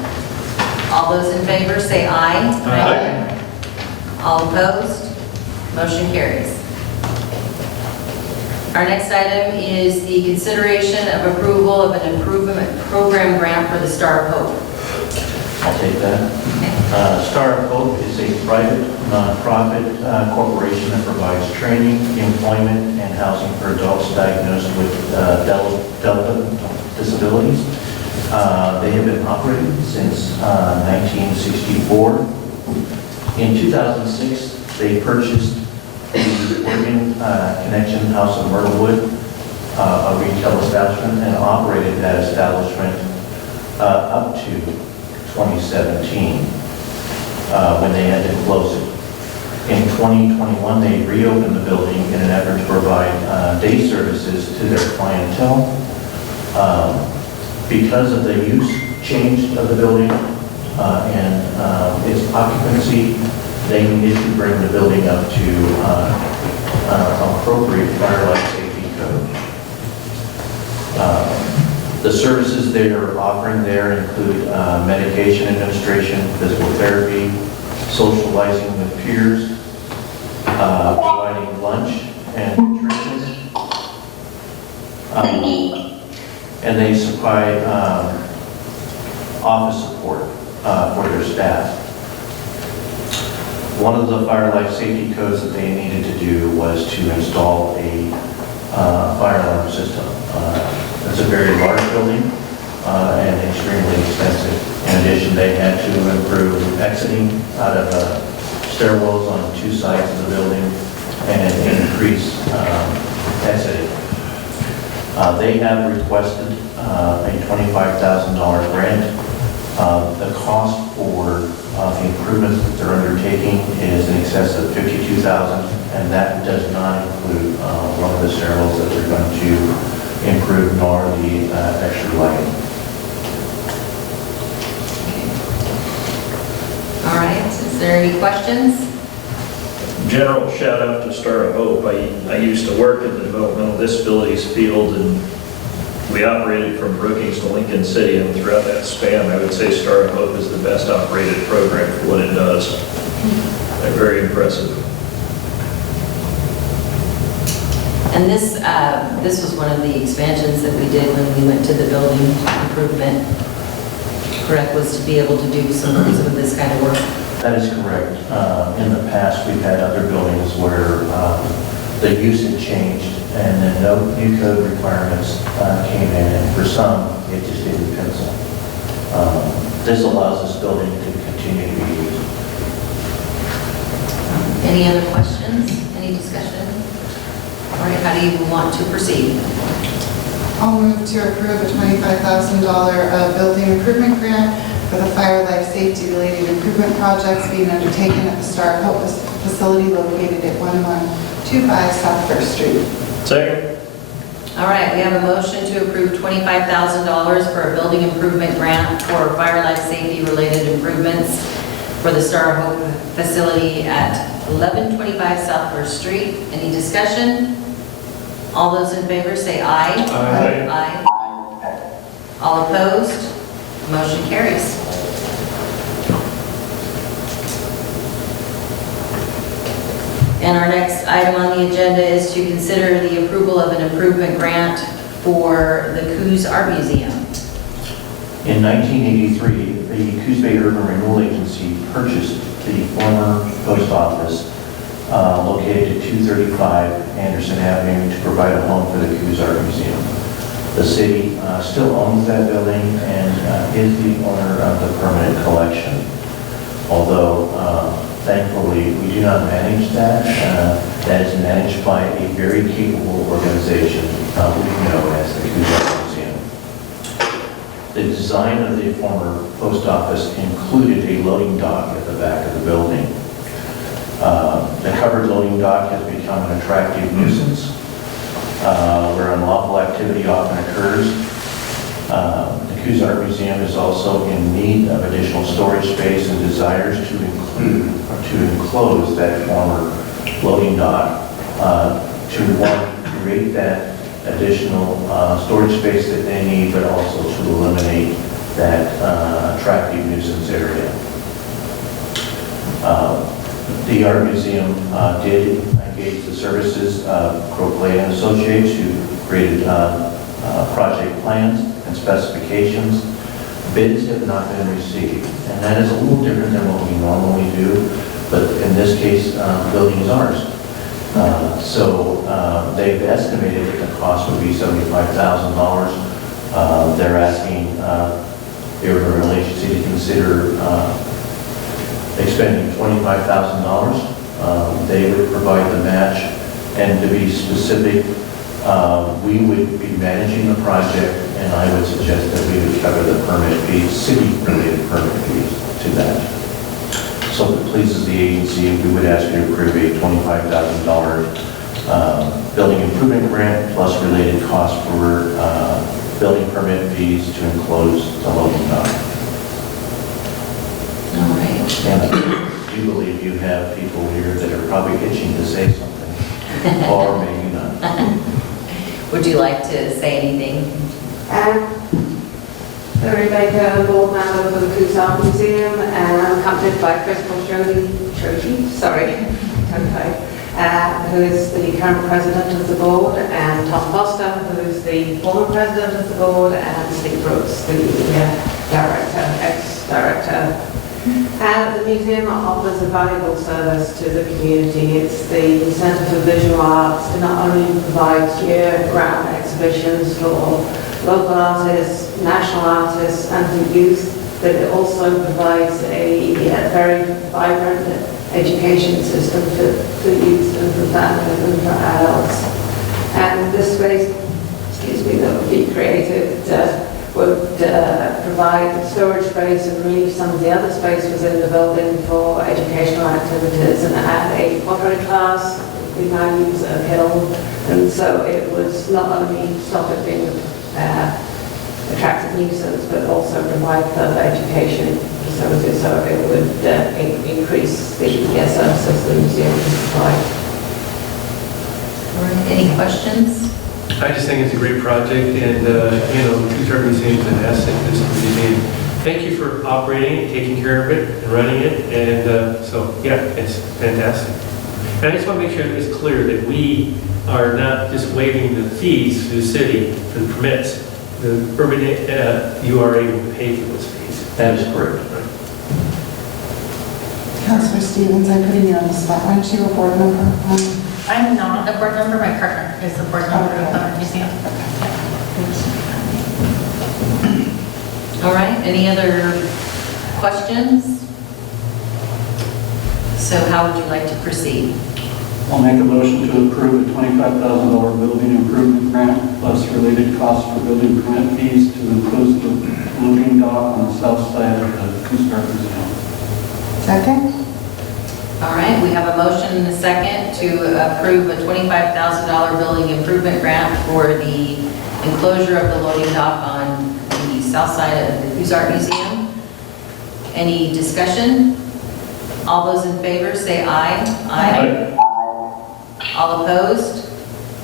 All those in favor say aye. Aye. All opposed? Motion carries. Our next item is the consideration of approval of an improvement program grant for the Star of Hope. I'll take that. Star of Hope is a private, nonprofit corporation that provides training, employment, and housing for adults diagnosed with developmental disabilities. They have been operating since 1964. In 2006, they purchased the Oregon Connection House of Myrtlewood, a retail establishment, and operated that establishment up to 2017 when they had to close it. In 2021, they reopened the building in an effort to provide day services to their clientele. Because of the use change of the building and its occupancy, they needed to bring the building up to appropriate fire life safety code. The services they are offering there include medication administration, physical therapy, socializing with peers, providing lunch and nutrition, and they supply office support for their staff. One of the fire life safety codes that they needed to do was to install a fire alarm system. It's a very large building and extremely expensive. In addition, they had to improve exiting out of stairwells on 2 sides of the building and increase exiting. They have requested a $25,000 grant. The cost for the improvements that they're undertaking is in excess of $52,000, and that does not include one of the stairwells that they're going to improve, nor the extra lighting. All right, is there any questions? General shout out to Star of Hope. I used to work in the developmental disabilities field, and we operated from Brookings to Lincoln City, and throughout that span, I would say Star of Hope is the best operated program for what it does. They're very impressive. And this was one of the expansions that we did when we went to the building improvement, correct, was to be able to do some of this kind of work? That is correct. In the past, we've had other buildings where the use had changed and then no new code requirements came in, and for some, it just didn't pencil. This allows this building to continue to be used. Any other questions? Any discussion? All right, how do you want to proceed? I'll move to approve a $25,000 building improvement grant for the fire life safety related improvement projects being undertaken at the Star of Hope facility located at 1125 South First Street. Second. All right, we have a motion to approve $25,000 for a building improvement grant for fire life safety related improvements for the Star of Hope facility at 1125 South First Street. Any discussion? All those in favor say aye. Aye. Aye. All opposed? Motion carries. And our next item on the agenda is to consider the approval of an improvement grant for the Coos Art Museum. In 1983, the Coos Bay Urban Renewal Agency purchased the former post office located at 235 Anderson Avenue to provide a home for the Coos Art Museum. The city still owns that building and is the owner of the permanent collection. Although, thankfully, we do not manage that. That is managed by a very capable organization we know as the Coos Art Museum. The design of the former post office included a loading dock at the back of the building. The covered loading dock has become an attractive nuisance where unlawful activity often occurs. The Coos Art Museum is also in need of additional storage space and desires to enclose that former loading dock to create that additional storage space that they need, but also to eliminate that attractive nuisance area. The Art Museum did engage the services of Croclay and Associates, who created project plans and specifications. Bids have not been received, and that is a little different than what we normally do, but in this case, the building is ours. So they've estimated that the cost would be $75,000. They're asking the Urban Renewal Agency to consider expending $25,000. They would provide the match, and to be specific, we would be managing the project, and I would suggest that we would cover the permit fees, city-related permit fees to that. So if it pleases the agency, we would ask you to approve a $25,000 building improvement grant plus related costs for building permit fees to enclose the loading dock. All right. And I do believe you have people here that are probably itching to say something, or maybe not. Would you like to say anything? Rebecca, board member for the Coos Art Museum, and I'm accompanied by Crystal Troji, who is the current president of the board, and Tom Foster, who is the former president of the board, and Steve Brooks, the ex-director. The museum offers a valuable service to the community. It's the Centre for Visual Arts. It not only provides year-round exhibitions for local artists, national artists, and for youth, but it also provides a very vibrant education system for youth and for families and for adults. And this space, that would be created would provide storage space and relieve some of the other space within the building for educational activities, and add a pottery class. We now use a kiln, and so it would not only stop it being attractive nuisance, but also provide further education facilities, so it would increase the services the museum can provide. All right, any questions? I just think it's a great project, and the Coos Art Museum is an asset to this community. And thank you for operating it, taking care of it, and running it, and so yeah, it's fantastic. And I just want to make sure it's clear that we are not just waiving the fees to the city for the permits. The permit, you are able to pay for those fees. That is correct. Councilor Stevens, I'm putting you on the spot. Aren't you a board member? I'm not a board member, my partner is a board member of the museum. All right, any other questions? So how would you like to proceed? I'll make a motion to approve a $25,000 building improvement grant plus related costs for building permit fees to include the loading dock on the south side of the Coos Museum. Second? All right, we have a motion and a second to approve a $25,000 building improvement grant for the enclosure of the loading dock on the south side of the Coos Art Museum. Any discussion? All those in favor say aye. Aye. All opposed?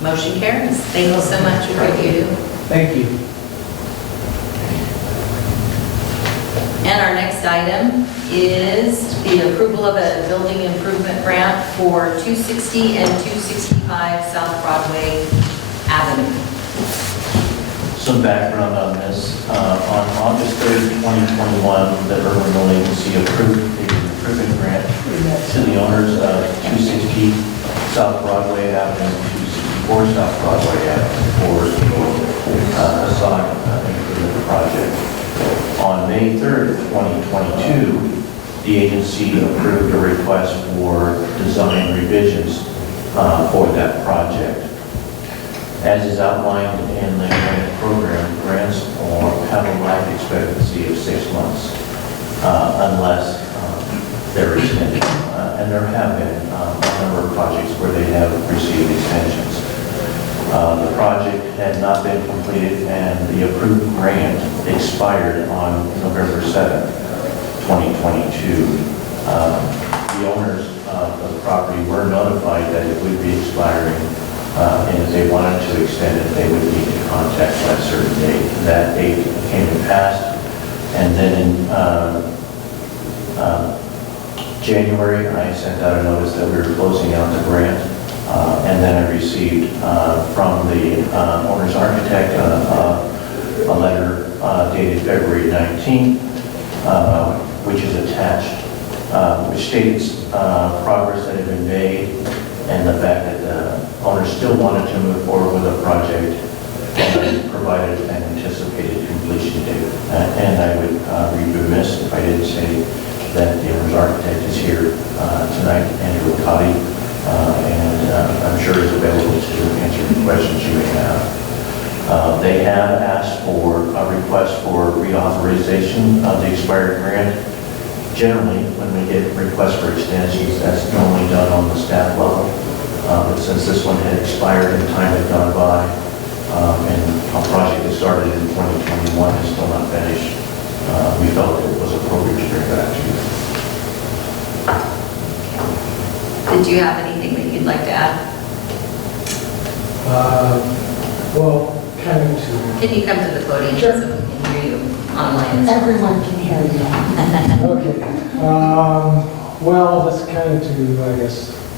Motion carries. Thank you so much for what you do. Thank you. And our next item is the approval of a building improvement grant for 260 and 265 South Broadway Avenue. Some background on this. On August 3rd, 2021, the Urban Renewal Agency approved the improvement grant to the owners of 260 South Broadway Avenue and 264 South Broadway Avenue for the facade improvement project. On May 3rd, 2022, the agency approved a request for design revisions for that project. As is outlined in the grant program, grants have a life expectancy of 6 months unless they're extended. And there have been a number of projects where they have received extensions. The project had not been completed and the approved grant expired on November 7th, 2022. The owners of the property were notified that it would be expiring, and if they wanted to extend it, they would need to contact by a certain date. That date came and passed, and then in January, I sent out a notice that we were closing out the grant, and then I received from the owner's architect a letter dated February 19th, which is attached, which states progress that had been made and the fact that the owner still wanted to move forward with the project and provided an anticipated completion date. And I would be remiss if I didn't say that the owner's architect is here tonight, Andrew Licati, and I'm sure is available to answer any questions you may have. They have asked for a request for reauthorization of the expired grant. Generally, when we get requests for extensions, that's normally done on the staff level. But since this one had expired and time had gone by, and a project that started in 2021 is still not finished, we felt it was appropriate to bring it back to you. Did you have anything that you'd like to add? Well, kind of to... Can you come to the podium so we can hear you online? Everyone can hear you. Okay. Well, that's kind of to, I guess,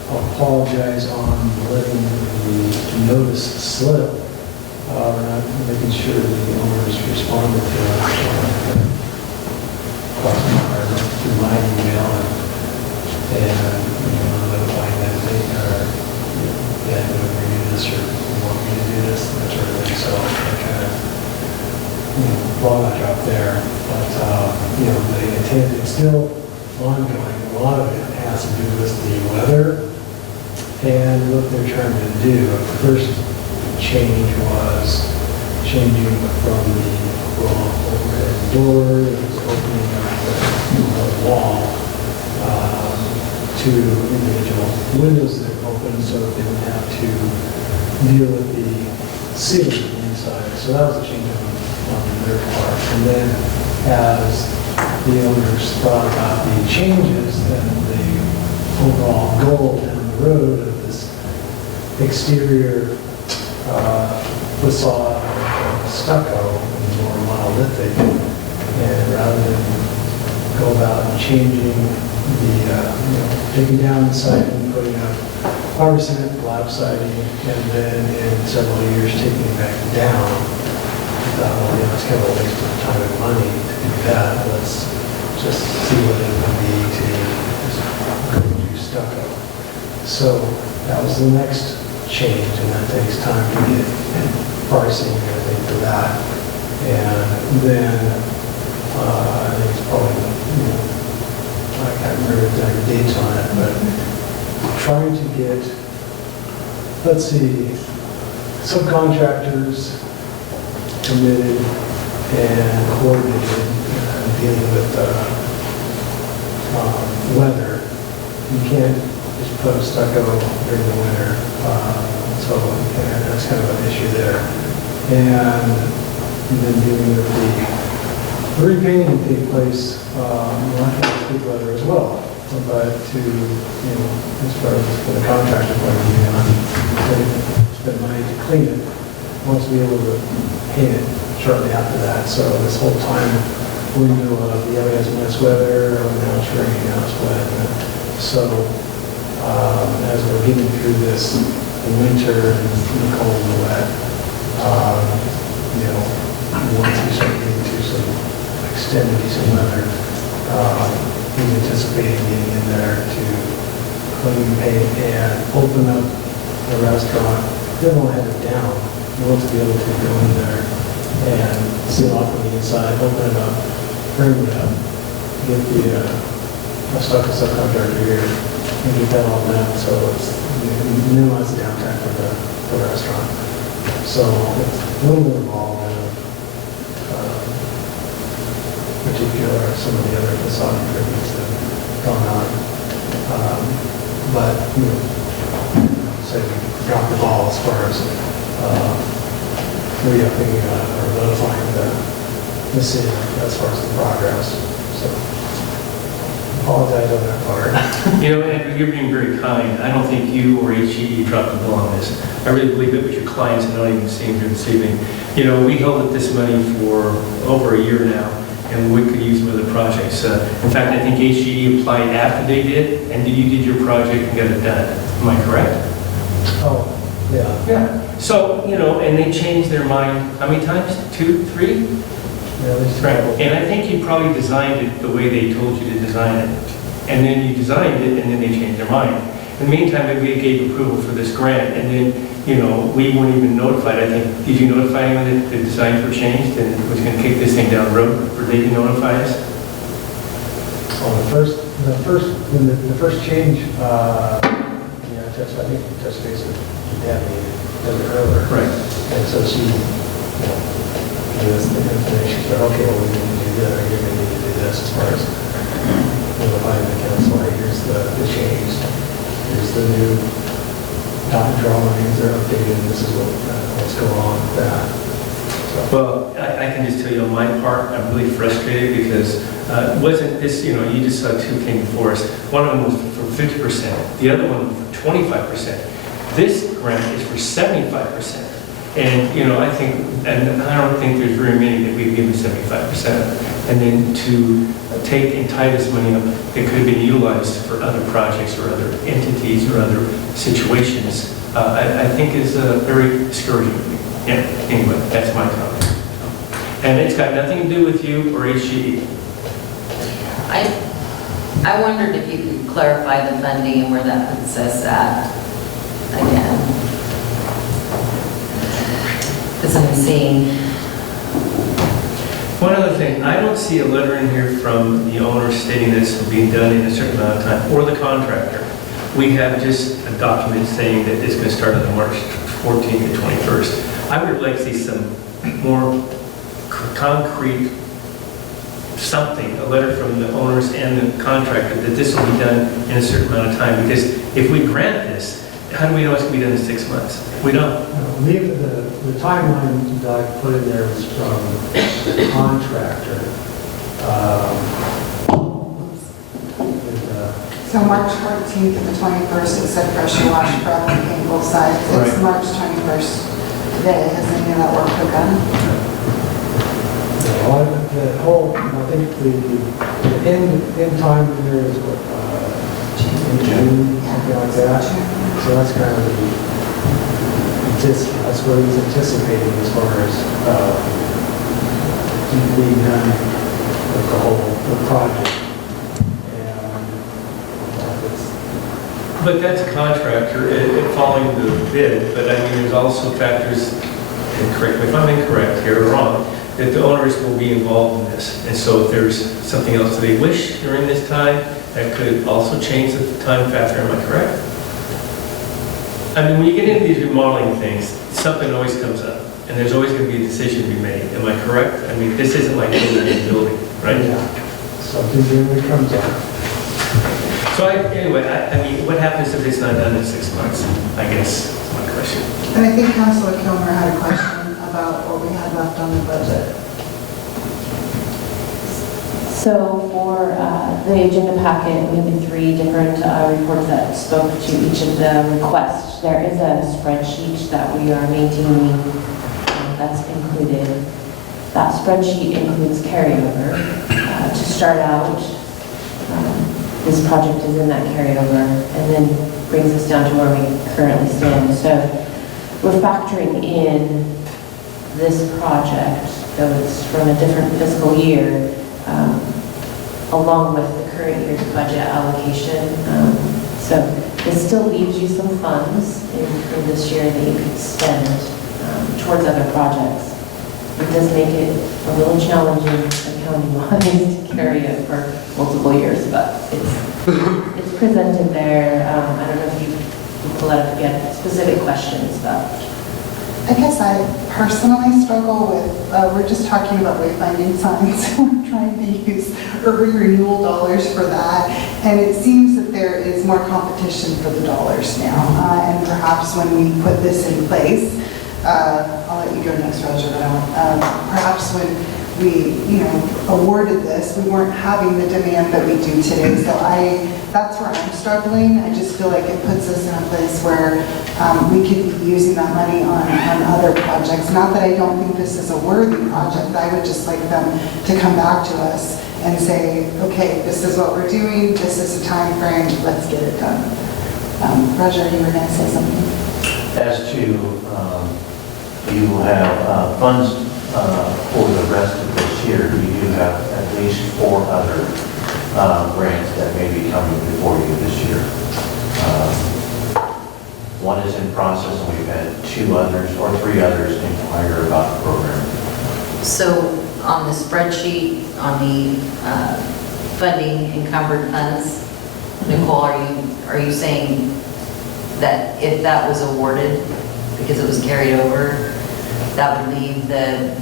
apologize on letting the notice slip. Not making sure the owners responded to it. Through my email and notifying them they had to renew this or want me to do this and that sort of thing. So I kind of, ball got dropped there. But, the intent is still ongoing. A lot of it has to do with the weather and what they're trying to do. The first change was changing from the overhead door that was opening up the wall to individual windows that open so that they would have to deal with the ceiling inside. So that was a change on their part. And then as the owners thought about the changes and the overall goal down the road of this exterior facade of stucco, more monolithic, and rather than go about changing the, taking down the site and putting up fiber cement, lap siding, and then in several years taking it back down, it's kind of a waste of time and money to do that. Let's just see what it would be to just go do stucco. So that was the next change, and that takes time to get pricing and everything for that. And then I think it's probably, I can't remember exact dates on it, but trying to get, let's see, subcontractors committed and coordinated dealing with weather. You can't just put a stucco during the winter, so that's kind of an issue there. And then dealing with the repainting to take place, not just good weather as well, but to, as far as for the contractor point of view, they spend money to clean it, wants to be able to paint it shortly after that. So this whole time window of the other has nice weather, now it's raining, now it's wet. So as we're getting through this winter and the cold and the wet, once we start getting to some extended decent weather, he's anticipating getting in there to clean, paint, and open up the restaurant. He doesn't want to have it down. He wants to be able to go in there and seal off on the inside, open it up, bring it up, get the stucco subcontractor here, and get that all done so it's minimize the downtime for the restaurant. So it's a little bit involved in particular some of the other facade improvements that have gone on. But, say we dropped the ball as far as re-upping or notifying the city as far as the progress. So, apologize on that part. Andrew, you're being very kind. I don't think you or HE dropped the ball on this. I really believe it was your clients and not even seeing here this evening. We held up this money for over a year now, and we could use some other projects. In fact, I think HE applied after they did, and you did your project and got it done. Am I correct? Oh, yeah. Yeah. So, and they changed their mind, how many times? 2, 3? Yeah, at least Right. And I think you probably designed it the way they told you to design it. And then you designed it, and then they changed their mind. In the meantime, we gave approval for this grant, and then, we weren't even notified. I think, did you notify them that the designs were changed and was going to kick this thing down the road? Or did they notify us? Oh, when the first change, I think we touched base with Debbie earlier. Right. And so she, gave us the information, said, okay, well, we need to do that, or you're going to need to do this as far as notifying the council, hey, here's the change, here's the new top drawings, they're updated, and this is what's going on with that. So. Well, I can just tell you on my part, I'm really frustrated because it wasn't this, you just saw two came before us. One of them was for 50%, the other one for 25%. This grant is for 75%. And, I think, and I don't think there's very many that we've given 75%. And then to take and tie this money up, it could have been utilized for other projects or other entities or other situations, I think is very discouraging to me. Yeah, anyway, that's my comment. And it's got nothing to do with you or HGE. I wondered if you could clarify the funding and where that puts us at again. Because I'm seeing. One other thing, I don't see a letter in here from the owner stating this will be done in a certain amount of time, or the contractor. We have just a document saying that it's going to start on March 14th to 21st. I would like to see some more concrete something, a letter from the owners and the contractor that this will be done in a certain amount of time. Because if we grant this, how do we know it's going to be done in 6 months? We don't. The timeline that I put in there was from the contractor. So March 14th to the 21st, it said pressure wash, prep, and paint both sides. It's Right. March 21st today. Has any of that work been done? The whole, I think the end time there is what, in June, something like that. So that's kind of that's what he's anticipating as far as being done with the project. But that's a contractor following the bid, but I mean, there's also factors, and correct me if I'm incorrect here or wrong, that the owners will be involved in this. And so if there's something else that they wish during this time, that could also change the time factor, am I correct? I mean, when you get into these remodeling things, something always comes up, and there's always going to be a decision to be made. Am I correct? I mean, this isn't like building a new building, right? Yeah, something really comes up. So anyway, I mean, what happens if it's not done in 6 months? I guess is my question. And I think Councilor Kilmer had a question about what we had left on the budget. So for the agenda packet, we have the 3 different reports that spoke to each of the requests. There is a spreadsheet that we are maintaining that's included. That spreadsheet includes carryover. To start out, this project is in that carryover and then brings us down to where we currently stand. So we're factoring in this project, though it's from a different fiscal year, along with the current year's budget allocation. So this still leaves you some funds in this year that you could spend towards other projects. It does make it a little challenging accounting-wise to carry it for multiple years, but it's presented there. I don't know if you pull out if you had specific questions, but. I guess I personally struggle with, we're just talking about wayfinding signs. We're trying to use urban renewal dollars for that. And it seems that there is more competition for the dollars now. And perhaps when we put this in place, I'll let you go next, Roger, but perhaps when we, awarded this, we weren't having the demand that we do today. So that's where I'm struggling. I just feel like it puts us in a place where we could be using that money on other projects. Not that I don't think this is a worthy project. I would just like them to come back to us and say, okay, this is what we're doing. This is the time frame. Let's get it done. Roger, you were going to say something? As to, you have funds for the rest of this year. You do have at least 4 other grants that may be coming before you this year. One is in process, and we've had 2 others or 3 others inquire about the program. So on the spreadsheet, on the funding encumbered funds, Nicole, are you saying that if that was awarded, because it was carried over, that would leave the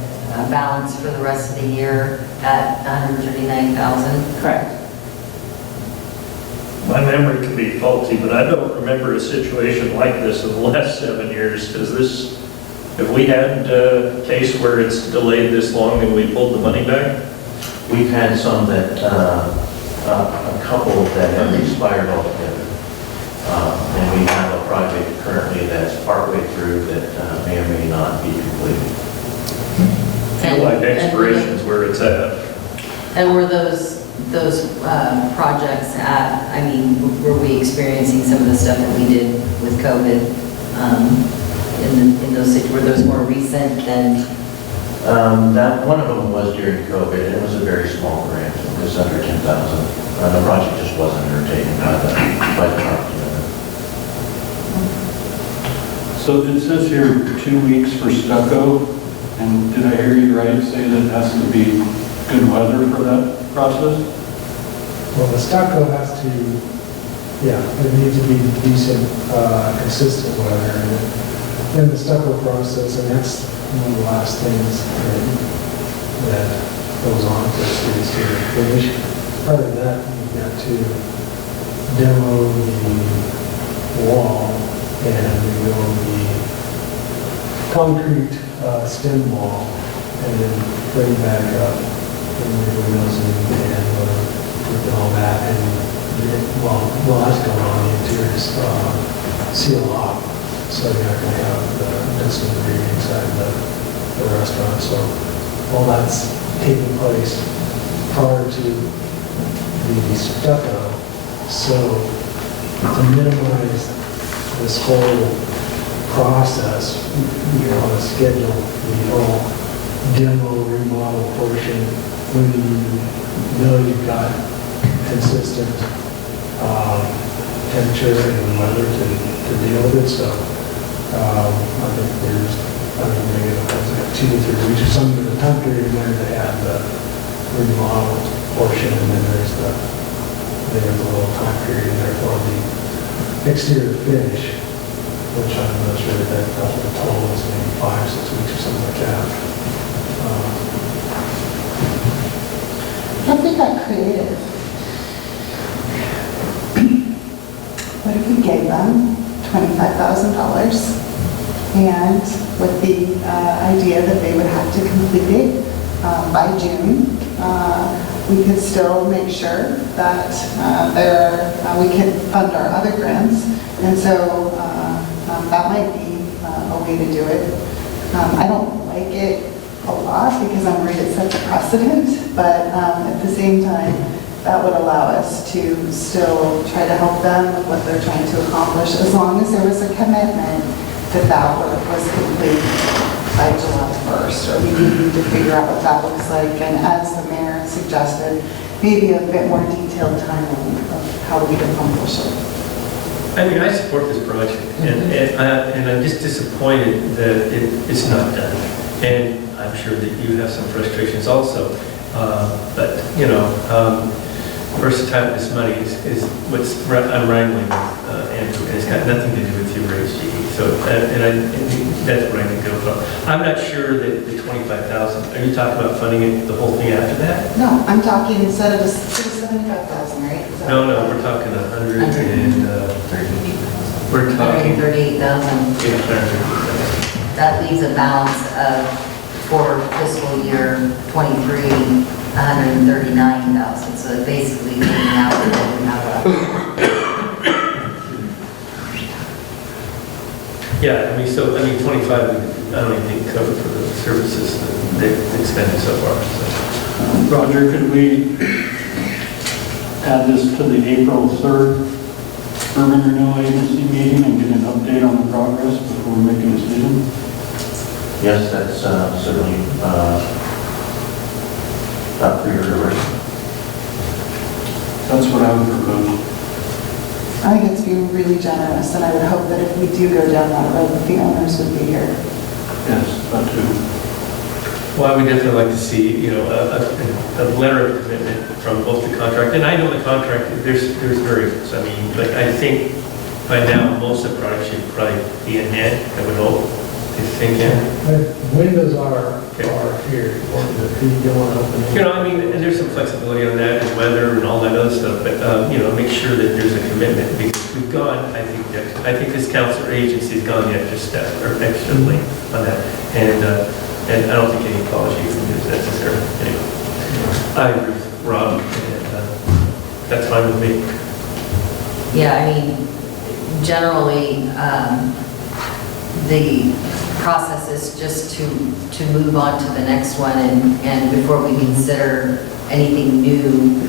balance for the rest of the year at $139,000? Correct. My memory can be faulty, but I don't remember a situation like this in the last 7 years. Have we had a case where it's delayed this long and we pulled the money back? We've had some that, a couple that have expired altogether. And we have a project currently that's partway through that may or may not be completed. I feel like expiration's where it's at. And were those projects were we experiencing some of the stuff that we did with COVID in those situations? Were those more recent than? That one of them was during COVID, and it was a very small grant. It was under 10,000. The project just wasn't undertaken by the company. So it says here 2 weeks for stucco, and did I hear you right, say that it has to be good weather for that process? Well, the stucco has to, it needs to be decent, consistent weather. And then the stucco process, and that's one of the last things that goes on for students to finish. Part of that, you've got to demo the wall and rebuild the concrete stem wall, and then bring back up and the windows and all that. And well, that's going on. The interior is seal off, so you're not going to have the dust and debris inside the restaurant. So all that's taking place prior to the stucco. So to minimize this whole process, you're on a schedule, the whole demo remodel portion, when you know you've got consistent temperature and weather to deal with it. So I think maybe it was 2 to 3 weeks or something. The time period in there they have the remodel portion, and then there's a little time period in there for the exterior finish. which I'm not sure that the total is maybe 5-6 weeks or something like that. What if we got creative? What if we gave them $25,000 and with the idea that they would have to complete it by June, we could still make sure that we can fund our other grants, and so that might be a way to do it. I don't like it a lot because I'm worried it sets a precedent, but at the same time, that would allow us to still try to help them with what they're trying to accomplish, as long as there was a commitment that work was complete by July 1st, or we need to figure out what that looks like, and as the mayor suggested, maybe a bit more detailed timeline of how we can accomplish it. I mean, I support this project, and I'm just disappointed that it's not done. And I'm sure that you have some frustrations also, but, you know, versatile this money is what's I'm wrangling with, Andrew, and it's got nothing to do with your HGE. So, and that's where I can go from. I'm not sure that the 25,000, are you talking about funding it, the whole thing after that? No, I'm talking instead of the 75,000, right? No, we're talking 100 and, we're talking 138,000. 838,000. That leaves a balance of, for fiscal year '23, 139,000. So it basically came out that we have Yeah, I mean, 25, I don't even think covered for the services that they've expended so far. So. Roger, could we add this to the April 3rd Urban Renewal Agency meeting and get an update on the progress before we make a decision? Yes, that's certainly up for your direction. That's what I would propose. I think it's being really generous, and I would hope that if we do go down that road, that the owners would be here. Yes, that too. Well, I would definitely like to see, you know, a letter of commitment from both the contract, and I know the contract, there's variables. I mean, like, I think by now, most of the products should probably be in hand, I would hope, to think in. Windows are here, or if you don't want to open it. You know, I mean, and there's some flexibility on that, and weather and all that other stuff, but, you know, make sure that there's a commitment, because we've gone, I think this council or agency has gone the extra step, or extra length on that, and I don't think any apology is necessary, anyway. I agree with Rob, and that's fine with me. Yeah, I mean, generally, the process is just to move on to the next one, and before we consider anything new,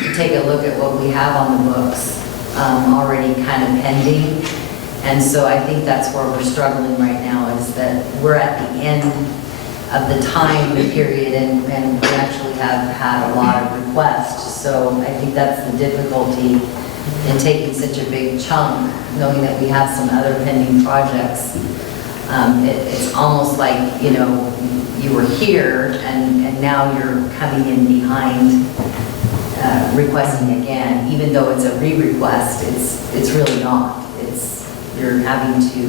to take a look at what we have on the books already kind of pending. And so I think that's where we're struggling right now, is that we're at the end of the time period, and we actually have had a lot of requests. So I think that's the difficulty in taking such a big chunk, knowing that we have some other pending projects. It's almost like, you know, you were here and now you're coming in behind, requesting again, even though it's a re-request, it's really not. You're having to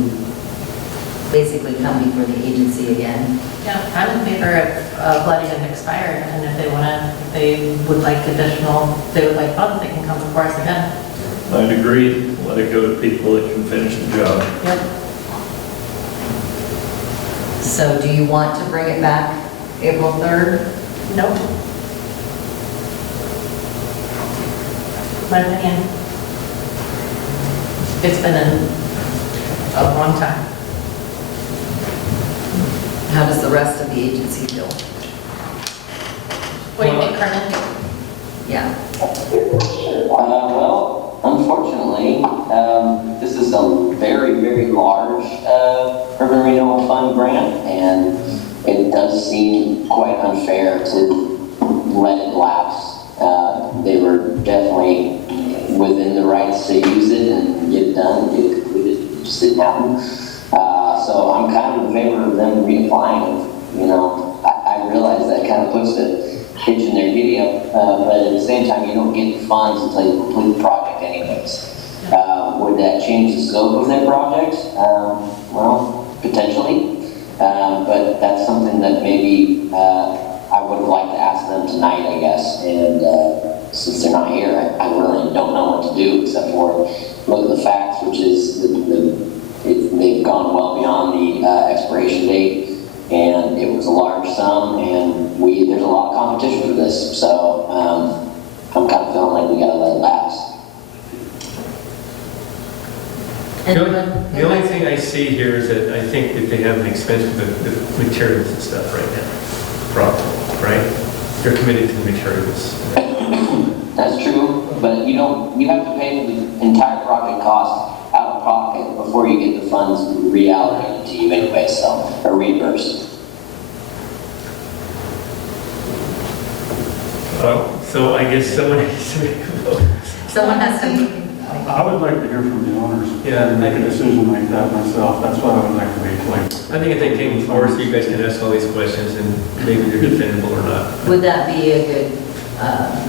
basically come before the agency again. Yeah, I'm in favor of letting it expire, and if they would like funds, they can come before us again. I'd agree, let it go to people that can finish the job. Yep. So do you want to bring it back April 3rd? Nope. My opinion. It's been a long time. How does the rest of the agency feel? What do you think, Carmen? Yeah. Well, unfortunately, this is a very, very large urban renewal fund grant, and it does seem quite unfair to let it lapse. They were definitely within the rights to use it and get it done, get it completed. It just didn't happen. So I'm kind of in favor of them reapplying. You know, I realize that kind of puts a hitch in their giddy up, but at the same time, you don't get the funds until you complete the project anyways, would that change the scope of their project? Well, potentially. But that's something that maybe I would have liked to ask them tonight, I guess. And since they're not here, I really don't know what to do except for look at the facts, which is they've gone well beyond the expiration date, and it was a large sum, and there's a lot of competition for this. So I'm kind of feeling like we got to let it lapse. The only thing I see here is that I think that they have an expense with the materials and stuff right now. Probably, right? They're committed to the materials. That's true, but you have to pay for the entire project cost out of pocket before you get the funds reallocated to you anyway, so, or reimbursed. So I guess someone has to make a vote. Someone has to. I would like to hear from the owners. Yeah. And make a decision like that myself. That's what I would like to wait till. I think if they came before, so you guys can ask all these questions and maybe they're defendable or not. Would that be a good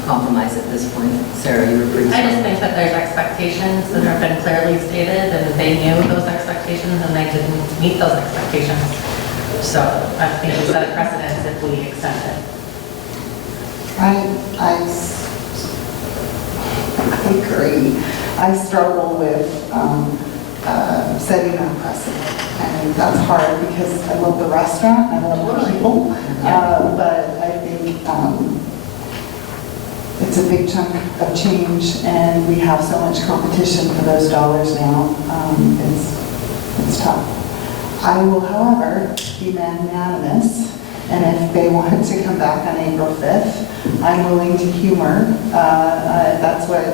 compromise at this point? Sarah, you were pretty I just strong. think that there's expectations that have been clearly stated, and they knew those expectations, and they didn't meet those expectations. So I think we set a precedent if we extend it. I agree. I struggle with setting a precedent, and that's hard because I love the restaurant, I love the people, but I think it's a big chunk of change, and we have so much competition for those dollars now. It's tough. I will, however, be magnanimous, and if they want to come back on April 5th, I'm willing to humor. That's what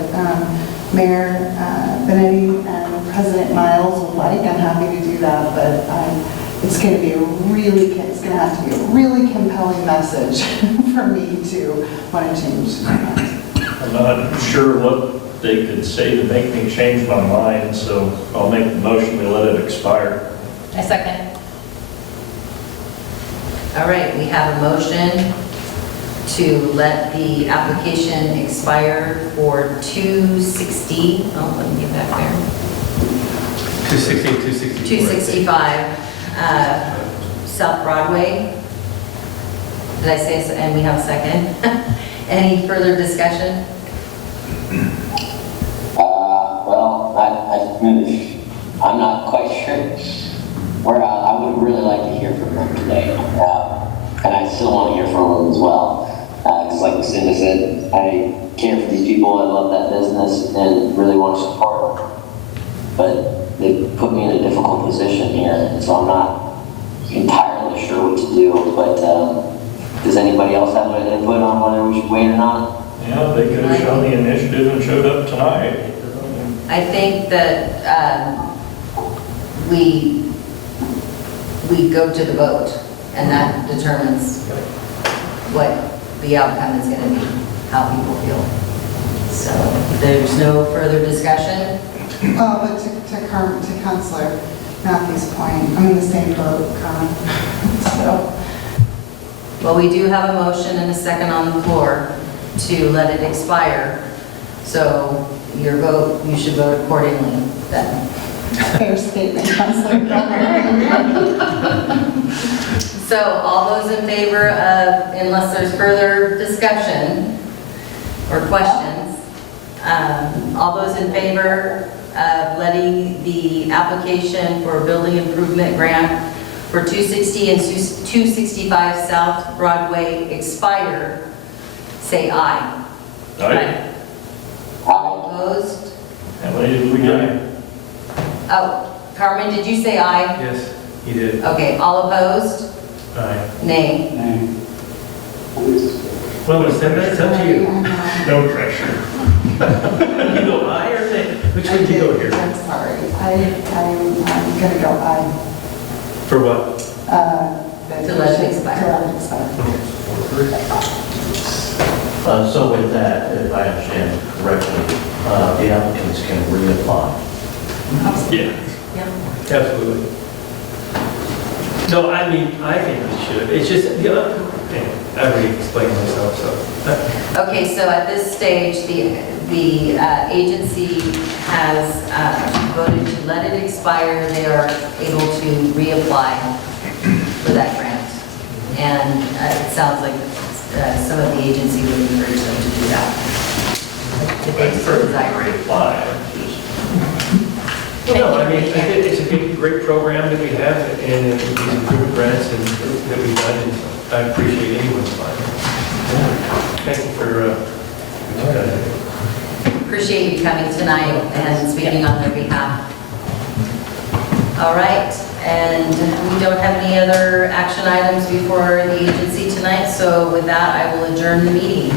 Mayor Benetti and President Miles would like. I'm happy to do that, but it's going to be it's going to have to be a really compelling message for me to want to change. I'm not sure what they could say to make me change my mind, so I'll make the motion to let it expire. I second. All right, we have a motion to let the application expire for 260, let me get back there. 260, 264. 265 South Broadway. Did I say, and we have a second? Any further discussion? Well, I'm not quite sure. I would really like to hear from them today. And I still want to hear from them as well. Because like Lucinda said, I care for these people, I love that business, and really want to support them. But they put me in a difficult position here, and so I'm not entirely sure what to do. But does anybody else have an input on whether we should wait or not? Yeah, they could have shown the initiative and showed up tonight. I think that we go to the vote, and that determines what the outcome is going to be, how people feel. So there's no further discussion. Well, but to Councilor Matthews' point, I'm in the same boat, Carmen. So, Well, we do have a motion and a second on the floor to let it expire. So your vote, you should vote accordingly then. fair statement, Councilor. So all those in favor of, unless there's further discussion or questions, all those in favor of letting the application for a building improvement grant for 260 and 265 South Broadway expire, say aye. Aye. All opposed? How many did we get? Oh, Carmen, did you say aye? Yes, he did. Okay, all opposed? Aye. Nay. Well, that's up to you. No pressure. You go aye or nay? Which way did you go here? I'm sorry. I'm going to go aye. For what? To let it expire. To let it expire. So with that, if I understand correctly, the applicants can reapply. Yeah. Yeah. Absolutely. No, I mean, I think we should. It's just, I already explained myself, so. Okay, so at this stage, the agency has voted to let it expire, they are able to reapply for that grant. And it sounds like some of the agency would encourage them to do that. If they so desire. No, I mean, it's a great program that we have, and these improvement grants and that we've done, and I appreciate anyone's time. Thank you for Appreciate you coming tonight and speaking on their behalf. All right, and we don't have any other action items before the agency tonight, so with that, I will adjourn the meeting.